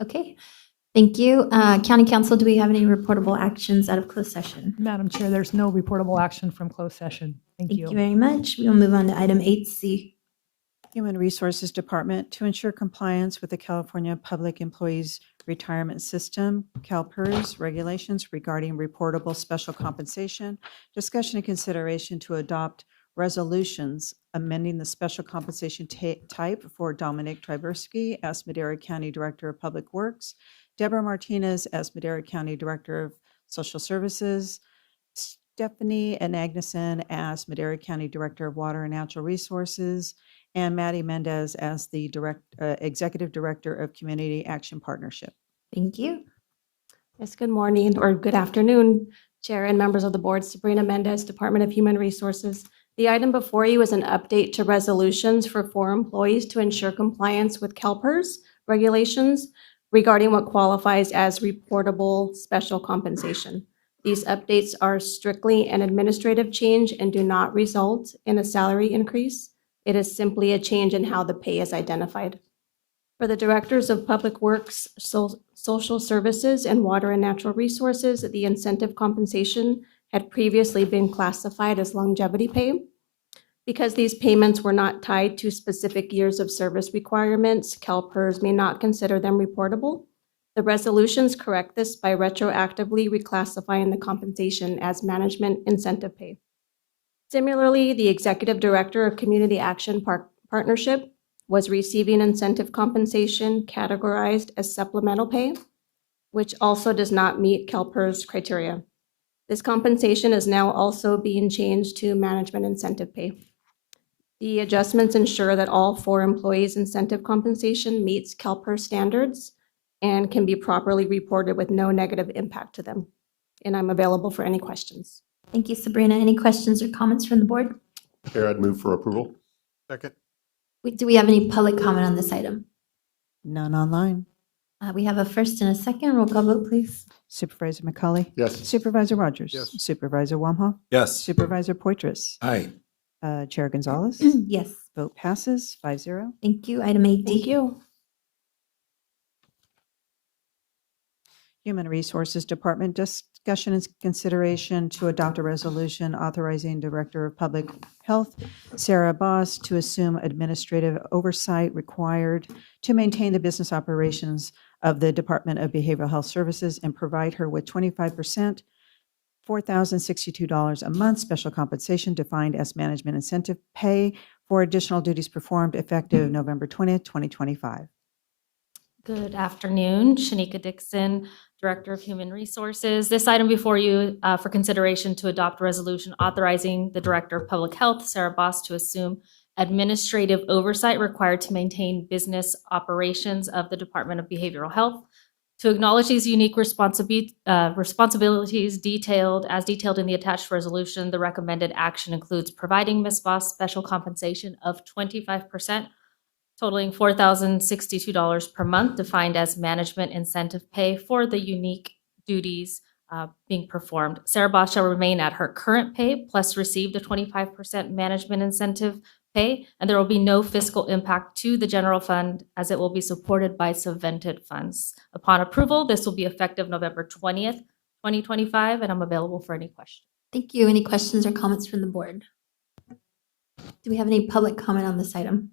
Okay, thank you. County Council, do we have any reportable actions out of closed session? Madam Chair, there's no reportable action from closed session. Thank Thank you. you very much. We will move on to item 8C. Human Resources Department to ensure compliance with the California Public Employees Retirement System, CalPERS regulations regarding reportable special compensation. Discussion and consideration to adopt resolutions amending the special compensation type for Dominic Trybursky as Madera County Director of Public Works, Deborah Martinez as Madera County Director of Social Services, Stephanie Anagneson as Madera County Director of Water and Natural Resources, and Maddie Mendez as the Executive Director of Community Action Partnership. Thank you. Yes, good morning or good afternoon, Chair and members of the board. Sabrina Mendez, Department of Human Resources. The item before you is an update to resolutions for 4 employees to ensure compliance with CalPERS regulations regarding what qualifies as reportable special compensation. These updates are strictly an administrative change and do not result in a salary increase. It is simply a change in how the pay is identified. For the Directors of Public Works, Social Services, and Water and Natural Resources, the incentive compensation had previously been classified as longevity pay. Because these payments were not tied to specific years of service requirements, CalPERS may not consider them reportable. The resolutions correct this by retroactively reclassifying the compensation as management incentive pay. Similarly, the Executive Director of Community Action Partnership was receiving incentive compensation categorized as supplemental pay, which also does not meet CalPERS criteria. This compensation is now also being changed to management incentive pay. The adjustments ensure that all 4 employees' incentive compensation meets CalPERS standards and can be properly reported with no negative impact to them. And I'm available for any questions. Thank you, Sabrina. Any questions or comments from the board? Chair, I'd move for approval. Second. Do we have any public comment on this item? None online. We have a first and a second. Roll call vote, please. Supervisor McCauley? Yes. Supervisor Rogers? Yes. Supervisor Wamhaugh? Yes. Supervisor Poitras? Aye. Chair Gonzalez? Yes. Vote passes 5-0. Thank you. Item 8D. Thank you. Human Resources Department discussion and consideration to adopt a resolution authorizing Director of Public Health Sarah BOS to assume administrative oversight required to maintain the business operations of the Department of Behavioral Health Services and provide her with 25%, $4,062 a month special compensation defined as management incentive pay for additional duties performed effective November 20th, 2025. Good afternoon, Shanika Dixon, Director of Human Resources. This item before you for consideration to adopt a resolution authorizing the Director of Public Health, Sarah BOS, to assume administrative oversight required to maintain business operations of the Department of Behavioral Health. To acknowledge these unique responsibilities as detailed in the attached resolution, the recommended action includes providing Ms. BOS special compensation of 25%, totaling $4,062 per month, defined as management incentive pay for the unique duties being performed. Sarah BOS shall remain at her current pay plus receive the 25% management incentive pay, and there will be no fiscal impact to the general fund as it will be supported by subvented funds. Upon approval, this will be effective November 20th, 2025, and I'm available for any questions. Thank you. Any questions or comments from the board? Do we have any public comment on this item?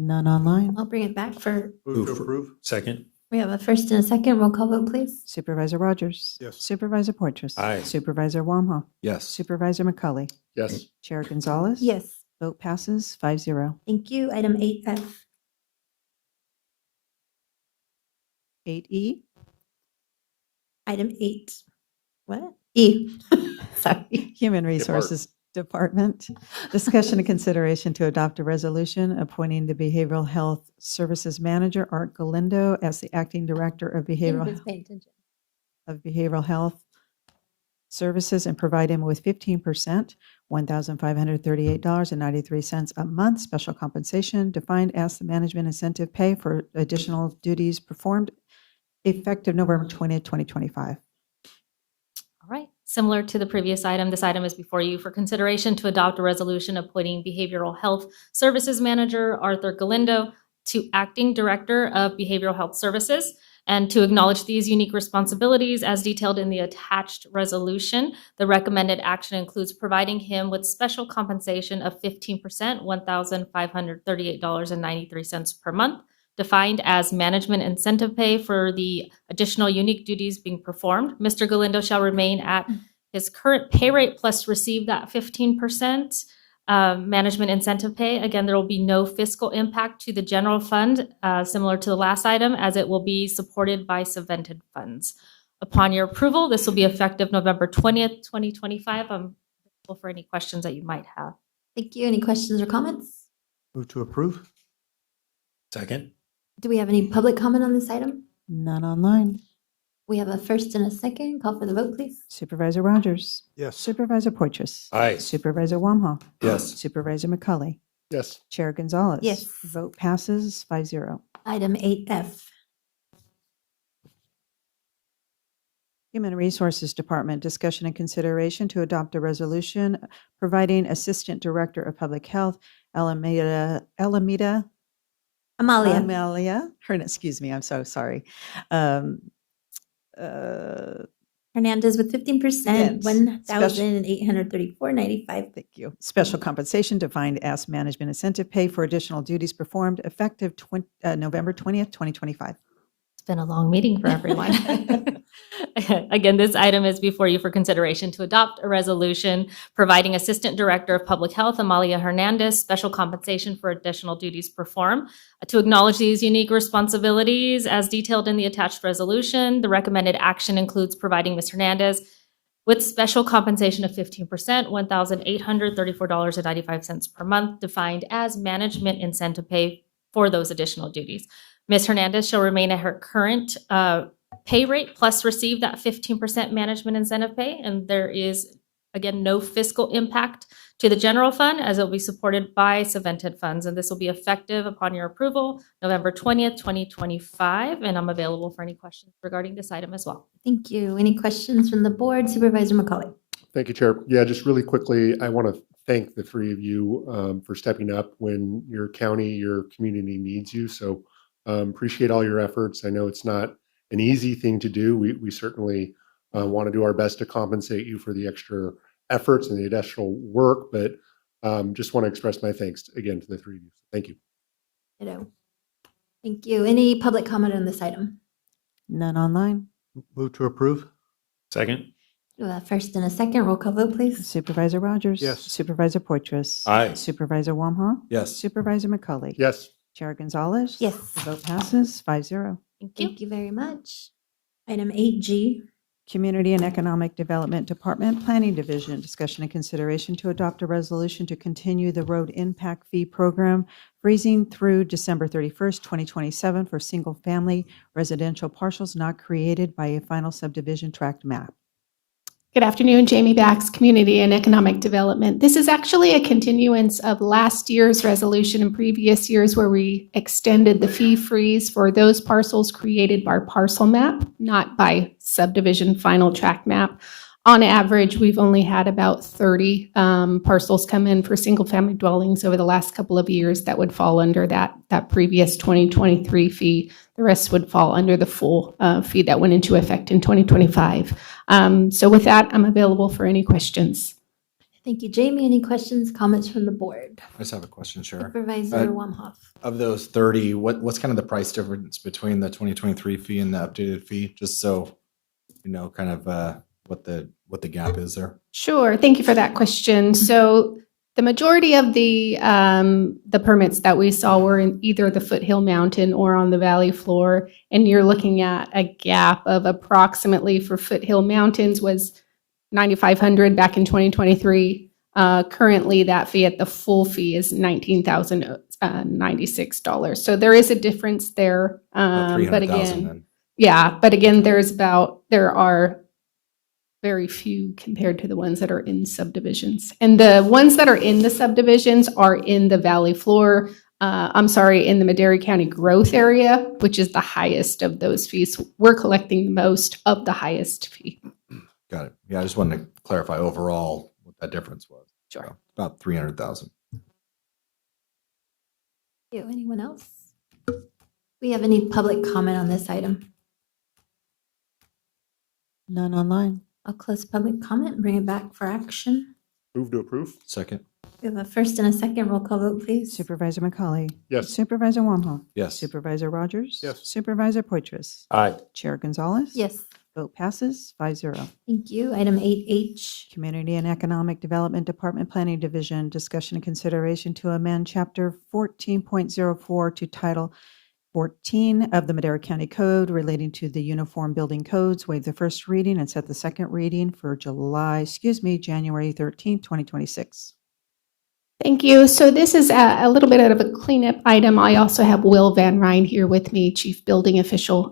None online. I'll bring it back for, Move to approve. Second. we have a first and a second. Roll call vote, please. Supervisor Rogers? Yes. Supervisor Poitras? Aye. Supervisor Wamhaugh? Yes. Supervisor McCauley? Yes. Chair Gonzalez? Yes. Vote passes 5-0. Thank you. Item 8F. 8E? Item 8. What? E. Sorry. Human Resources Department. Discussion and consideration to adopt a resolution appointing the Behavioral Health Services Manager, Art Galindo, as the Acting Director of Who's paying attention? Behavioral Health Services and provide him with 15%, $1,538.93 a month special compensation defined as the management incentive pay for additional duties performed effective November 20th, 2025. All right. Similar to the previous item, this item is before you for consideration to adopt a resolution appointing Behavioral Health Services Manager Arthur Galindo to Acting Director of Behavioral Health Services, and to acknowledge these unique responsibilities as detailed in the attached resolution. The recommended action includes providing him with special compensation of 15%, $1,538.93 per month, defined as management incentive pay for the additional unique duties being performed. Mr. Galindo shall remain at his current pay rate plus receive that 15% management incentive pay. Again, there will be no fiscal impact to the general fund, similar to the last item, as it will be supported by subvented funds. Upon your approval, this will be effective November 20th, 2025. I'm available for any questions that you might have. Thank you. Any questions or comments? Move to approve. Second. Do we have any public comment on this item? None online. We have a first and a second. Call for the vote, please. Supervisor Rogers. Yes. Supervisor Poitras. Aye. Supervisor Wamhaugh. Yes. Supervisor McCully. Yes. Chair Gonzalez. Yes. Vote passes 5-0. Item 8F. Human Resources Department, discussion and consideration to adopt a resolution providing Assistant Director of Public Health, Amalia, excuse me, I'm so sorry. Hernandez with 15%, Yes. $1,834.95. Thank you. Special compensation defined as management incentive pay for additional duties performed effective November 20th, 2025. It's been a long meeting for everyone. Again, this item is before you for consideration to adopt a resolution providing Assistant Director of Public Health, Amalia Hernandez, special compensation for additional duties performed. To acknowledge these unique responsibilities as detailed in the attached resolution, the recommended action includes providing Ms. Hernandez with special compensation of 15%, $1,834.95 per month, defined as management incentive pay for those additional duties. Ms. Hernandez shall remain at her current pay rate plus receive that 15% management incentive pay. And there is, again, no fiscal impact to the general fund as it will be supported by subvented funds. And this will be effective upon your approval, November 20th, 2025. And I'm available for any questions regarding this item as well. Thank you. Any questions from the board? Supervisor McCully. Thank you, Chair. Yeah, just really quickly, I want to thank the three of you for stepping up when your county, your community needs you. So appreciate all your efforts. I know it's not an easy thing to do. We certainly want to do our best to compensate you for the extra efforts and the additional work, but just want to express my thanks again to the three of you. Thank you. Hello. Thank you. Any public comment on this item? None online. Move to approve. Second. First and a second. Roll call vote, please. Supervisor Rogers. Yes. Supervisor Poitras. Aye. Supervisor Wamhaugh. Yes. Supervisor McCully. Yes. Chair Gonzalez. Yes. Vote passes 5-0. Thank you very much. Item 8G. Community and Economic Development Department Planning Division, discussion and consideration to adopt a resolution to continue the road impact fee program freezing through December 31st, 2027 for single-family residential parcels not created by a final subdivision tract map. Good afternoon, Jamie Bax, Community and Economic Development. This is actually a continuance of last year's resolution and previous years where we extended the fee freeze for those parcels created by parcel map, not by subdivision final tract map. On average, we've only had about 30 parcels come in for single-family dwellings over the last couple of years that would fall under that previous 2023 fee. The rest would fall under the full fee that went into effect in 2025. So with that, I'm available for any questions. Thank you, Jamie. Any questions, comments from the board? I just have a question, Chair. Supervisor Wamhaugh. Of those 30, what's kind of the price difference between the 2023 fee and the updated fee? Just so you know, kind of what the gap is there. Sure. Thank you for that question. So the majority of the permits that we saw were in either the Foothill Mountain or on the valley floor. And you're looking at a gap of approximately for Foothill Mountains was $9,500 back in 2023. Currently, that fee at the full fee is $19,096. So there is a difference there. But again, there are very few compared to the ones that are in subdivisions. And the ones that are in the subdivisions are in the valley floor, in the Madera County growth area, which is the highest of those fees. We're collecting the most of the highest fee. Got it. Yeah, I just wanted to clarify overall what that difference was. Sure. So, about 300,000. Anyone else? We have any public comment on this item? None online. I'll close public comment and bring it back for action. Move to approve. Second. We have a first and a second. Roll call vote, please. Supervisor McCauley. Yes. Supervisor Wamhaugh. Yes. Supervisor Rogers. Yes. Supervisor Poitras. Aye. Chair Gonzalez. Yes. Vote passes 5-0. Thank you. Item 8H. Community and Economic Development Department Planning Division, discussion and consideration to amend Chapter 14.04 to Title 14 of the Madera County Code relating to the Uniform Building Codes, waive the first reading and set the second reading for January 13th, 2026. Thank you. So this is a little bit of a cleanup item. I also have Will Van Ryn here with me, Chief Building Official.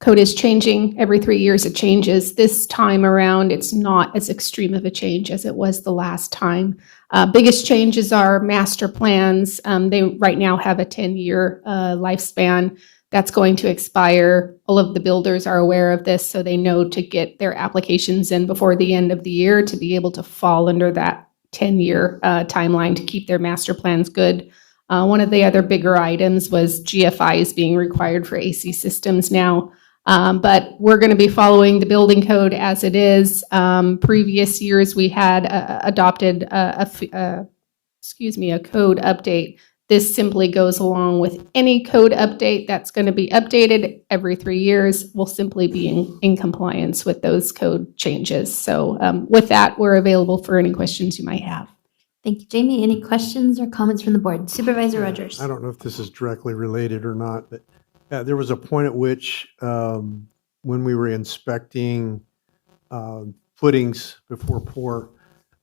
Code is changing. Every 3 years it changes. This time around, it's not as extreme of a change as it was the last time. Biggest changes are master plans. They right now have a 10-year lifespan that's going to expire. All of the builders are aware of this, so they know to get their applications in before the end of the year to be able to fall under that 10-year timeline to keep their master plans good. One of the other bigger items was GFIs being required for AC systems now. But we're going to be following the building code as it is. Previous years, we had adopted a code update. This simply goes along with any code update that's going to be updated every 3 years. We'll simply be in compliance with those code changes. So with that, we're available for any questions you might have. Thank you, Jamie. Any questions or comments from the board? Supervisor Rogers. I don't know if this is directly related or not, but there was a point at which when we were inspecting footings before pour,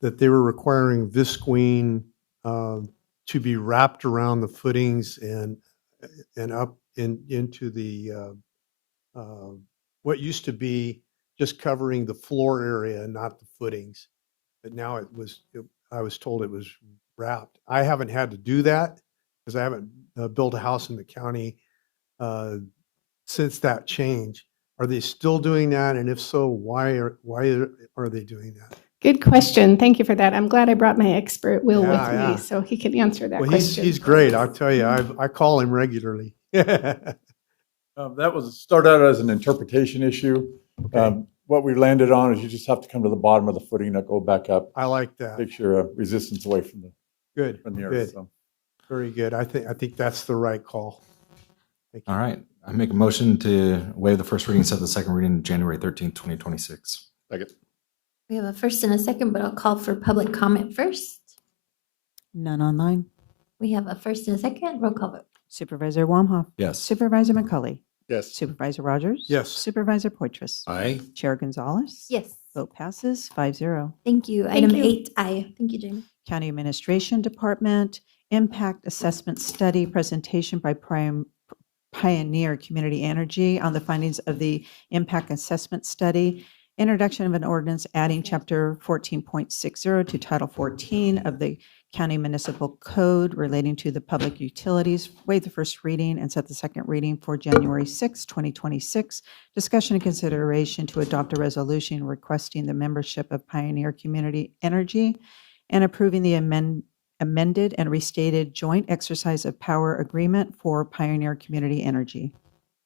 that they were requiring visqueen to be wrapped around the footings and up into the what used to be just covering the floor area and not the footings. But now I was told it was wrapped. I haven't had to do that because I haven't built a house in the county since that change. Are they still doing that? And if so, why are they doing that? Good question. Thank you for that. I'm glad I brought my expert Will with Yeah. me so he can answer that Well, question. he's great. I'll tell you, I call him regularly. That was started out as an interpretation issue. Okay. What we landed on is you just have to come to the bottom of the footing and go back up. I like that. Takes your resistance away from the Good. from the earth. Good. So. Very good. I think that's the right call. Thank you. All right. I make a motion to waive the first reading, set the second reading January 13th, 2026. Second. We have a first and a second, but I'll call for public comment first. None online. We have a first and a second. Roll call vote. Supervisor Wamhaugh. Yes. Supervisor McCauley. Yes. Supervisor Rogers. Yes. Supervisor Poitras. Aye. Chair Gonzalez. Yes. Vote passes 5-0. Thank you. Thank Item you. 8I. Thank you, Jamie. County Administration Department, Impact Assessment Study presentation by Pioneer Community Energy on the findings of the Impact Assessment Study, introduction of an ordinance adding Chapter 14.60 to Title 14 of the County Municipal Code relating to the public utilities, waive the first reading and set the second reading for January 6, 2026. Discussion and consideration to adopt a resolution requesting the membership of Pioneer Community Energy and approving the amended and restated joint exercise of power agreement for Pioneer Community Energy.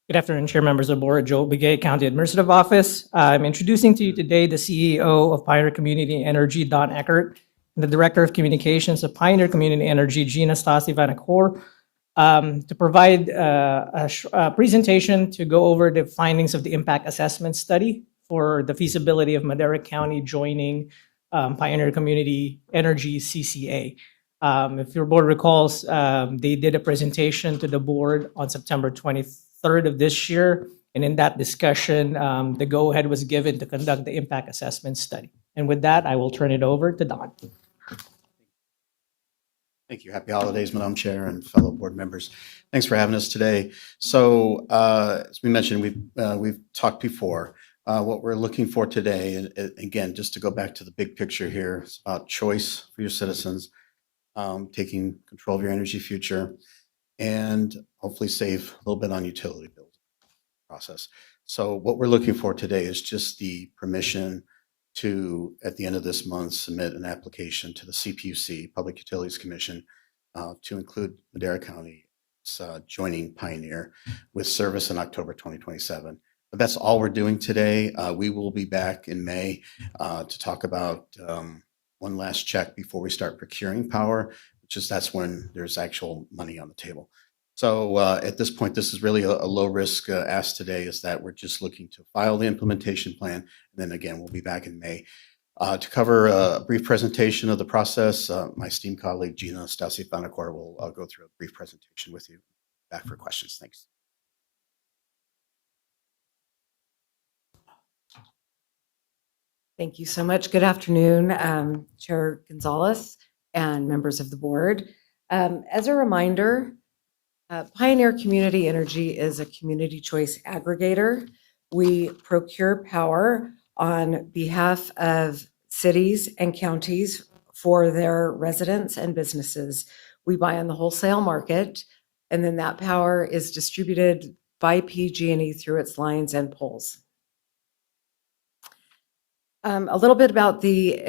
Good afternoon, Chair, members of the board. Joe Begay, County Administrative Office. I'm introducing to you today the CEO of Pioneer Community Energy, Don Eckert, and the Director of Communications of Pioneer Community Energy, Gina Stasi Vanacore, to provide a presentation to go over the findings of the impact assessment study for the feasibility of Madera County joining Pioneer Community Energy CCA. If your board recalls, they did a presentation to the board on September 23rd of this year. And in that discussion, the go-ahead was given to conduct the impact assessment study. And with that, I will turn it over to Don. Thank you. Happy holidays, Madam Chair and fellow board members. Thanks for having us today. So as we mentioned, we've talked before. What we're looking for today, and again, just to go back to the big picture here, it's about choice for your citizens, taking control of your energy future, and hopefully save a little bit on utility bills process. So what we're looking for today is just the permission to, at the end of this month, submit an application to the CPUC, Public Utilities Commission, to include Madera County joining Pioneer with service in October 2027. But that's all we're doing today. We will be back in May to talk about one last check before we start procuring power, which is that's when there's actual money on the table. So at this point, this is really a low risk ask today, is that we're just looking to file the implementation plan. And then again, we'll be back in May. To cover a brief presentation of the process, my esteemed colleague Gina Stasi-Thanacore will go through a brief presentation with you. Back for questions. Thanks. Thank you so much. Good afternoon, Chair Gonzalez and members of the board. As a reminder, Pioneer Community Energy is a community choice aggregator. We procure power on behalf of cities and counties for their residents and businesses. We buy on the wholesale market, and then that power is distributed by PG&E through its lines and poles. A little bit about the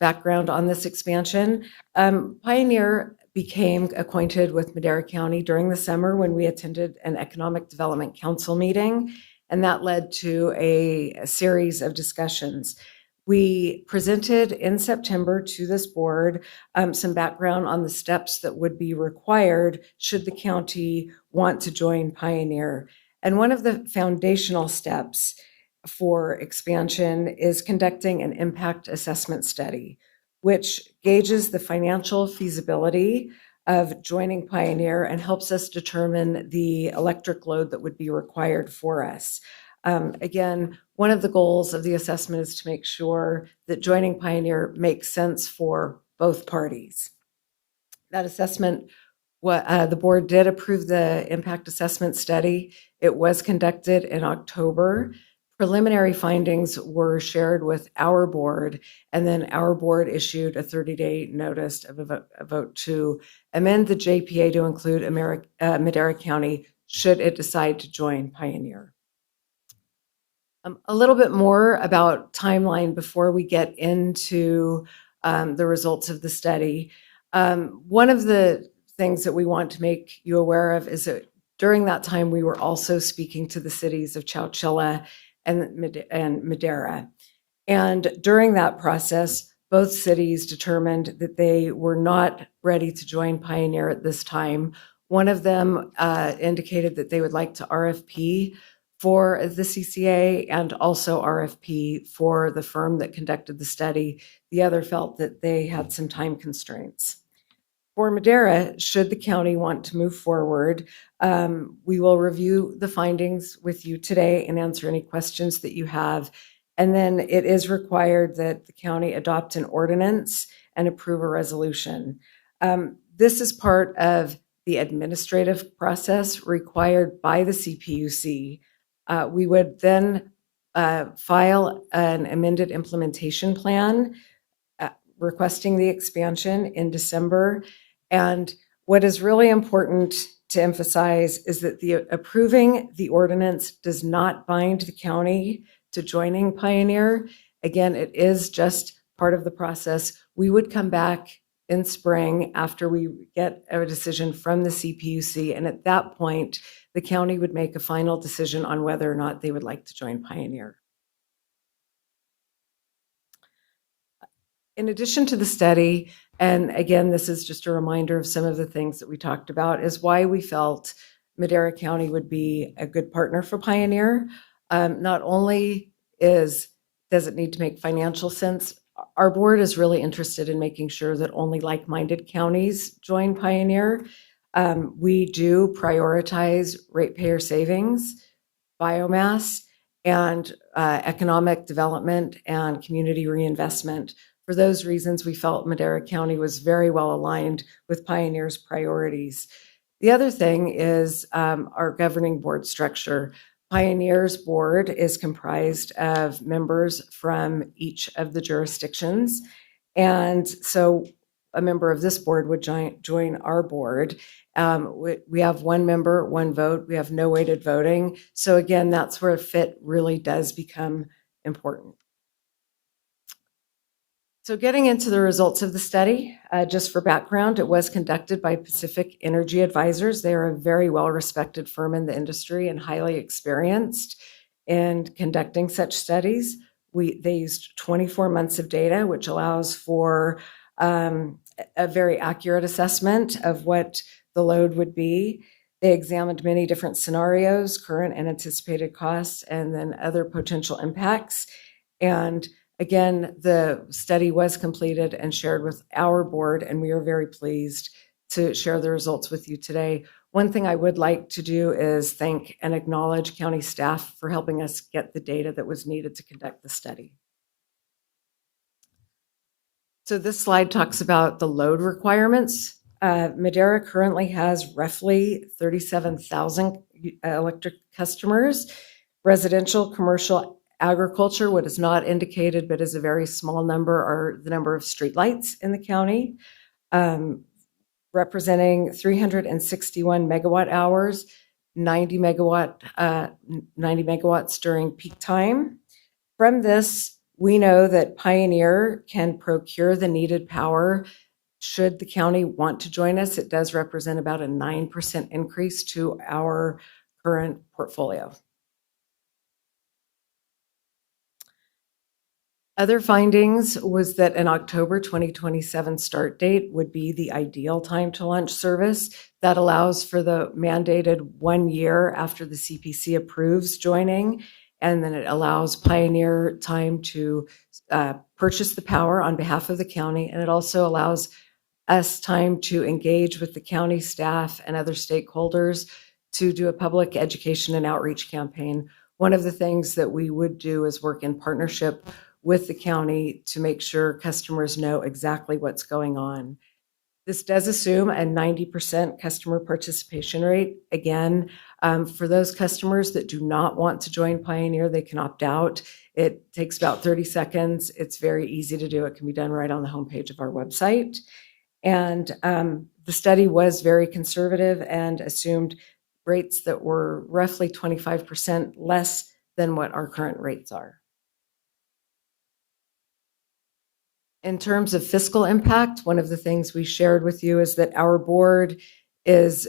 background on this expansion. Pioneer became acquainted with Madera County during the summer when we attended an Economic Development Council meeting, and that led to a series of discussions. We presented in September to this board some background on the steps that would be required should the county want to join Pioneer. And one of the foundational steps for expansion is conducting an impact assessment study, which gauges the financial feasibility of joining Pioneer and helps us determine the electric load that would be required for us. Again, one of the goals of the assessment is to make sure that joining Pioneer makes sense for both parties. That assessment, the board did approve the impact assessment study. It was conducted in October. Preliminary findings were shared with our board, and then our board issued a 30-day notice of a vote to amend the JPA to include Madera County should it decide to join Pioneer. A little bit more about timeline before we get into the results of the study. One of the things that we want to make you aware of is that during that time, we were also speaking to the cities of Chowchilla and Madera. And during that process, both cities determined that they were not ready to join Pioneer at this time. One of them indicated that they would like to RFP for the CCA and also RFP for the firm that conducted the study. The other felt that they had some time constraints. For Madera, should the county want to move forward, we will review the findings with you today and answer any questions that you have. And then it is required that the county adopt an ordinance and approve a resolution. This is part of the administrative process required by the CPUC. We would then file an amended implementation plan requesting the expansion in December. And what is really important to emphasize is that approving the ordinance does not bind the county to joining Pioneer. Again, it is just part of the process. We would come back in spring after we get a decision from the CPUC, and at that point, the county would make a final decision on whether or not they would like to join Pioneer. In addition to the study, and again, this is just a reminder of some of the things that we talked about, is why we felt Madera County would be a good partner for Pioneer. Not only does it need to make financial sense, our board is really interested in making sure that only like-minded counties join Pioneer. We do prioritize ratepayer savings, biomass, and economic development and community reinvestment. For those reasons, we felt Madera County was very well aligned with Pioneer's priorities. The other thing is our governing board structure. Pioneer's board is comprised of members from each of the jurisdictions. And so a member of this board would join our board. We have one member, one vote. We have no weighted voting. So again, that's where fit really does become important. So getting into the results of the study, just for background, it was conducted by Pacific Energy Advisors. They are a very well-respected firm in the industry and highly experienced in conducting such studies. They used 24 months of data, which allows for a very accurate assessment of what the load would be. They examined many different scenarios, current and anticipated costs, and then other potential impacts. And again, the study was completed and shared with our board, and we are very pleased to share the results with you today. One thing I would like to do is thank and acknowledge county staff for helping us get the data that was needed to conduct the study. So this slide talks about the load requirements. Madera currently has roughly 37,000 electric customers. Residential, commercial, agriculture, what is not indicated but is a very small number, are the number of streetlights in the county, representing 361 megawatt hours, 90 megawatts during peak time. From this, we know that Pioneer can procure the needed power should the county want to join us. It does represent about a 9% increase to our current portfolio. Other findings was that an October 2027 start date would be the ideal time to launch service. That allows for the mandated 1 year after the CPC approves joining, and then it allows Pioneer time to purchase the power on behalf of the county, and it also allows us time to engage with the county staff and other stakeholders to do a public education and outreach campaign. One of the things that we would do is work in partnership with the county to make sure customers know exactly what's going on. This does assume a 90% customer participation rate. Again, for those customers that do not want to join Pioneer, they can opt out. It takes about 30 seconds. It's very easy to do. It can be done right on the homepage of our website. And the study was very conservative and assumed rates that were roughly 25% less than what our current rates are. In terms of fiscal impact, one of the things we shared with you is that our board is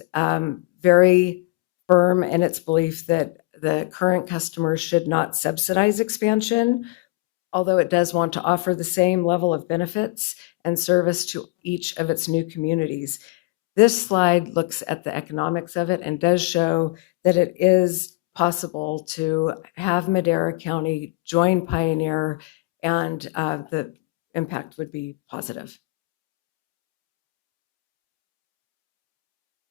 very firm in its belief that the current customers should not subsidize expansion, although it does want to offer the same level of benefits and service to each of its new communities. This slide looks at the economics of it and does show that it is possible to have Madera County join Pioneer, and the impact would be positive.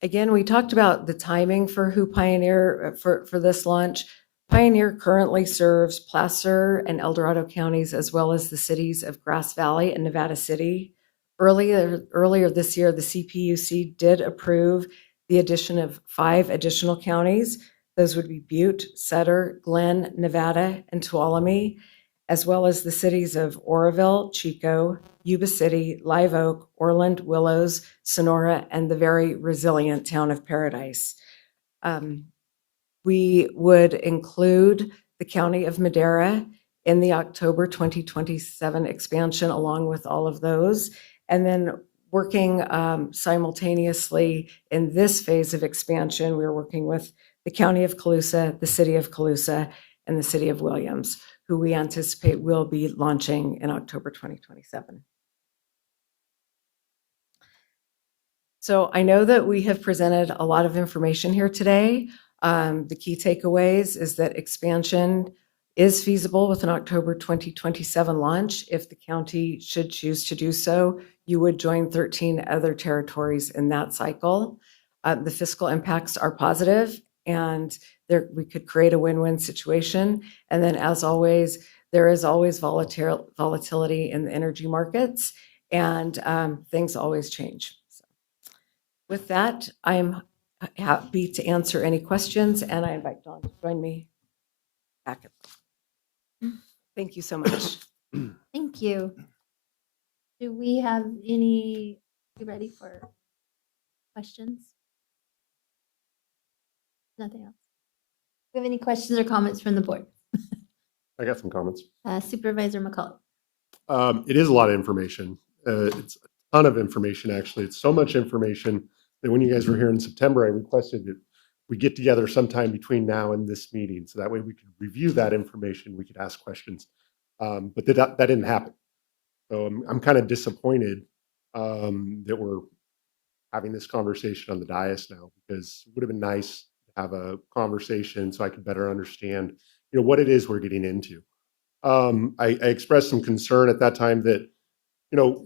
Again, we talked about the timing for who Pioneer, for this launch. Pioneer currently serves Placer and El Dorado counties, as well as the cities of Grass Valley and Nevada City. Earlier this year, the CPUC did approve the addition of 5 additional counties. Those would be Butte, Sutter, Glenn, Nevada, and Tuolumne, as well as the cities of Oroville, Chico, Yuba City, Live Oak, Orland, Willows, Sonora, and the very resilient town of Paradise. We would include the county of Madera in the October 2027 expansion along with all of those. And then working simultaneously in this phase of expansion, we're working with the county of Colusa, the city of Colusa, and the city of Williams, who we anticipate will be launching in October 2027. So I know that we have presented a lot of information here today. The key takeaways is that expansion is feasible with an October 2027 launch. If the county should choose to do so, you would join 13 other territories in that cycle. The fiscal impacts are positive, and we could create a win-win situation. And then, as always, there is always volatility in the energy markets, and things always change. So with that, I'm happy to answer any questions, and I invite Dawn to join me back. Thank you so much. Thank you. Do we have any, you ready for questions? Nothing else. Do we have any questions or comments from the board? I got some comments. Supervisor McCullough. It is a lot of information. It's a ton of information, actually. It's so much information that when you guys were here in September, I requested that we get together sometime between now and this meeting. So that way we could review that information, we could ask questions. But that didn't happen. So I'm kind of disappointed that we're having this conversation on the dais now, because it would have been nice to have a conversation so I could better understand, what it is we're getting into. I expressed some concern at that time that,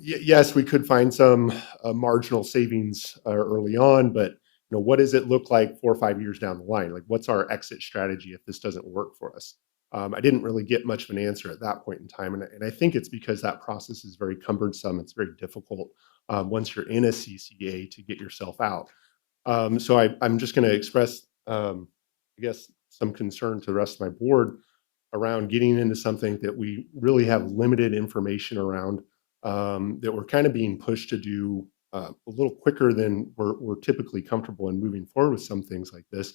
yes, we could find some marginal savings early on, but what does it look like 4 or 5 years down the line? Like, what's our exit strategy if this doesn't work for us? I didn't really get much of an answer at that point in time, and I think it's because that process is very cumbersome. It's very difficult once you're in a CCA to get yourself out. So I'm just going to express, I guess, some concern to the rest of my board around getting into something that we really have limited information around, that we're kind of being pushed to do a little quicker than we're typically comfortable in moving forward with some things like this.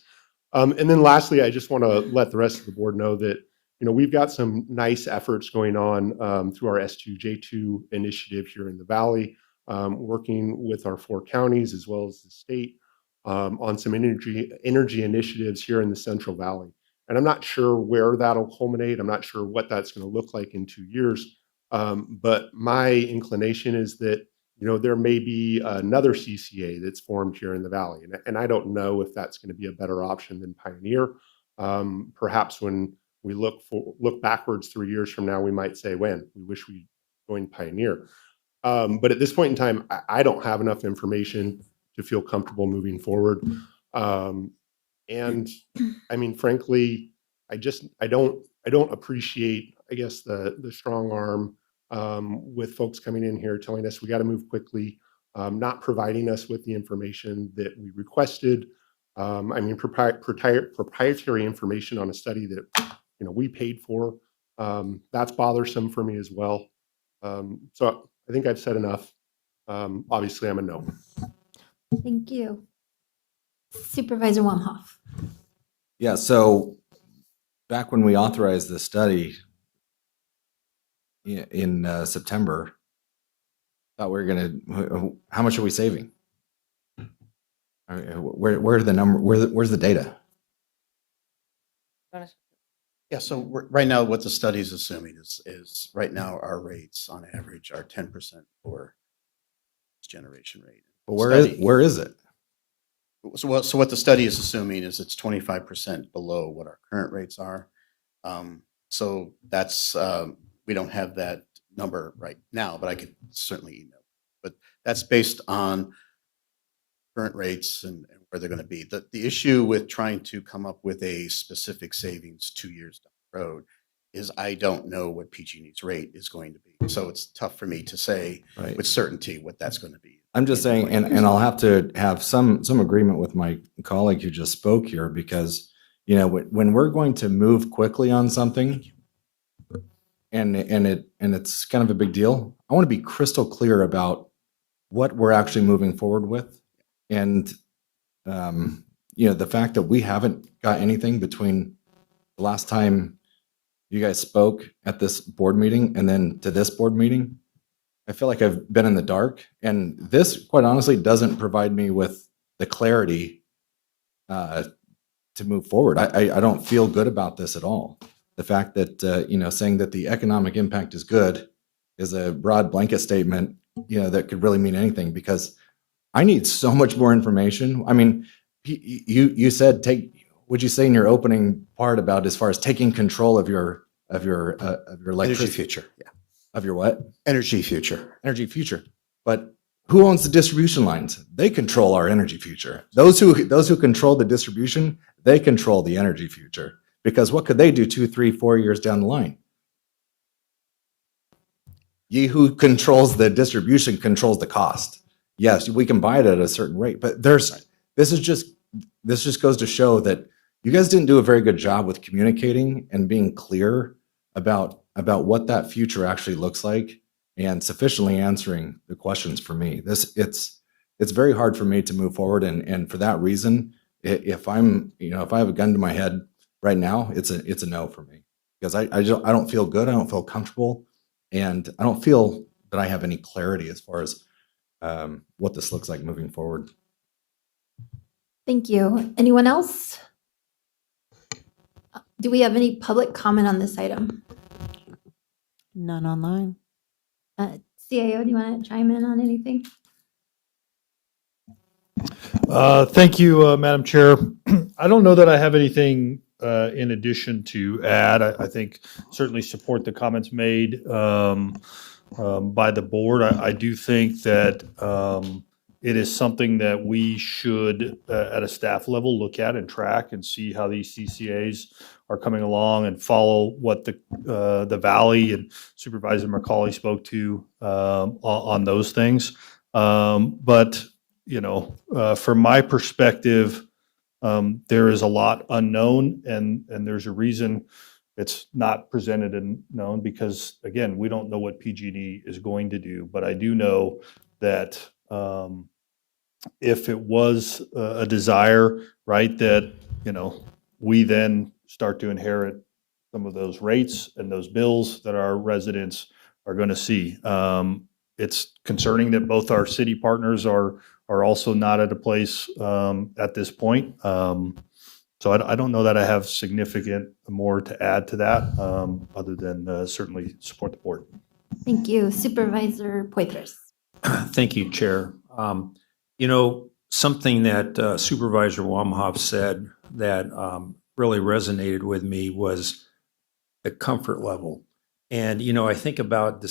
And then lastly, I just want to let the rest of the board know that, we've got some nice efforts going on through our S2J2 initiative here in the Valley, working with our 4 counties as well as the state on some energy initiatives here in the Central Valley. And I'm not sure where that'll culminate. I'm not sure what that's going to look like in 2 years. But my inclination is that, there may be another CCA that's formed here in the Valley. And I don't know if that's going to be a better option than Pioneer. Perhaps when we look backwards 3 years from now, we might say, we wish we joined Pioneer. But at this point in time, I don't have enough information to feel comfortable moving forward. And I mean, frankly, I don't appreciate, I guess, the strong arm with folks coming in here telling us we got to move quickly, not providing us with the information that we requested. I mean, proprietary information on a study that we paid for. That's bothersome for me as well. So I think I've said enough. Obviously, I'm a no. Thank you. Supervisor Wamhoff. Yeah, so back when we authorized the study in September, thought we were gonna, how much are we saving? Where's the number? Where's the data? Yeah, so right now, what the study is assuming is right now our rates on average are 10% for generation rate. But where is it? So what the study is assuming is it's 25% below what our current rates are. So that's, we don't have that number right now, but I could certainly email. But that's based on current rates and where they're going to be. The issue with trying to come up with a specific savings 2 years down the road is I don't know what PG&E's rate is going to be. So it's tough for me to say with certainty what that's going to be. I'm just saying, and I'll have to have some agreement with my colleague who just spoke here, because when we're going to move quickly on something, and it's kind of a big deal, I want to be crystal clear about what we're actually moving forward with, and the fact that we haven't got anything between the last time you guys spoke at this board meeting and then to this board meeting. I feel like I've been in the dark, and this, quite honestly, doesn't provide me with the clarity to move forward. I don't feel good about this at all. The fact that, saying that the economic impact is good is a broad blanket statement, that could really mean anything, because I need so much more information. I mean, you said what'd you say in your opening part about as far as taking control of your electricity Energy future, yeah. Of your what? Energy future. Energy future. But who owns the distribution lines? They control our energy future. Those who control the distribution, they control the energy future. Because what could they do 2, 3, 4 years down the line? Ye who controls the distribution controls the cost. Yes, we can buy it at a certain rate, but this just goes to show that you guys didn't do a very good job with communicating and being clear about what that future actually looks like and sufficiently answering the questions for me. It's very hard for me to move forward, and for that reason, if I have a gun to my head right now, it's a no for me, because I don't feel good. I don't feel comfortable And I don't feel that I have any clarity as far as what this looks like moving forward. Thank you. Anyone else? Do we have any public comment on this item? None online. CAO, do you want to chime in on anything? Thank you, Madam Chair. I don't know that I have anything in addition to add. I think certainly support the comments made by the board. I do think that it is something that we should, at a staff level, look at and track and see how these CCAs are coming along and follow what the Valley and Supervisor McCauley spoke to on those things. But from my perspective, there is a lot unknown, and there's a reason it's not presented and known because, again, we don't know what PG&E is going to do. But I do know that if it was a desire, right, that we then start to inherit some of those rates and those bills that our residents are going to see. It's concerning that both our city partners are also not at a place at this point. So I don't know that I have significant more to add to that other than certainly support the board. Thank you. Supervisor Poitras. Thank you, Chair. Something that Supervisor Wamhoff said that really resonated with me was the comfort level. And, I think about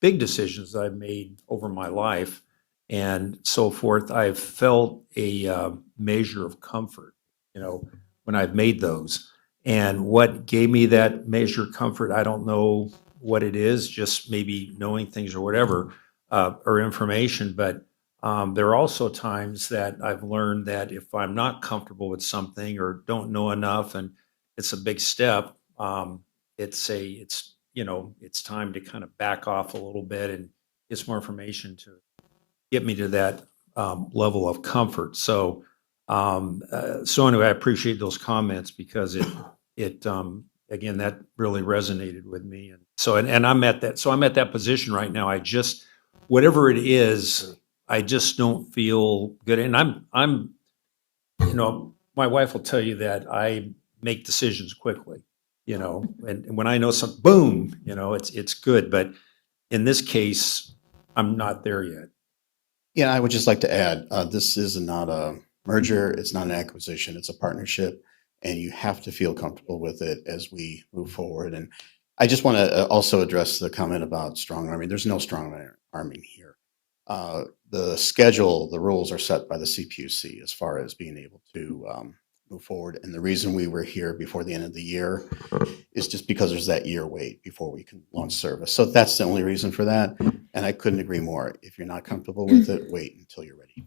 big decisions I've made over my life and so forth. I've felt a measure of comfort, when I've made those. And what gave me that measure of comfort, I don't know what it is, just maybe knowing things or whatever, or information. But there are also times that I've learned that if I'm not comfortable with something or don't know enough, and it's a big step, it's time to kind of back off a little bit and get some more information to get me to that level of comfort. So anyway, I appreciate those comments because it again, that really resonated with me. And so, and I'm at that position right now. Whatever it is, I just don't feel good. And I'm my wife will tell you that I make decisions quickly, and when I know something, boom, it's good. But in this case, I'm not there yet. Yeah, I would just like to add, this is not a merger, it's not an acquisition, it's a partnership, and you have to feel comfortable with it as we move forward. And I just want to also address the comment about strong arming. There's no strong arming here. The schedule, the rules are set by the CPUC as far as being able to move forward. And the reason we were here before the end of the year is just because there's that year wait before we can launch service. So that's the only reason for that. And I couldn't agree more. If you're not comfortable with it, wait until you're ready.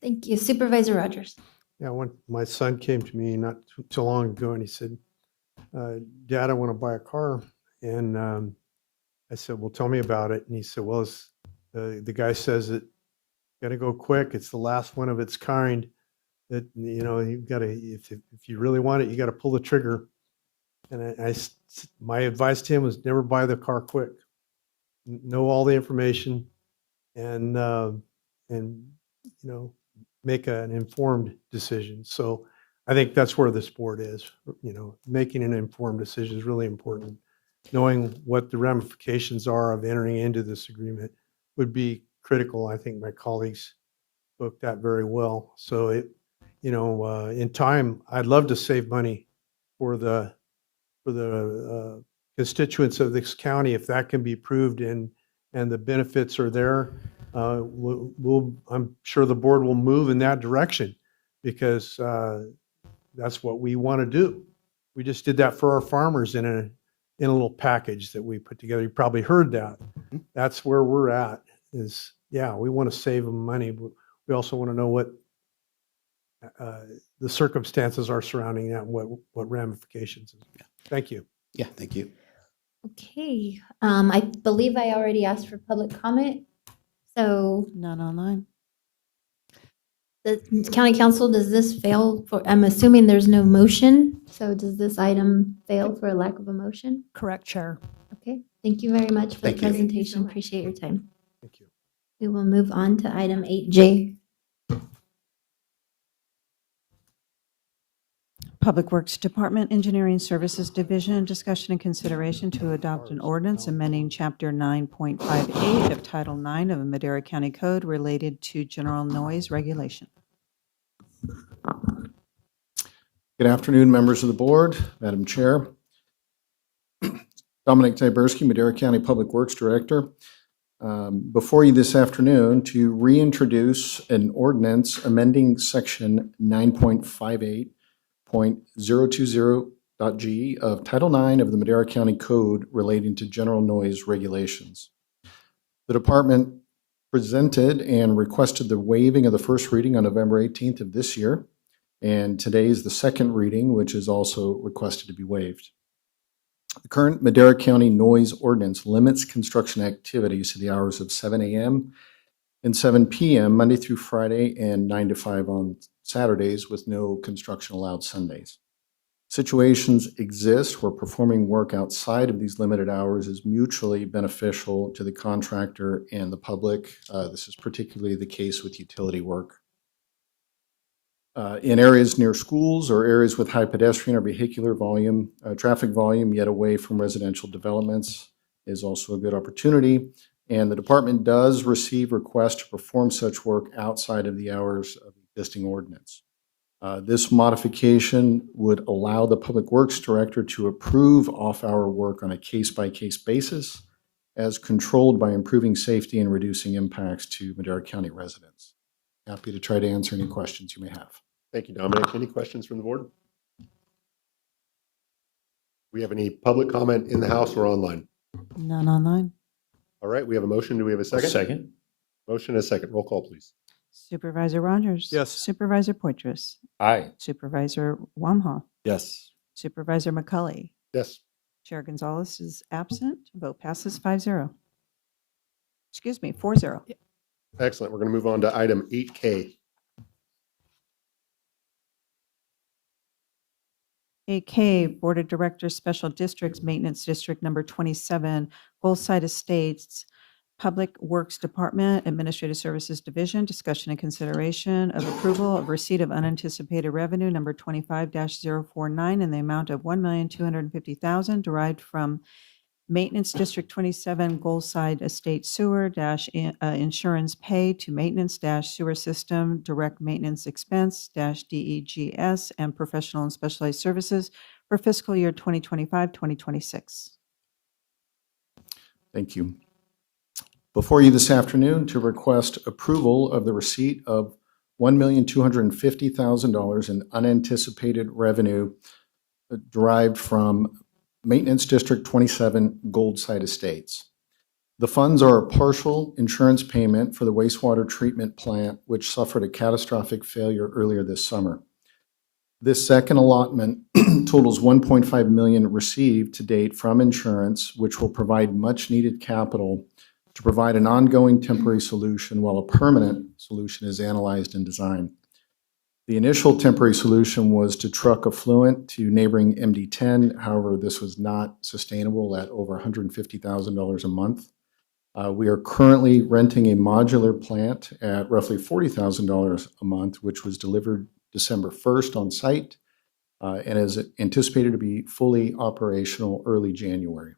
Thank you. Supervisor Rogers. Yeah, when my son came to me not too long ago and he said, Dad, I want to buy a car. And I said, well, tell me about it. And he said, well, the guy says it got to go quick. It's the last one of its kind. That you've got to, if you really want it, you got to pull the trigger. And my advice to him was never buy the car quick. Know all the information, and make an informed decision. So I think that's where this board is. Making an informed decision is really important. Knowing what the ramifications are of entering into this agreement would be critical. I think my colleagues spoke that very well. So in time, I'd love to save money for the constituents of this county if that can be proved and the benefits are there. I'm sure the board will move in that direction because that's what we want to do. We just did that for our farmers in a little package that we put together. You probably heard that. That's where we're at. We want to save them money, but we also want to know what the circumstances are surrounding that and what ramifications. Thank you. Yeah, thank you. Okay. I believe I already asked for public comment. So None online. The county council, does this fail for, I'm assuming there's no motion, so does this item fail for a lack of a motion? Correct, Chair. Okay, thank you very much for the Thank you. presentation. Appreciate your time. Thank you. We will move on to item 8J. Public Works Department Engineering Services Division, discussion and consideration to adopt an ordinance amending Chapter 9.58 of Title 9 of the Madera County Code related to general noise regulation. Good afternoon, members of the board, Madam Chair. Dominic Tyberski, Madera County Public Works Director. Before you this afternoon to reintroduce an ordinance amending Section 9.58.020.g of Title 9 of the Madera County Code relating to general noise regulations. The department presented and requested the waiving of the first reading on November 18th of this year. And today is the second reading, which is also requested to be waived. The current Madera County noise ordinance limits construction activities to the hours of 7 a.m. and 7 p.m. Monday through Friday and 9 to 5 on Saturdays with no construction allowed Sundays. Situations exist where performing work outside of these limited hours is mutually beneficial to the contractor and the public. This is particularly the case with utility work. In areas near schools or areas with high pedestrian or vehicular volume, traffic volume, yet away from residential developments is also a good opportunity. And the department does receive requests to perform such work outside of the hours of the existing ordinance. This modification would allow the Public Works Director to approve off-hour work on a case-by-case basis as controlled by improving safety and reducing impacts to Madera County residents. Happy to try to answer any questions you may have. Thank you, Dominic. Any questions from the board? We have any public comment in the house or online? None online. All right, we have a motion. Do we have a second? Second. Motion and a second. Roll call, please. Supervisor Rogers. Yes. Supervisor Poitras. Aye. Supervisor Wamhaugh. Yes. Supervisor McCully. Yes. Chair Gonzalez is absent. Vote passes 5-0. Excuse me, 4-0. Excellent. We're going to move on to item 8K. 8K, Board of Directors, Special Districts, Maintenance District Number 27, Goldside Estates, Public Works Department, Administrative Services Division, discussion and consideration of approval of receipt of unanticipated revenue number 25-049 in the amount of $1,250,000 derived from Maintenance District 27, Goldside Estate Sewer insurance pay to Maintenance Sewer System Direct Maintenance Expense DEGS and Professional and Specialized Services for fiscal year 2025-2026. Thank you. Before you this afternoon to request approval of the receipt of $1,250,000 in unanticipated revenue derived from Maintenance District 27 Goldside Estates. The funds are a partial insurance payment for the wastewater treatment plant, which suffered a catastrophic failure earlier this summer. This second allotment totals $1.5 million received to date from insurance, which will provide much needed capital to provide an ongoing temporary solution while a permanent solution is analyzed and designed. The initial temporary solution was to truck effluent to neighboring MD10. However, this was not sustainable at over $150,000 a month. We are currently renting a modular plant at roughly $40,000 a month, which was delivered December 1st on site and is anticipated to be fully operational early January.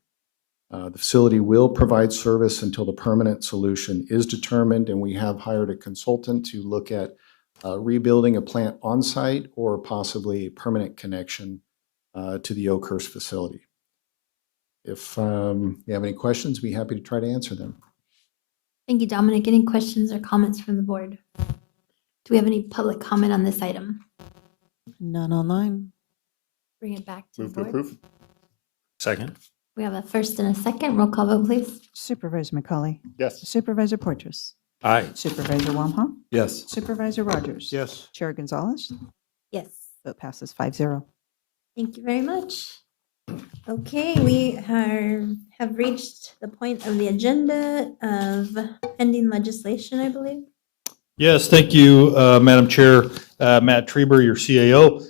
The facility will provide service until the permanent solution is determined, and we have hired a consultant to look at rebuilding a plant on site or possibly a permanent connection to the Oakhurst facility. If you have any questions, be happy to try to answer them. Thank you, Dominic. Any questions or comments from the board? Do we have any public comment on this item? None online. Bring it back to Move the to board. approve. Second. We have a first and a second. Roll call vote, please. Supervisor McCully. Yes. Supervisor Poitras. Aye. Supervisor Wamhaugh. Yes. Supervisor Rogers. Yes. Chair Gonzalez. Yes. Vote passes 5-0. Thank you very much. Okay, we have reached the point of the agenda of pending legislation, I believe. Yes, thank you, Madam Chair. Matt Treber, your CAO.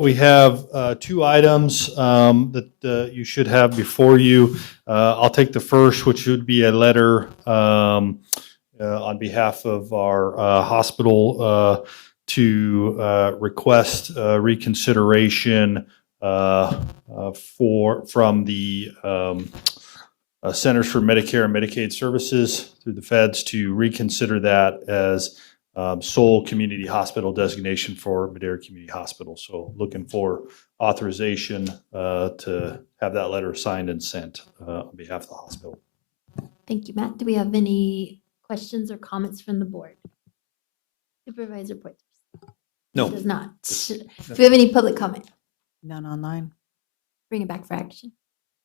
We have two items that you should have before you. I'll take the first, which would be a letter on behalf of our hospital to request reconsideration from the Centers for Medicare and Medicaid Services through the feds to reconsider that as sole community hospital designation for Madera Community Hospital. So looking for authorization to have that letter signed and sent on behalf of the hospital. Thank you, Matt. Do we have any questions or comments from the board? Supervisor Poitras? No. Does not. Do we have any public comment? None online. Bring it back for action.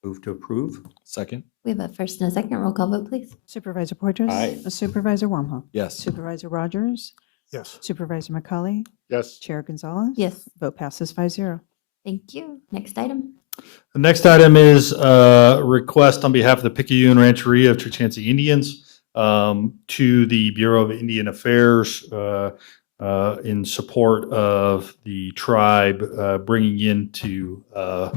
Move to approve. Second. We have a first and a second. Roll call vote, please. Supervisor Poitras? Aye. Supervisor Wamhaugh? Yes. Supervisor Rogers? Yes. Supervisor McCauley? Yes. Chair Gonzalez? Yes. Vote passes 5-0. Thank you. Next item. The next item is a request on behalf of the Picayune Rancheria of Chukchansi Indians to the Bureau of Indian Affairs in support of the tribe bringing into a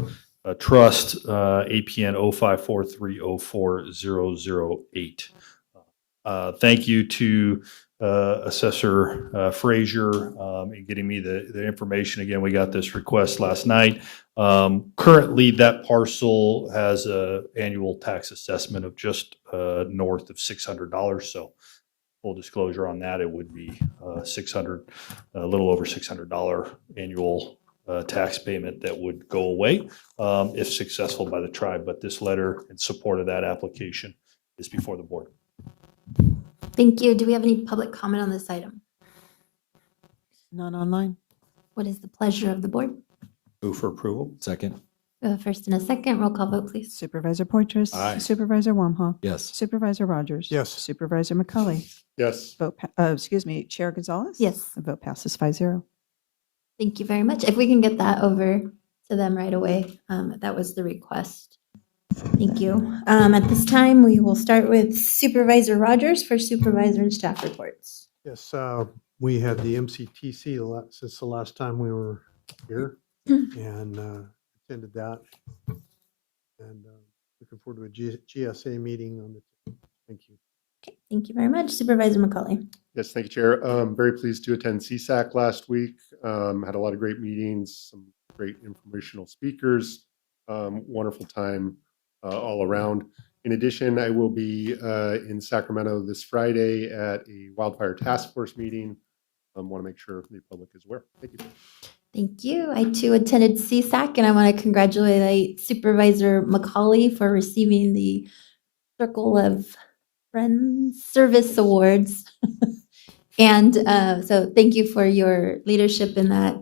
trust APN 0543040008. Thank you to Assessor Frazier in getting me the information. Again, we got this request last night. Currently, that parcel has an annual tax assessment of just north of $600. So full disclosure on that, it would be a little over $600 annual tax payment that would go away if successful by the tribe. But this letter in support of that application is before the board. Thank you. Do we have any public comment on this item? None online. What is the pleasure of the board? Move for approval. Second. We have a first and a second. Roll call vote, please. Supervisor Poitras? Aye. Supervisor Wamhaugh? Yes. Supervisor Rogers? Yes. Supervisor McCauley? Yes. Chair Gonzalez? Yes. The vote passes 5-0. Thank you very much. If we can get that over to them right away, that was the request. Thank you. At this time, we will start with Supervisor Rogers for supervisor and staff reports. Yes, we had the MCTC since the last time we were here and attended that. And looking forward to a GSA meeting on the, thank you. Okay, thank you very much. Supervisor McCauley. Yes, thank you, Chair. Very pleased to attend CSAC last week. Had a lot of great meetings, some great informational speakers, wonderful time all around. In addition, I will be in Sacramento this Friday at a wildfire task force meeting. Want to make sure the public is aware. Thank you. Thank you. I too attended CSAC, and I want to congratulate Supervisor McCauley for receiving the Circle of Friends Service Awards. And so thank you for your leadership in that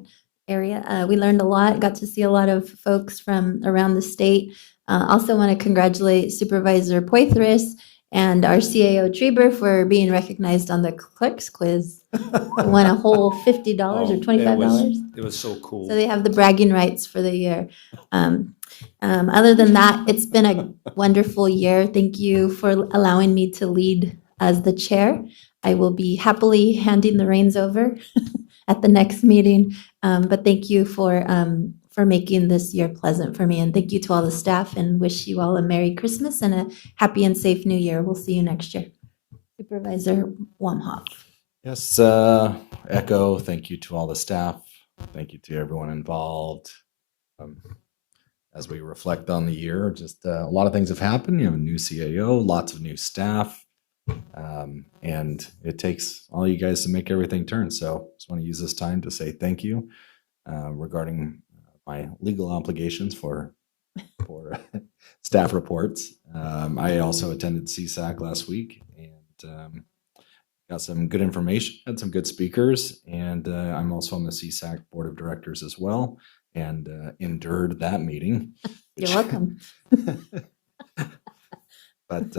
area. We learned a lot, got to see a lot of folks from around the state. Also want to congratulate Supervisor Poitras and our CAO Treber for being recognized on the clerk's quiz. Won a whole $50 or $25. It was so cool. So they have the bragging rights for the year. Other than that, it's been a wonderful year. Thank you for allowing me to lead as the chair. I will be happily handing the reins over at the next meeting. But thank you for making this year pleasant for me. And thank you to all the staff, and wish you all a Merry Christmas and a happy and safe New Year. We'll see you next year. Supervisor Wamhaugh. Yes, echo, thank you to all the staff. Thank you to everyone involved. As we reflect on the year, just a lot of things have happened. You have a new CAO, lots of new staff, and it takes all you guys to make everything turn. So just want to use this time to say thank you regarding my legal obligations for staff reports. I also attended CSAC last week and got some good information, had some good speakers, and I'm also on the CSAC board of directors as well, and endured that meeting. You're welcome. But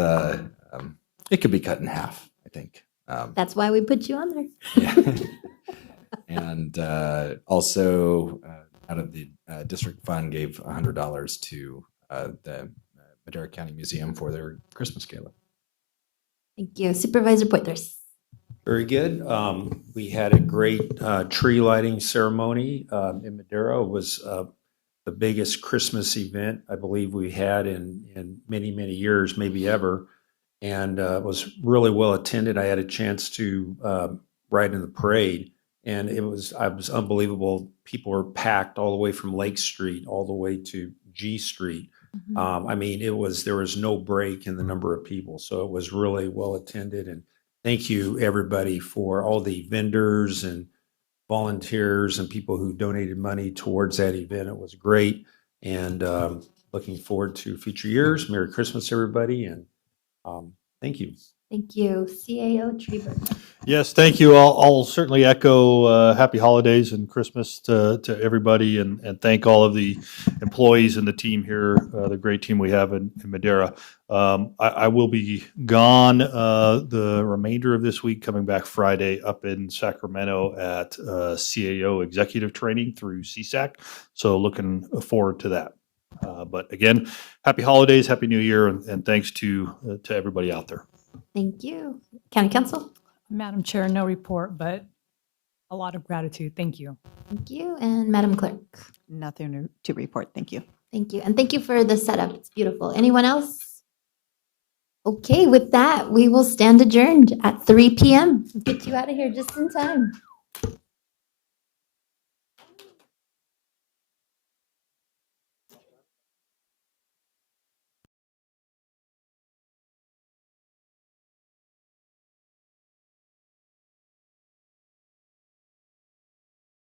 it could be cut in half, I think. That's why we put you on there. Yeah. And also out of the district fund gave $100 to the Madera County Museum for their Christmas gala. Thank you. Supervisor Poitras. Very good. We had a great tree lighting ceremony in Madera. It was the biggest Christmas event I believe we had in many, many years, maybe ever. And it was really well attended. I had a chance to ride in the parade, and I was unbelievable. People were packed all the way from Lake Street all the way to G Street. I mean, there was no break in the number of people, so it was really well attended. And thank you, everybody, for all the vendors and volunteers and people who donated money towards that event. It was great, and looking forward to future years. Merry Christmas, everybody, and thank you. Thank you. CAO Treber. Yes, thank you. I'll certainly echo happy holidays and Christmas to everybody, and thank all of the employees and the team here, the great team we have in Madera. I will be gone the remainder of this week, coming back Friday up in Sacramento at CAO executive training through CSAC. So looking forward to that. But again, happy holidays, happy new year, and thanks to everybody out there. Thank you. County Council. Madam Chair, no report, but a lot of gratitude. Thank you. Thank you. And Madam Clerk. Nothing to report. Thank you. Thank you. And thank you for the setup. It's beautiful. Anyone else? Okay, with that, we will stand adjourned at 3 p.m. Get you out of here just in time.